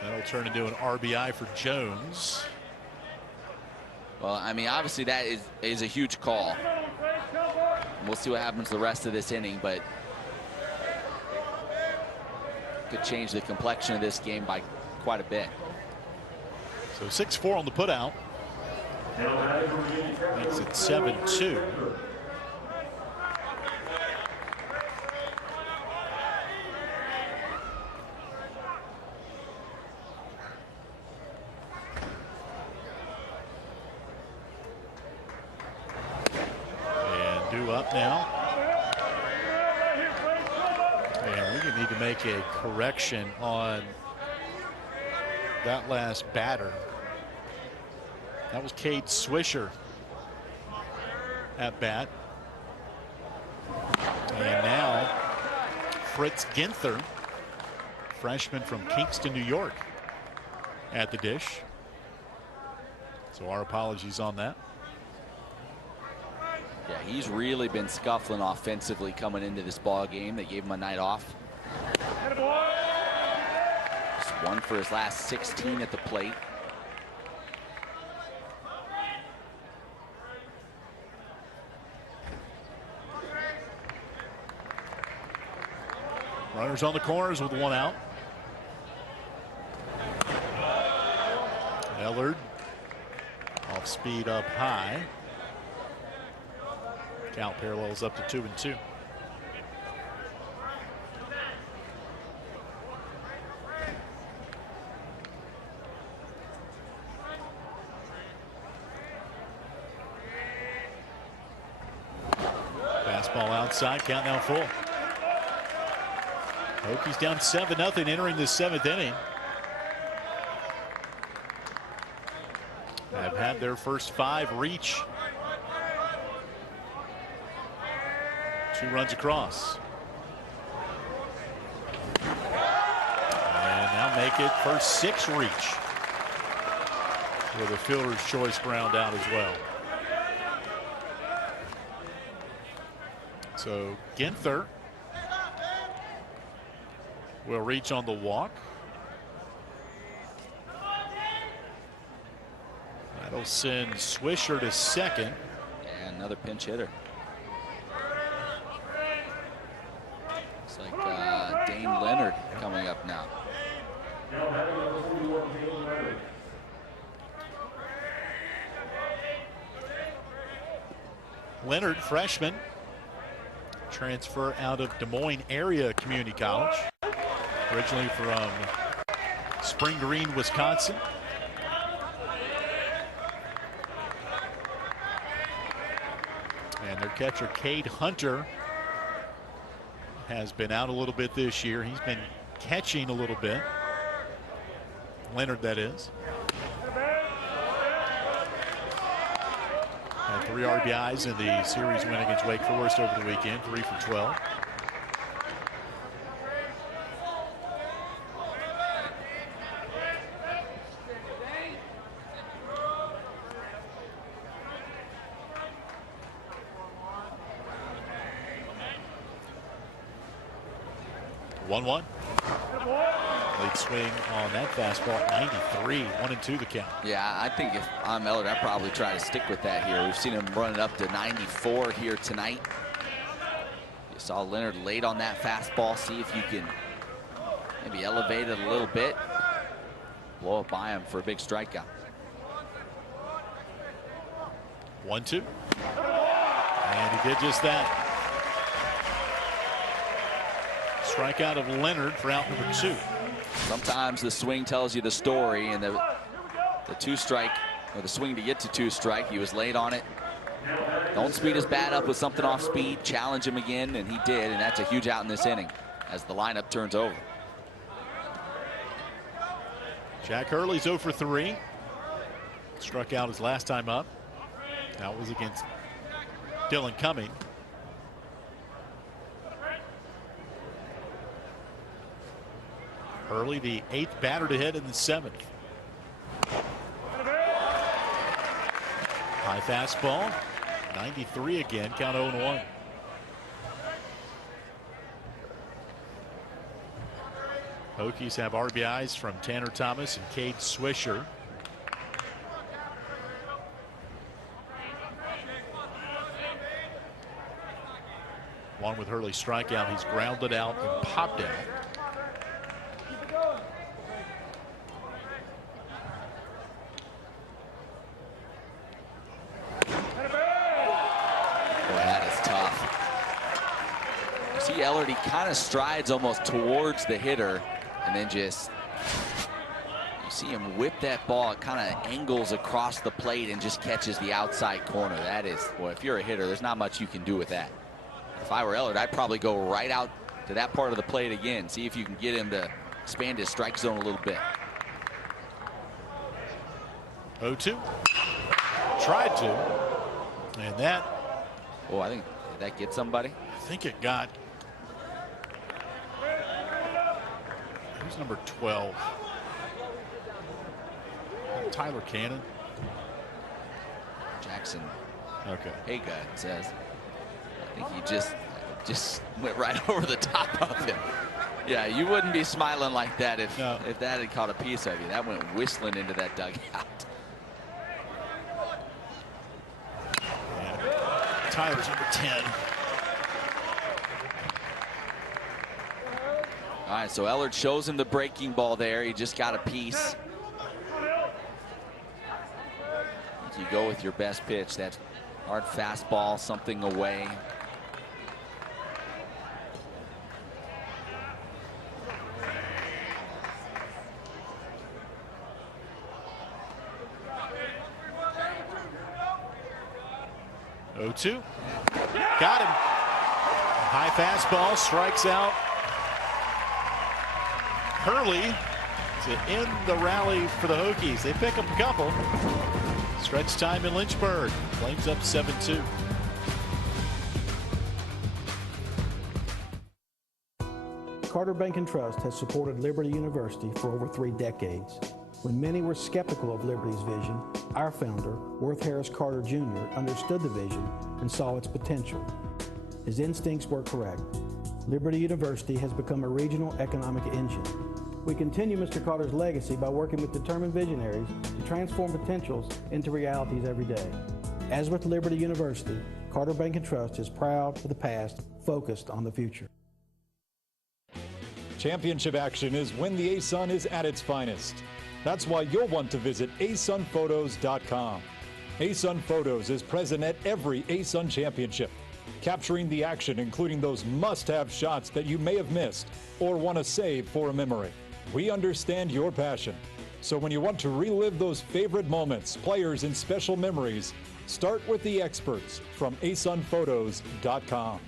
That'll turn into an RBI for Jones. Well, I mean, obviously that is a huge call. We'll see what happens the rest of this inning, but could change the complexion of this game by quite a bit. So 6-4 on the putout. Makes it 7-2. And due up now. And we need to make a correction on that last batter. That was Cade Swisher at bat. And now Fritz Ginther, freshman from Kingston, New York, at the dish. So our apologies on that. Yeah, he's really been scuffling offensively coming into this ball game. They gave him a night off. Just one for his last 16 at the plate. Runners on the corners with one out. Ellard off speed up high. Count parallels up to 2-2. Fastball outside, count now full. Hokies down 7-0 entering the 7th inning. Have had their first 5 reach. 2 runs across. And now make it first 6 reach with a fielder's choice ground out as well. So Ginther will reach on the walk. That'll send Swisher to second. And another pinch hitter. Looks like Dane Leonard coming up now. Leonard, freshman, transfer out of Des Moines Area Community College, originally from Spring Green, Wisconsin. And their catcher, Cade Hunter, has been out a little bit this year. He's been catching a little bit. Leonard, that is. Had 3 RBIs in the series win against Wake Forest over the weekend, 3 for 12. One. Late swing on that fastball at 93, 1-2 the count. Yeah, I think if I'm Ellard, I'd probably try to stick with that here. We've seen him run it up to 94 here tonight. You saw Leonard late on that fastball. See if you can maybe elevate it a little bit. Blow it by him for a big strikeout. 1-2. And he did just that. Strikeout of Leonard for out number 2. Sometimes the swing tells you the story, and the 2-strike, or the swing to get to 2-strike, he was late on it. Don't speed his bat up with something off speed. Challenge him again, and he did, and that's a huge out in this inning as the lineup turns over. Jack Hurley's 0 for 3. Struck out his last time up. That was against Dylan Cumming. Hurley, the 8th batter to hit in the 7th. High fastball, 93 again, count 0-1. Hokies have RBIs from Tanner Thomas and Cade Swisher. Along with Hurley's strikeout, he's grounded out and popped out. Boy, that is tough. You see Ellard, he kind of strides almost towards the hitter and then just, you see him whip that ball. It kind of angles across the plate and just catches the outside corner. That is, boy, if you're a hitter, there's not much you can do with that. If I were Ellard, I'd probably go right out to that part of the plate again. See if you can get him to expand his strike zone a little bit. 0-2. Tried to. And that. Oh, I think, did that get somebody? I think it got. Who's number 12? Tyler Cannon. Jackson. Okay. Hey, God says. I think he just went right over the top of him. Yeah, you wouldn't be smiling like that if that had caught a piece of you. That went whistling into that dugout. Yeah. Tyler's number 10. All right, so Ellard shows him the breaking ball there. He just got a piece. You go with your best pitch, that hard fastball, something away. Oh-2. Got him. High fastball, strikes out Hurley to end the rally for the Hokies. They pick up a couple. Stretch time in Lynchburg. Flames up 7-2. Carter Bank & Trust has supported Liberty University for over 3 decades. When many were skeptical of Liberty's vision, our founder, Worth Harris Carter Jr., understood the vision and saw its potential. His instincts were correct. Liberty University has become a regional economic engine. We continue Mr. Carter's legacy by working with determined visionaries to transform potentials into realities every day. As with Liberty University, Carter Bank & Trust is proud of the past, focused on the future. Championship action is when the ASUN is at its finest. That's why you'll want to visit asunphotos.com. ASUN Photos is present at every ASUN championship, capturing the action, including those must-have shots that you may have missed or want to save for a memory. We understand your passion. So when you want to relive those favorite moments, players, and special memories, start with the experts from asunphotos.com.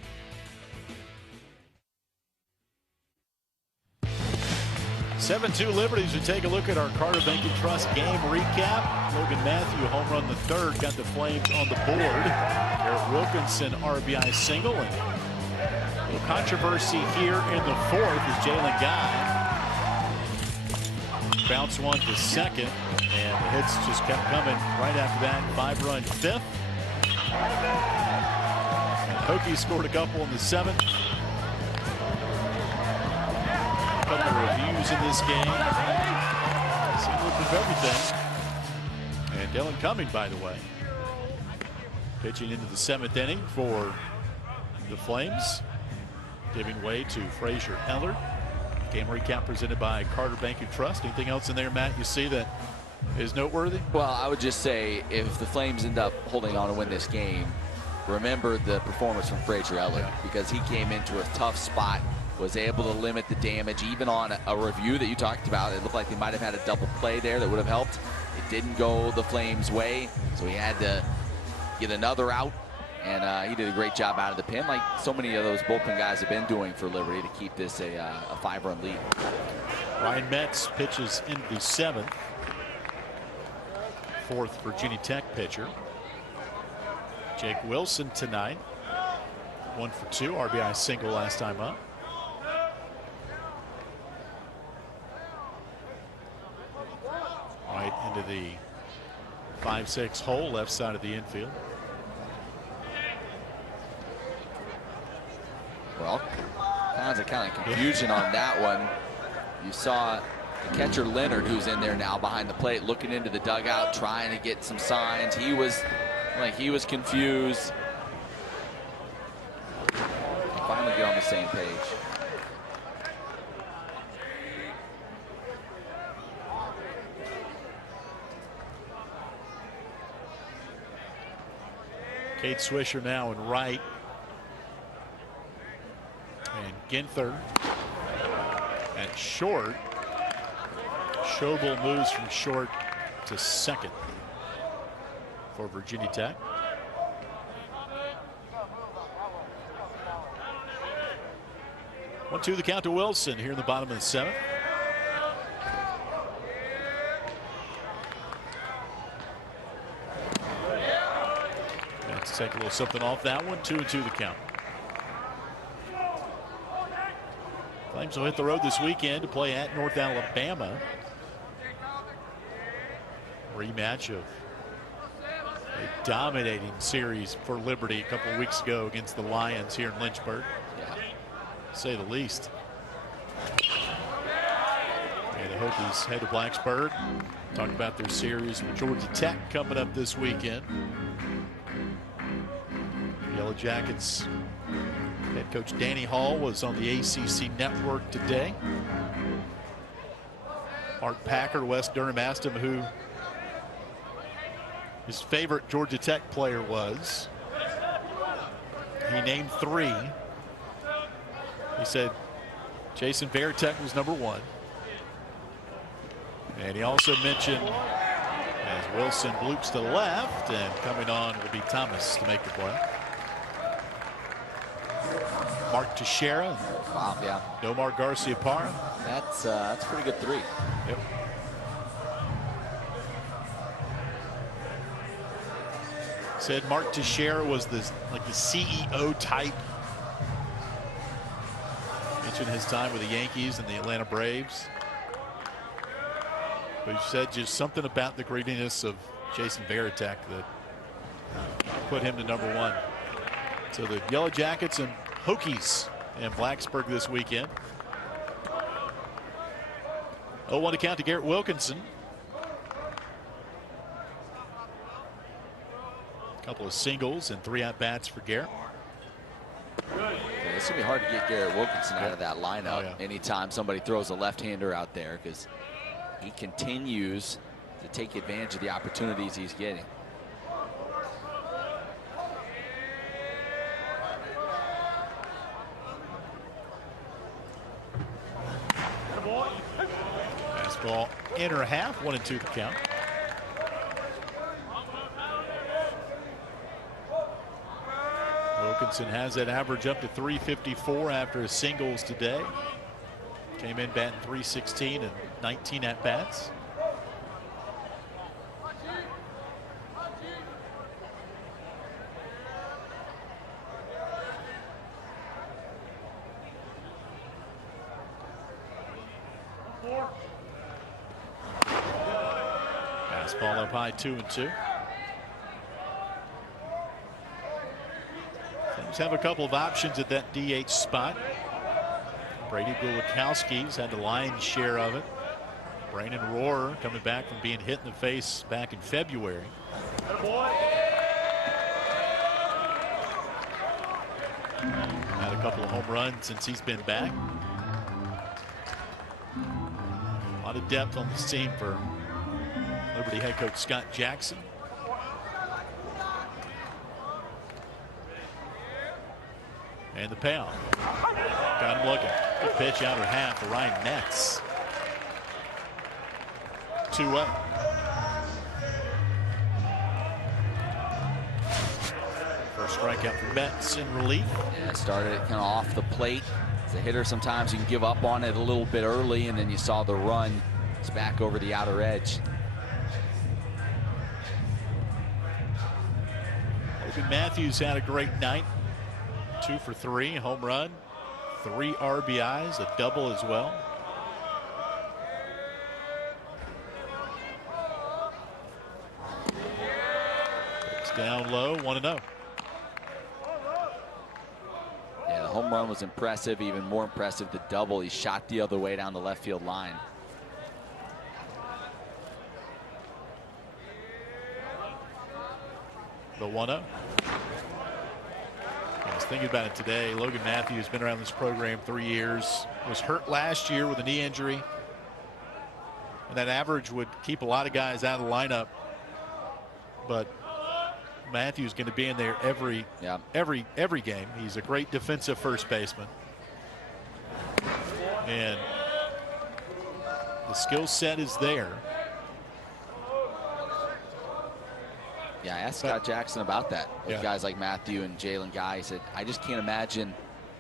(7-2) Liberties. We take a look at our Carter Bank & Trust game recap. Logan Matthew, home run the third, got the Flames on the board. Garrett Wilkinson, RBI single. And a little controversy here in the fourth as Jalen Guy bounced one to second, and the hits just kept coming right after that. 5-run fifth. And Hokies scored a couple in the seventh. A couple of reviews in this game. See a little bit of everything. And Dylan Cumming, by the way, pitching into the 7th inning for the Flames, giving way to Frazier Ellard. Game recap presented by Carter Bank & Trust. Anything else in there, Matt, you see that is noteworthy? Well, I would just say if the Flames end up holding on to win this game, remember the performance from Frazier Ellard, because he came into a tough spot, was able to limit the damage. Even on a review that you talked about, it looked like they might have had a double play there that would have helped. It didn't go the Flames' way, so he had to get another out. And he did a great job out of the pen, like so many of those bullpen guys have been doing for Liberty to keep this a 5-run lead. Ryan Metz pitches into the 7th. Fourth Virginia Tech pitcher. Jake Wilson tonight. 1 for 2, RBI single last time up. Right into the 5-6 hole, left side of the infield. Well, kind of confusion on that one. You saw the catcher Leonard, who's in there now behind the plate, looking into the dugout, trying to get some signs. He was confused. If I glad you're on the same page. Kate Swisher now in right. And Ginther at short. Schobel moves from short to second for Virginia Tech. 1-2 the count to Wilson here in the bottom of the 7th. Let's take a little something off that one. 2-2 the count. Flames will hit the road this weekend to play at North Alabama. Rematch of a dominating series for Liberty a couple of weeks ago against the Lions here in Lynchburg. Yeah. To say the least. And the Hokies head to Blacksburg. Talk about their series with Georgia Tech coming up this weekend. Yellow Jackets head coach Danny Hall was on the ACC network today. Mark Packer, West Durham, asked him who his favorite Georgia Tech player was. He named 3. He said Jason Varitek was number 1. And he also mentioned, as Wilson bloops to the left, and coming on will be Thomas to make the play. Mark Teixeira. Wow, yeah. Nomar Garcia-Parra. That's a pretty good 3. Yep. Said Mark Teixeira was the CEO type. Mentioned his time with the Yankees and the Atlanta Braves. But he said just something about the grittiness of Jason Varitek that put him to number 1. So the Yellow Jackets and Hokies in Blacksburg this weekend. 0-1 to count to Garrett Wilkinson. Couple of singles and 3 at-bats for Garrett. Yeah, it's going to be hard to get Garrett Wilkinson out of that lineup anytime somebody throws a left-hander out there, because he continues to take advantage of the opportunities he's getting. Fastball inner half, 1-2 the count. Wilkinson has that average up to 354 after his singles today. Came in batting .316 and 19 at bats. Fastball up high, 2-2. Flames have a couple of options at that DH spot. Brady Gulikowski's had the lion's share of it. Brandon Rohrer coming back from being hit in the face back in February. Had a couple of home runs since he's been back. A lot of depth on this team for Liberty head coach Scott Jackson. And the payoff. Got him looking. Good pitch outer half for Ryan Metz. 2-0. First strikeout for Metz in relief. Yeah, started it kind of off the plate. As a hitter, sometimes you can give up on it a little bit early, and then you saw the run. It's back over the outer edge. Logan Matthews had a great night. 2 for 3, home run, 3 RBIs, a double as well. It's down low, 1-0. Yeah, the home run was impressive. Even more impressive, the double. He shot the other way down the left field line. The 1-0. thinking about it today. Logan Matthews has been around this program 3 years. Was hurt last year with a knee injury. And that average would keep a lot of guys out of the lineup. But Matthews going to be in there every game. He's a great defensive first baseman. And the skill set is there. Yeah, I asked Scott Jackson about that. With guys like Matthew and Jalen Guy, he said, I just can't imagine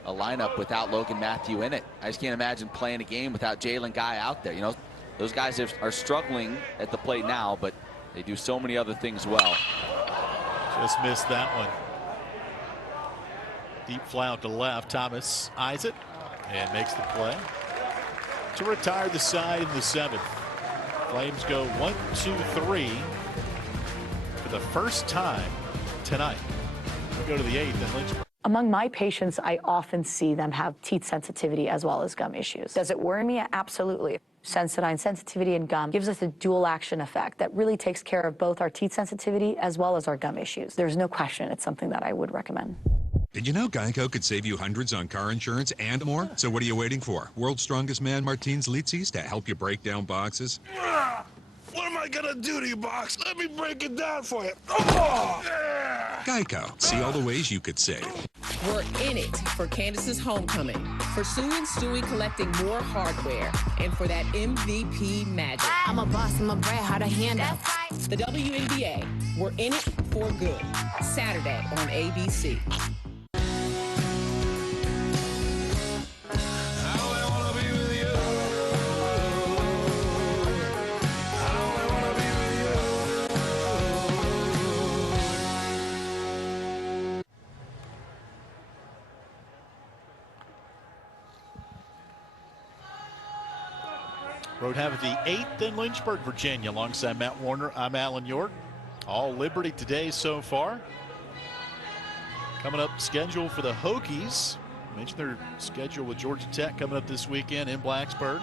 a lineup without Logan Matthew in it. I just can't imagine playing a game without Jalen Guy out there. You know, those guys are struggling at the plate now, but they do so many other things well. Just missed that one. Deep fly out to left. Thomas eyes it and makes the play to retire the side in the 7th. Flames go 1, 2, 3 for the first time tonight. We go to the 8th and Lynchburg. Among my patients, I often see them have teeth sensitivity as well as gum issues. Does it worry me? Absolutely. Sensodyne sensitivity and gum gives us a dual action effect that really takes care of both our teeth sensitivity as well as our gum issues. There's no question it's something that I would recommend. Did you know Geico could save you hundreds on car insurance and more? So what are you waiting for? World's strongest man, Martins Litzis, to help you break down boxes? What am I gonna do to you, Box? Let me break it down for you. Oh! Geico. See all the ways you could save. We're in it for Candace's homecoming, for Sue and Stewie collecting more hardware, and for that MVP magic. I'm a boss, I'm a brand, how to handle. The WNBA, we're in it for good. Saturday on ABC. Road Havoc the 8th in Lynchburg, Virginia. Alongside Matt Warner, I'm Alan York. All Liberty today so far. Coming up, schedule for the Hokies. Mentioned their schedule with Georgia Tech coming up this weekend in Blacksburg.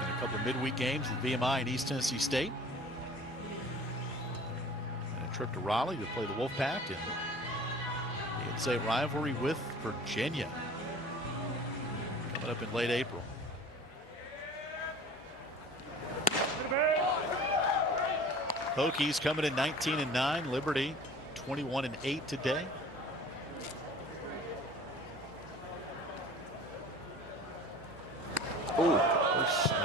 And a couple of midweek games at VMI and East Tennessee State. And a trip to Raleigh to play the Wolfpack and the in-state rivalry with Virginia. Coming up in late April. Hokies coming in 19-9. Liberty 21-8 today.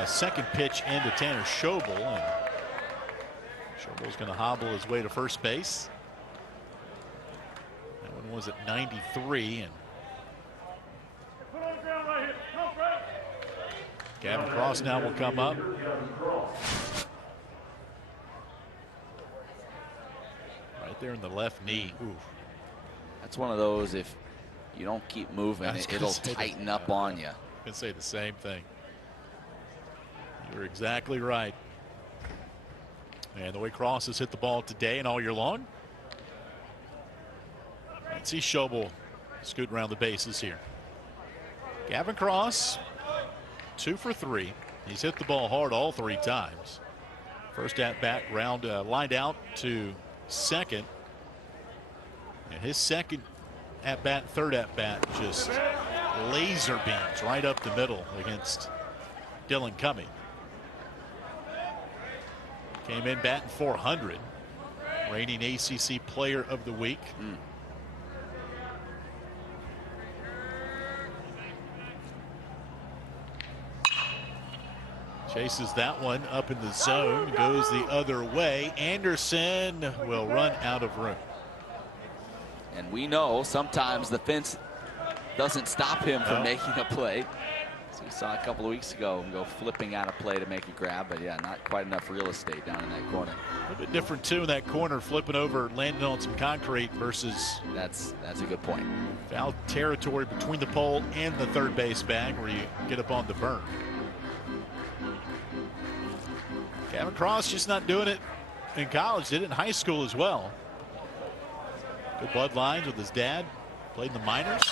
Second pitch into Tanner Schobel, and Schobel's going to hobble his way to first base. That one was at 93, and Gavin Cross now will come up. Right there in the left knee. Ooh. That's one of those, if you don't keep moving, it'll tighten up on you. I can say the same thing. You're exactly right. And the way Cross has hit the ball today and all year long. Let's see Schobel scooting around the bases here. Gavin Cross, 2 for 3. He's hit the ball hard all 3 times. First at bat, lined out to second. And his second at bat, third at bat, just laser beams right up the middle against Dylan Cumming. Came in batting 400. Reigning ACC Player of the Week. Chases that one up in the zone, goes the other way. Anderson will run out of room. And we know sometimes the fence doesn't stop him from making a play. So we saw a couple of weeks ago him go flipping out a play to make a grab, but yeah, not quite enough real estate down in that corner. A little bit different too in that corner, flipping over, landing on some concrete versus. That's a good point. Foul territory between the pole and the third base bag where you get up on the berm. Gavin Cross just not doing it in college, did it in high school as well. Good bloodlines with his dad, played in the minors.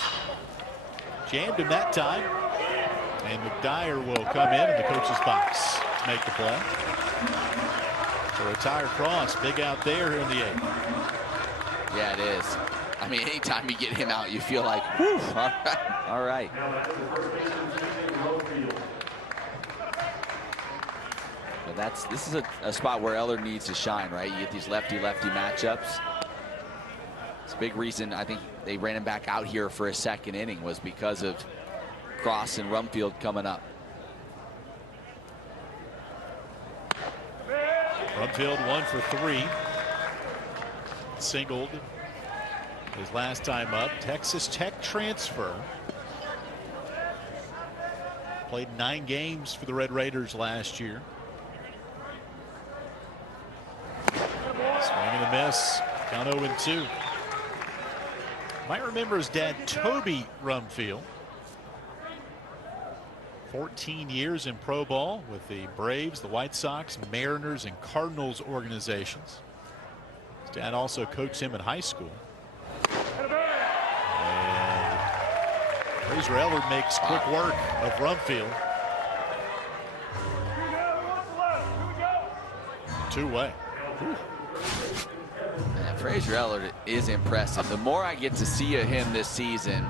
Jammed him that time. And McDyer will come in the coach's box to make the play. To retire Cross, big out there in the 8th. Yeah, it is. I mean, anytime you get him out, you feel like, whew, all right. But this is a spot where Eller needs to shine, right? You get these lefty-lefty matchups. It's a big reason I think they ran him back out here for a second inning was because of Cross and Rumfield coming up. Rumfield 1 for 3. Singled his last time up. Texas Tech transfer. Played 9 games for the Red Raiders last year. Swing and a miss. Count 0-2. Might remember his dad, Toby Rumfield. 14 years in pro ball with the Braves, the White Sox, Mariners, and Cardinals organizations. His dad also coached him in high school. And Fraser Eller makes quick work of Rumfield. 2-way. Man, Fraser Eller is impressive. The more I get to see of him this season,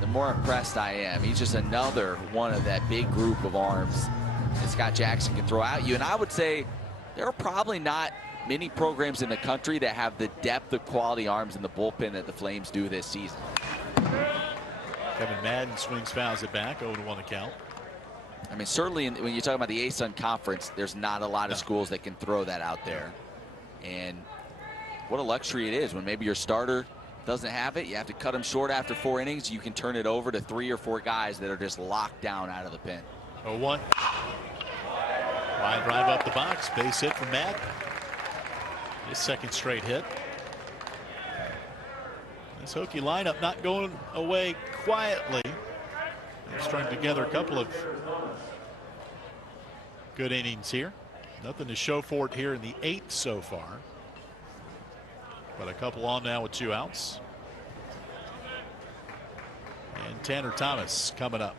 the more impressed I am. He's just another one of that big group of arms that Scott Jackson can throw at you. And I would say there are probably not many programs in the country that have the depth of quality arms in the bullpen that the Flames do this season. Kevin Madden swings, fouls it back. 0-1 to count. I mean, certainly when you're talking about the ASUN Conference, there's not a lot of schools that can throw that out there. And what a luxury it is when maybe your starter doesn't have it. You have to cut him short after 4 innings. You can turn it over to 3 or 4 guys that are just locked down out of the pen. 0-1. Line drive up the box. Base hit from Madden. His second straight hit. This Hokie lineup not going away quietly. They've strung together a couple of good innings here. Nothing to show for it here in the 8th so far. But a couple on now with 2 outs. And Tanner Thomas coming up.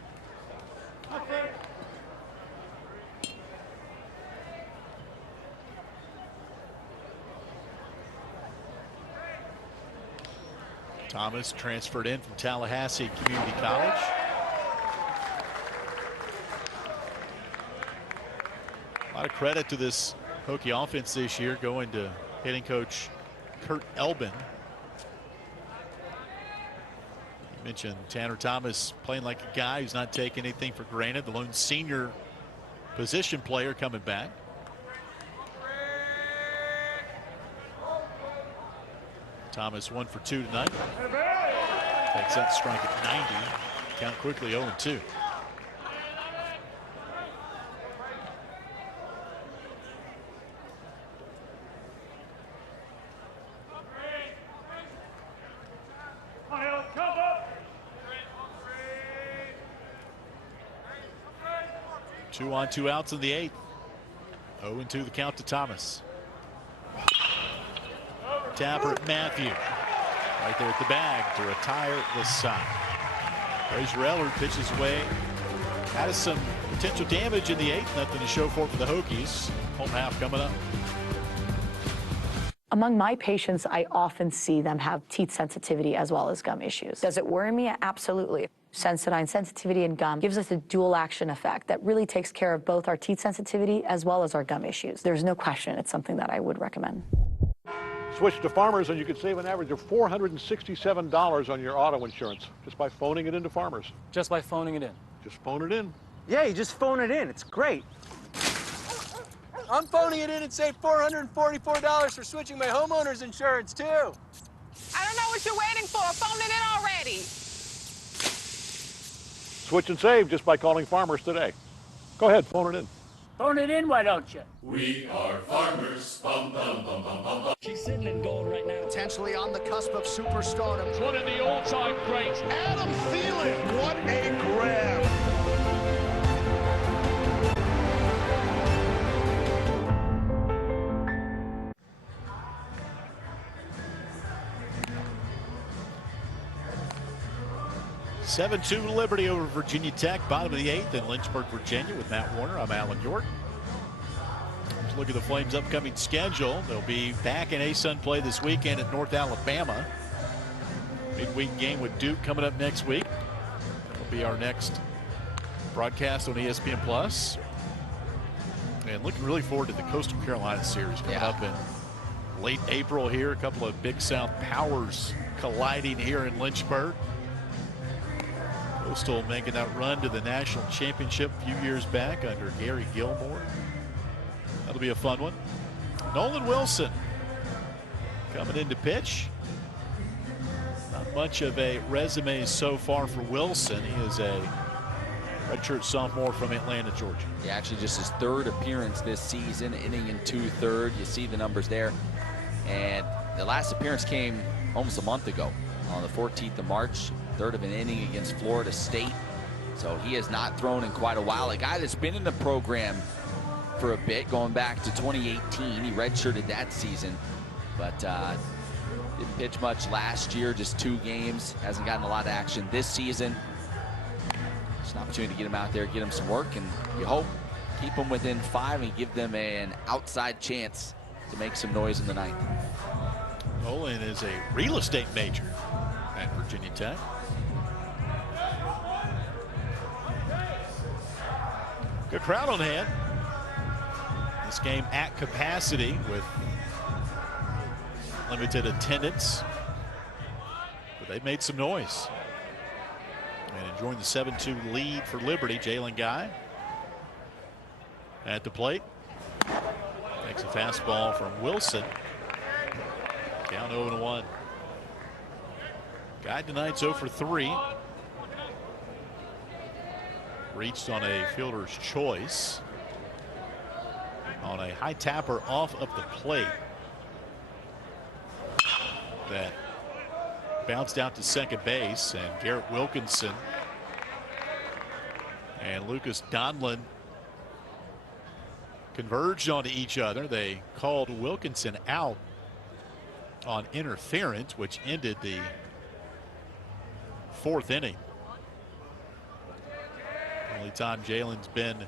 Thomas transferred in from Tallahassee Community College. A lot of credit to this Hokie offense this year going to hitting coach Kurt Elbin. You mentioned Tanner Thomas playing like a guy who's not taking anything for granted. The lone senior position player coming back. Thomas 1 for 2 tonight. Takes that strike at 90. Count quickly 0-2. Two on, 2 outs in the 8th. 0-2 the count to Thomas. Tapper at Matthew. Right there at the bag to retire the side. Fraser Eller pitches away. Had some potential damage in the 8th. Nothing to show for the Hokies. Home half coming up. Among my patients, I often see them have teeth sensitivity as well as gum issues. Does it worry me? Absolutely. Sensodyne sensitivity and gum gives us a dual action effect that really takes care of both our teeth sensitivity as well as our gum issues. There's no question it's something that I would recommend. Switch to Farmers and you can save an average of $467 on your auto insurance just by phoning it into Farmers. Just by phoning it in? Just phone it in. Yeah, you just phone it in. It's great. I'm phoning it in and save $444 for switching my homeowner's insurance, too. I don't know what you're waiting for. Phone it in already. Switch and save just by calling Farmers today. Go ahead, phone it in. Phone it in, why don't you? We are farmers. Bum, bum, bum, bum, bum, bum. She's sitting in gold right now. Potentially on the cusp of superstardom. One of the all-time greats. Adam Thielen. What a grab. $7-2 Liberty over Virginia Tech, bottom of the 8th in Lynchburg, Virginia with Matt Warner. I'm Alan York. Let's look at the Flames' upcoming schedule. They'll be back in ASUN play this weekend at North Alabama. Midweek game with Duke coming up next week. That'll be our next broadcast on ESPN Plus. And looking really forward to the Coastal Carolina series coming up in late April here. A couple of Big South powers colliding here in Lynchburg. Coastal making that run to the national championship a few years back under Gary Gilmore. That'll be a fun one. Nolan Wilson coming in to pitch. Not much of a resume so far for Wilson. He is a redshirt sophomore from Atlanta, Georgia. Yeah, actually just his third appearance this season, inning in 2/3. You see the numbers there. And the last appearance came almost a month ago on the 14th of March, third of an inning against Florida State. So he has not thrown in quite a while. A guy that's been in the program for a bit, going back to 2018. He redshirted that season, but didn't pitch much last year, just 2 games. Hasn't gotten a lot of action this season. It's an opportunity to get him out there, get him some work, and you hope keep them within 5 and give them an outside chance to make some noise in the ninth. Nolan is a real estate major at Virginia Tech. Good crowd on hand. This game at capacity with limited attendance, but they made some noise. And enjoying the 7-2 lead for Liberty. Jalen Guy at the plate. Takes a fastball from Wilson. Down 0-1. Guy tonight's 0 for 3. Reached on a fielder's choice. On a high tapper off of the plate. That bounced out to second base, and Garrett Wilkinson and Lucas Donlin converged onto each other. They called Wilkinson out on interference, which ended the 4th inning. Only time Jalen's been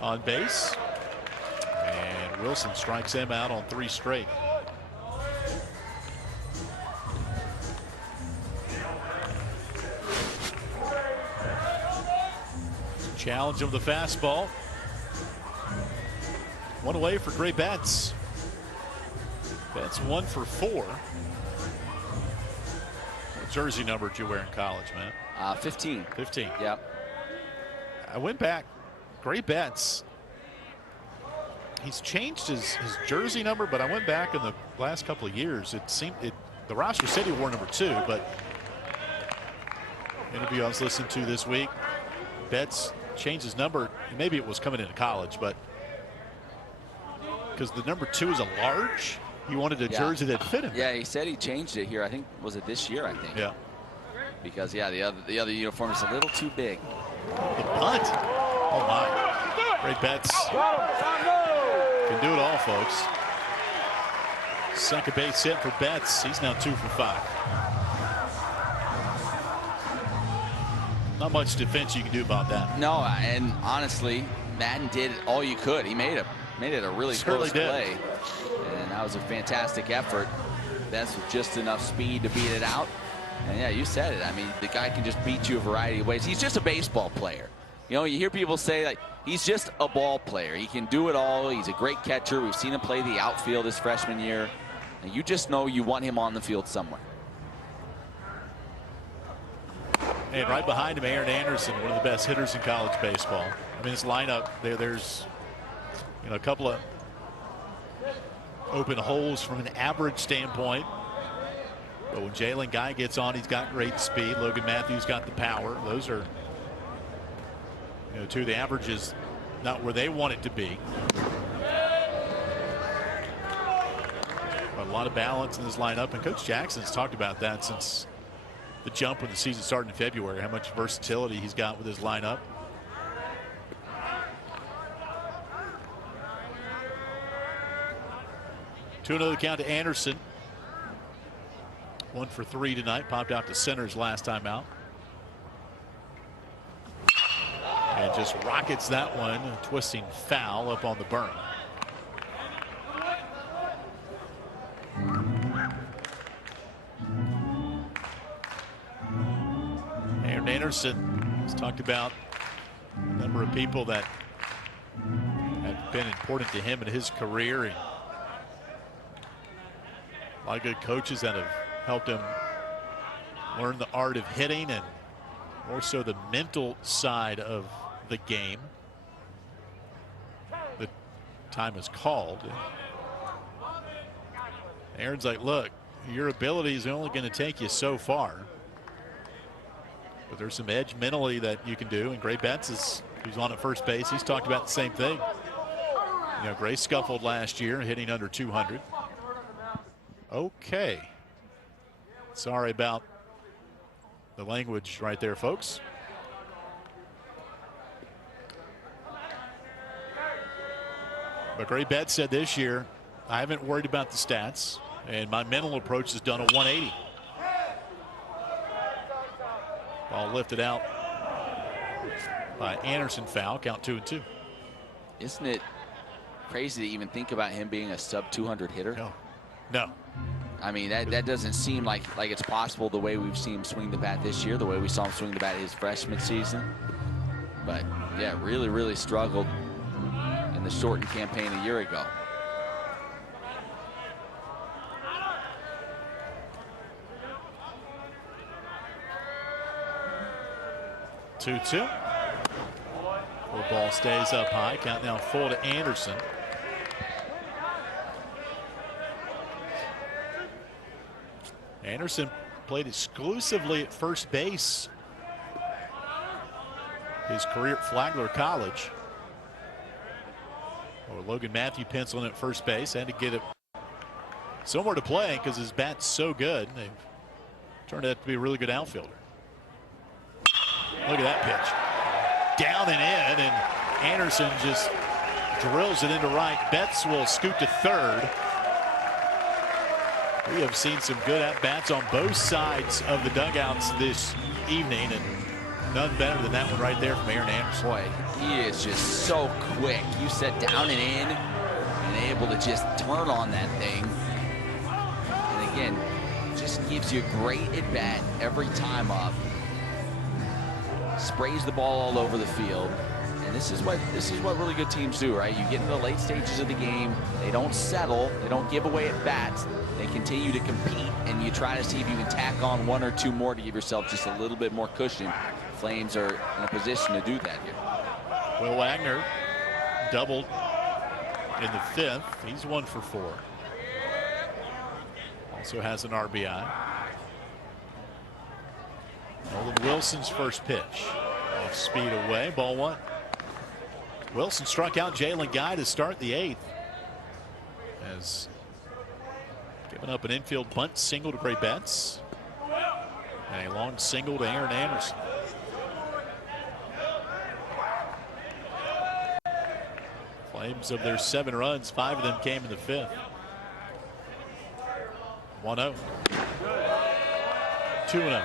on base, and Wilson strikes him out on 3 straight. Challenge of the fastball. 1 away for Gray Betts. Betts 1 for 4. What jersey number did you wear in college, man? 15. 15. Yep. I went back. Gray Betts. He's changed his jersey number, but I went back in the last couple of years. It seemed the roster said he wore number 2, but interview I was listening to this week, Betts changed his number. Maybe it was coming into college, but because the number 2 is a large, he wanted a jersey that fit him. Yeah, he said he changed it here. I think, was it this year, I think? Yeah. Because, yeah, the other uniform is a little too big. The bunt. Oh, my. Gray Betts can do it all, folks. Second base hit for Betts. He's now 2 for 5. Not much defense you can do about that. No, and honestly, Madden did all you could. He made it a really close play, and that was a fantastic effort. That's with just enough speed to beat it out. And yeah, you said it. I mean, the guy can just beat you a variety of ways. He's just a baseball player. You know, you hear people say, like, he's just a ball player. He can do it all. He's a great catcher. We've seen him play the outfield his freshman year. And you just know you want him on the field somewhere. And right behind him, Aaron Anderson, one of the best hitters in college baseball. I mean, this lineup, there's a couple of open holes from an average standpoint. But when Jalen Guy gets on, he's got great speed. Logan Matthews got the power. Those are, 2 of the averages not where they want it to be. But a lot of balance in this lineup, and Coach Jackson's talked about that since the jump when the season started in February, how much versatility he's got with his lineup. Two another count to Anderson. 1 for 3 tonight. Popped out to center's last time out. And just rockets that one, twisting foul up on the berm. Anderson has talked about a number of people that have been important to him in his career. And a lot of good coaches that have helped him learn the art of hitting and more so the mental side of the game. The time is called. Aaron's like, look, your ability is only going to take you so far. But there's some edge mentally that you can do. And Gray Betts, who's on at first base, he's talked about the same thing. You know, Gray scuffled last year, hitting under 200. Okay. Sorry about the language right there, folks. But Gray Betts said this year, I haven't worried about the stats, and my mental approach has done a 180. Ball lifted out by Anderson, foul, count 2-2. Isn't it crazy to even think about him being a sub 200 hitter? No. I mean, that doesn't seem like it's possible the way we've seen him swing the bat this year, the way we saw him swing the bat his freshman season. But yeah, really struggled in the shortened campaign a year ago. The ball stays up high. Count now full to Anderson. Anderson played exclusively at first base his career at Flagler College. Or Logan Matthew penciling at first base. Had to get it somewhere to play because his bat's so good. They've turned out to be a really good outfielder. Look at that pitch. Down and in, and Anderson just drills it into right. Betts will scoot to third. We have seen some good at-bats on both sides of the dugouts this evening, and none better than that one right there from Aaron Anderson. Boy, he is just so quick. You said down and in, and able to just turn on that thing. And again, just gives you a great at-bat every time up. Sprays the ball all over the field. And this is what really good teams do, right? You get into the late stages of the game, they don't settle, they don't give away at bats. They continue to compete, and you try to see if you can tack on one or two more to give yourself just a little bit more cushion. Flames are in a position to do that here. Will Wagner doubled in the fifth. He's 1 for 4. Also has an RBI. Nolan Wilson's first pitch. Off speed away, ball 1. Wilson struck out Jalen Guy to start the 8th. As giving up an infield bunt single to Gray Betts. And a long single to Aaron Anderson. Flames of their 7 runs, 5 of them came in the 5th. 1-0. 2-0.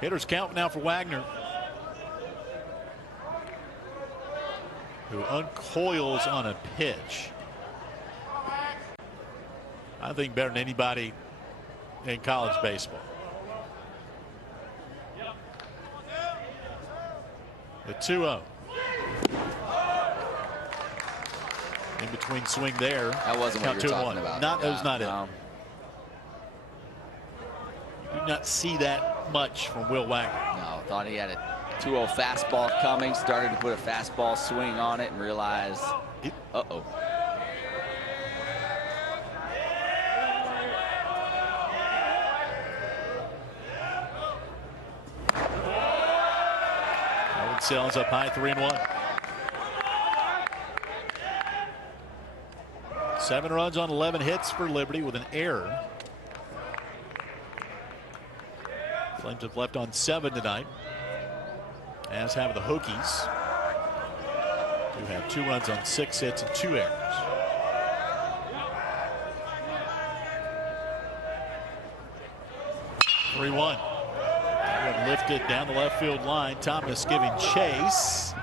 Hitters count now for Wagner, who uncoils on a pitch. I think better than anybody in college baseball. The 2-0. In between swing there. That wasn't what you're talking about. That was not it. You do not see that much from Will Wagner. No, thought he had a 2-0 fastball coming, started to put a fastball swing on it and realized, uh-oh. Owen Sells up high, 3-1. 7 runs on 11 hits for Liberty with an error. Flames have left on 7 tonight, as have the Hokies, who have 2 runs on 6 hits and 2 errors. (3-1). Lifted down the left field line. Thomas giving chase,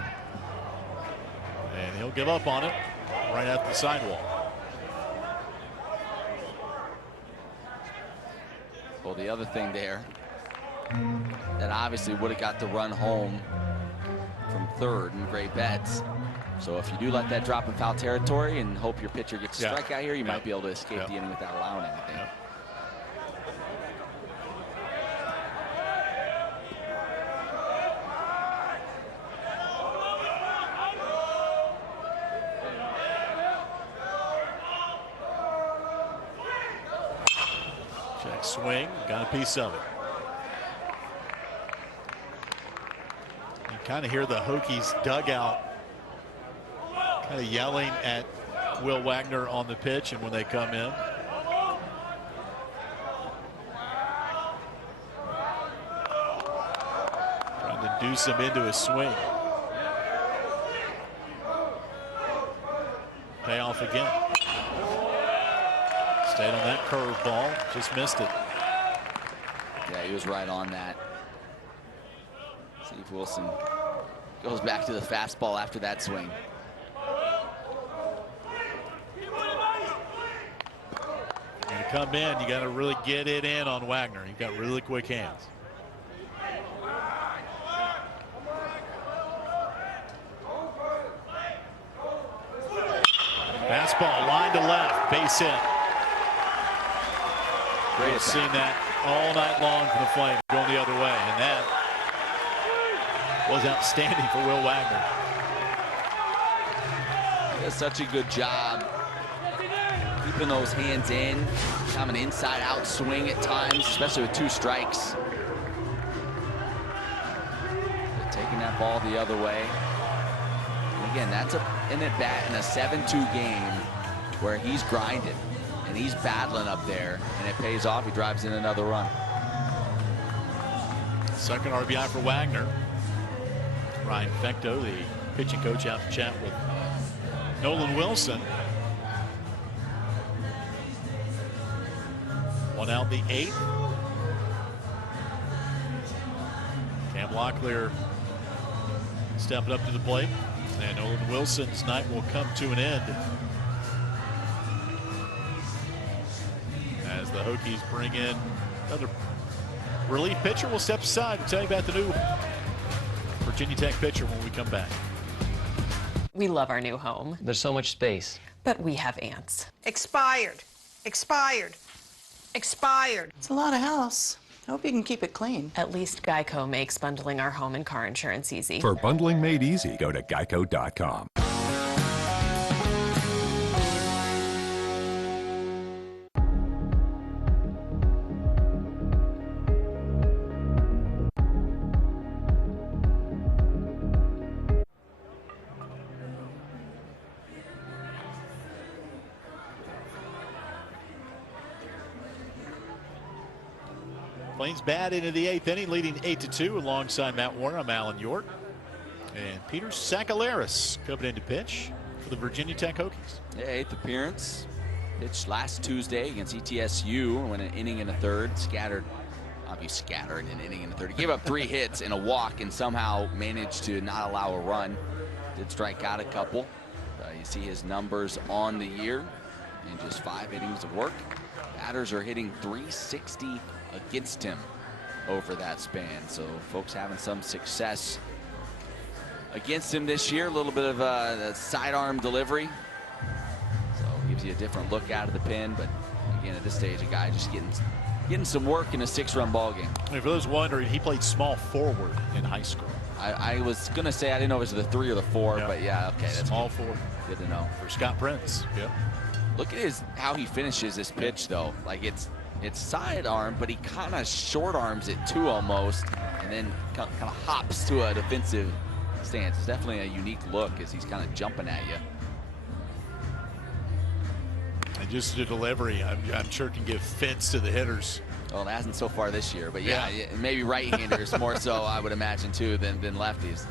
and he'll give up on it right at the sidewalk. Well, the other thing there, that obviously would have got the run home from third in Great Bets. So if you do let that drop in foul territory and hope your pitcher gets a strikeout here, you might be able to escape the inning without allowing anything. Check swing, got a piece of it. You kind of hear the Hokies dugout kind of yelling at Will Wagner on the pitch, and when they come in. Trying to induce him into a swing. Payoff again. Stayed on that curveball, just missed it. Yeah, he was right on that. See if Wilson goes back to the fastball after that swing. Going to come in, you got to really get it in on Wagner. You've got really quick hands. Fastball, line to left, base hit. We've seen that all night long for the Flames going the other way, and that was outstanding for Will Wagner. He does such a good job keeping those hands in, having an inside-out swing at times, especially with 2 strikes. But taking that ball the other way. And again, that's an at-bat in a 7-2 game where he's grinding and he's battling up there, and it pays off. He drives in another run. Second RBI for Wagner. Ryan Fecto, the pitching coach, out to chat with Nolan Wilson. One out the 8th. Cam Locklear stepping up to the plate, and Nolan Wilson's night will come to an end as the Hokies bring in another relief pitcher. We'll step aside and tell you about the new Virginia Tech pitcher when we come back. We love our new home. There's so much space. But we have ants. Expired. Expired. Expired. It's a lot of house. I hope you can keep it clean. At least Geico makes bundling our home and car insurance easy. For bundling made easy, go to geico.com. Flames bat into the 8th inning, leading 8-2 alongside Matt Warner. I'm Alan York. And Peter Sakalaris coming in to pitch for the Virginia Tech Hokies. Yeah, 8th appearance. Pitched last Tuesday against ETSU. Went an inning and a third. Scattered an inning and a third. He gave up 3 hits and a walk and somehow managed to not allow a run. Did strike out a couple. You see his numbers on the year in just 5 innings of work. Batters are hitting .360 against him over that span. So folks having some success against him this year. A little bit of a sidearm delivery. So gives you a different look out of the pen. But again, at this stage, a guy just getting some work in a 6-run ball game. I mean, for those wondering, he played small forward in high school. I was going to say, I didn't know if it was the 3 or the 4, but yeah, okay. That's small good. forward. Good to know. For Scott Prince. Yep. Look at how he finishes this pitch, though. Like it's sidearm, but he kind of short arms it too almost, and then kind of hops to a defensive stance. It's definitely a unique look as he's kind of jumping at you. And just the delivery, I'm sure can give fits to the hitters. Well, it hasn't so far this year, but yeah. Maybe right-handers more so, I would imagine, too, than lefties.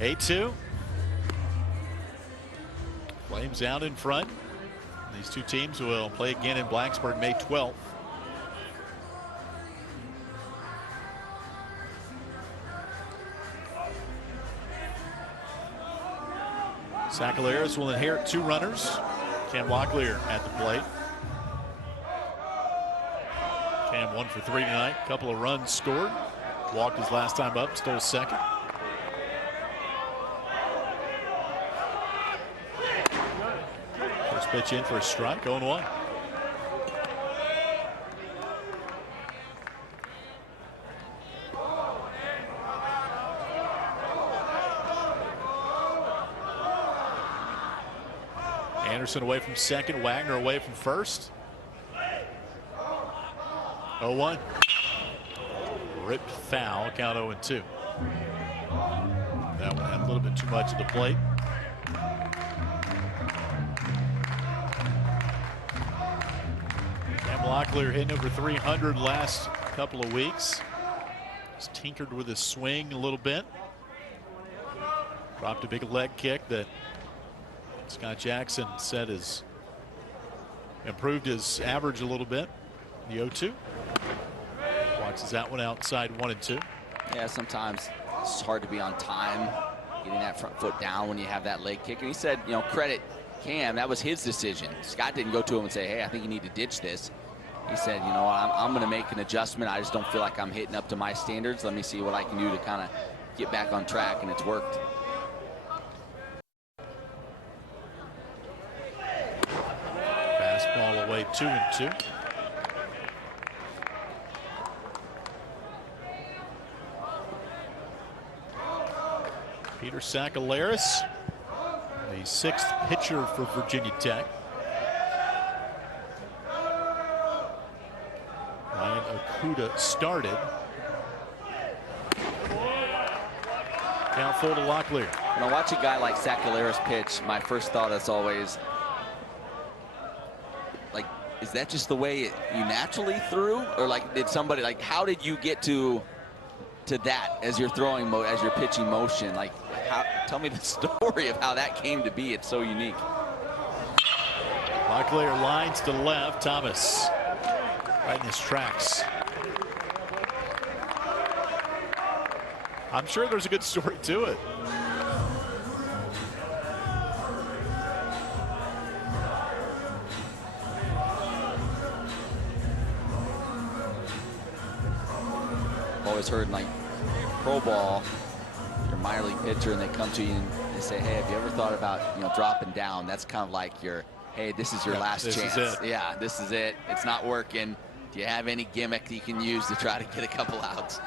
(8-2). Flames out in front. These two teams will play again in Blacksburg May 12th. Sakalaris will inherit 2 runners. Cam Locklear at the plate. Cam 1 for 3 tonight. Couple of runs scored. Walked his last time up, stole second. First pitch in for a strike, 0-1. Anderson away from second, Wagner away from first. 0-1. Ripped foul, count 0-2. That one had a little bit too much of the plate. Cam Locklear hitting over 300 last couple of weeks. He's tinkered with his swing a little bit. Dropped a big leg kick that Scott Jackson said has improved his average a little bit. The 0-2. Watches that one outside 1-2. Yeah, sometimes it's hard to be on time getting that front foot down when you have that leg kick. And he said, you know, credit Cam, that was his decision. Scott didn't go to him and say, hey, I think you need to ditch this. He said, you know, I'm going to make an adjustment. I just don't feel like I'm hitting up to my standards. Let me see what I can do to kind of get back on track, and it's worked. Fastball away 2-2. Peter Sakalaris, the 6th pitcher for Virginia Tech. Ryan Okuda started. Count full to Locklear. When I watch a guy like Sakalaris pitch, my first thought is always, like, is that just the way you naturally threw? Or like, did somebody, like, how did you get to that as your throwing mode, as your pitching motion? Like, tell me the story of how that came to be. It's so unique. Locklear lines to left. Thomas right in his tracks. I'm sure there's a good story to it. Always heard, like, pro ball, your minor league pitcher, and they come to you and they say, hey, have you ever thought about, you know, dropping down? That's kind of like your, hey, this is your last chance. Yeah, this is it. It's not working. Do you have any gimmick you can use to try to get a couple outs?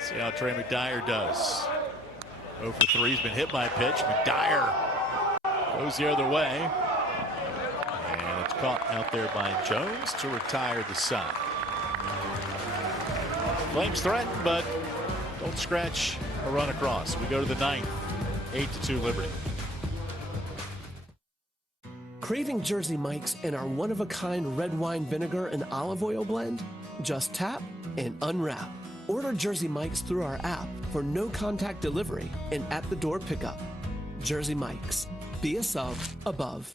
See how Trey McDyer does. 0 for 3. He's been hit by a pitch. McDyer goes the other way. And it's caught out there by Jones to retire the side. Flames threaten, but don't scratch a run across. We go to the 9th. 8-2 Liberty. Craving Jersey Mike's and our one-of-a-kind red wine vinegar and olive oil blend? Just tap and unwrap. Order Jersey Mike's through our app for no-contact delivery and at-the-door pickup. Jersey Mike's. Be a sub above.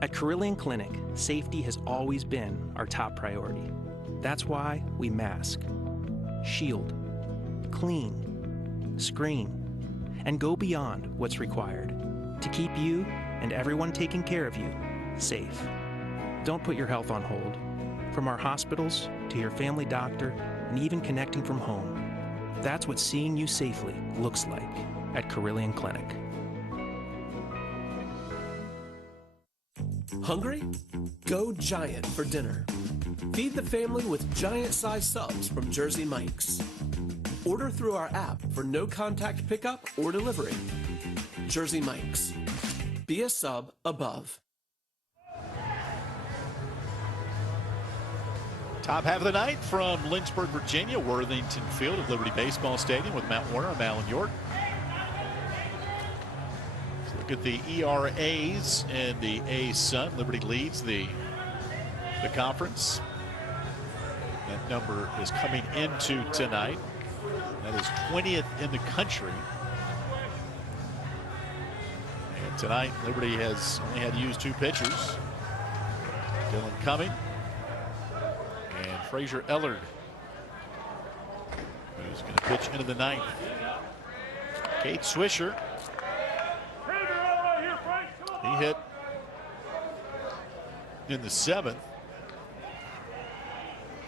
At Carilion Clinic, safety has always been our top priority. That's why we mask, shield, clean, screen, and go beyond what's required to keep you and everyone taking care of you safe. Don't put your health on hold. From our hospitals to your family doctor and even connecting from home. That's what seeing you safely looks like at Carilion Clinic. Hungry? Go Giant for dinner. Feed the family with giant-sized subs from Jersey Mike's. Order through our app for no-contact pickup or delivery. Jersey Mike's. Be a sub above. Top half of the night from Lynchburg, Virginia, Worthington Field at Liberty Baseball Stadium with Matt Warner. I'm Alan York. Let's look at the ERAs in the A-Sun. Liberty leads the conference. That number is coming into tonight. That is 20th in the country. And tonight, Liberty has only had to use 2 pitchers. Dylan Cumming and Fraser Ellard, who's going to pitch into the 9th. Kate Swisher hit in the 7th.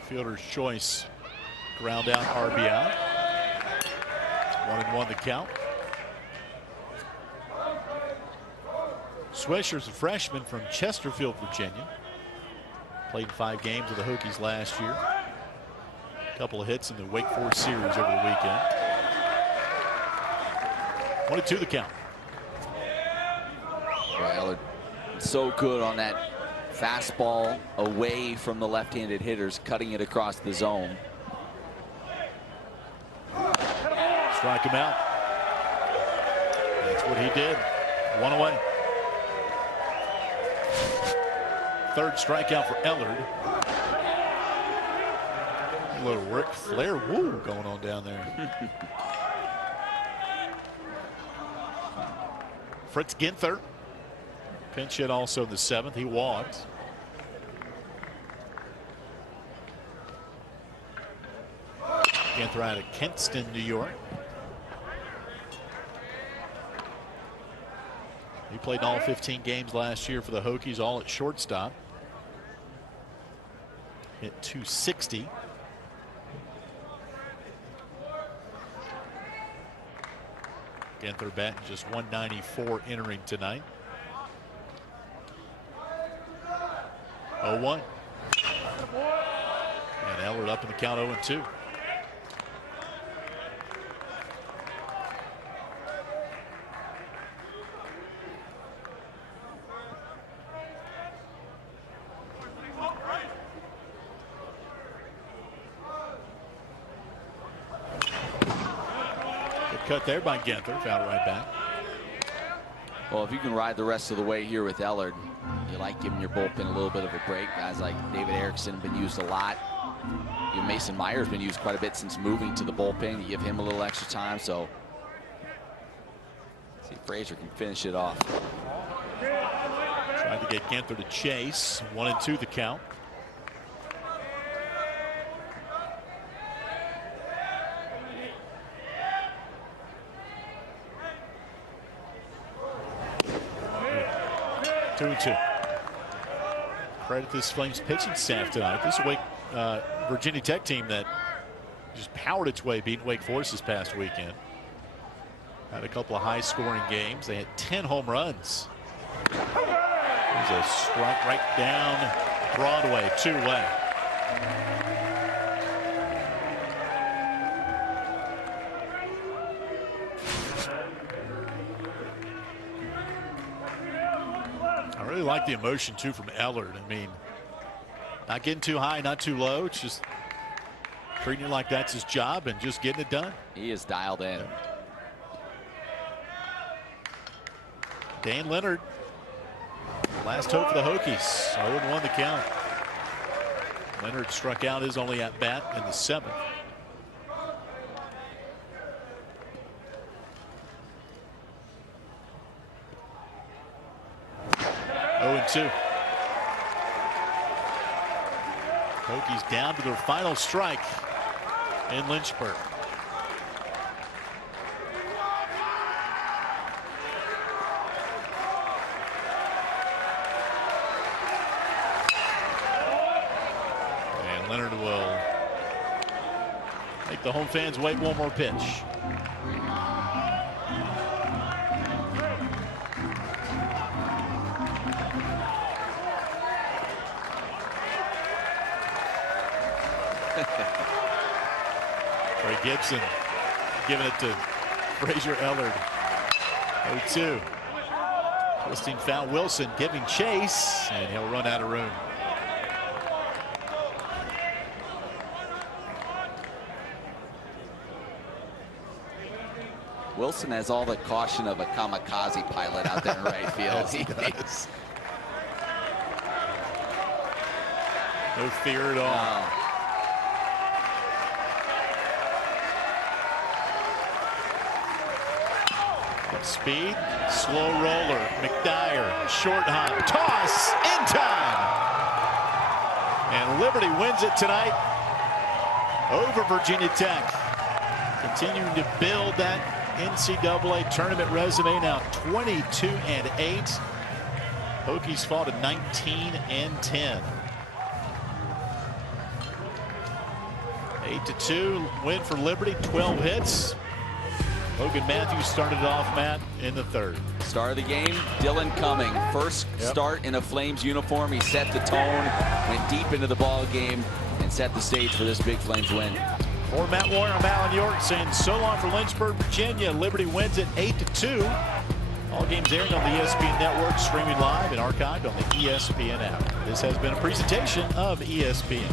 Fielder's choice, ground out RBI. 1-1 the count. Swisher's a freshman from Chesterfield, Virginia. Played 5 games with the Hokies last year. A couple of hits in the Wake Forest series over the weekend. 1-2 the count. Well, so good on that fastball away from the left-handed hitters, cutting it across the zone. Strike him out. That's what he did. 1 away. 3rd strikeout for Ellard. A little Ric Flair woo going on down there. Fritz Ginther. Pinch hit also in the 7th. He walked. Ginther out of Kenston, New York. He played all 15 games last year for the Hokies, all at shortstop. Hit .260. Ginther batting just .194 entering tonight. 0-1. And Ellard up in the count 0-2. Cut there by Ginther, fouled right back. Well, if you can ride the rest of the way here with Ellard, you like giving your bullpen a little bit of a break. Guys like David Erickson have been used a lot. Even Mason Meyer's been used quite a bit since moving to the bullpen. You give him a little extra time, so see if Frazier can finish it off. Trying to get Ginther to chase. 1-2 the count. Two and 2. Credit this Flames pitching staff tonight. This is a Virginia Tech team that just powered its way, beating Wake Forest this past weekend. Had a couple of high-scoring games. They had 10 home runs. There's a strike right down Broadway, 2-way. I really like the emotion too from Ellard. I mean, not getting too high, not too low. It's just treating it like that's his job and just getting it done. He is dialed in. Yeah. Dan Leonard, last hope for the Hokies. 0-1 the count. Leonard struck out his only at bat in the 7th. Two. Hokies down to their final strike in Lynchburg. And Leonard will make the home fans wait one more pitch. Trey Gibson giving it to Frazier Ellard. 0-2. Twisting foul. Wilson giving chase, and he'll run out of room. Wilson has all the caution of a kamikaze pilot out there in right field. He does. No fear at all. No. Speed, slow roller, McDyer, short hop, toss, in time. And Liberty wins it tonight over Virginia Tech. Continuing to build that NCAA tournament resume, now 22-8. Hokies fall to 19-10. 8-2 win for Liberty. 12 hits. Logan Matthews started off, Matt, in the third. Start of the game, Dylan Cumming. First start in a Flames uniform. He set the tone, went deep into the ball game, and set the stage for this big Flames win. For Matt Warner, I'm Alan York saying so long for Lynchburg, Virginia. Liberty wins it 8-2. All games airing on the ESPN Network, streaming live and archived on the ESPN app. This has been a presentation of ESPN.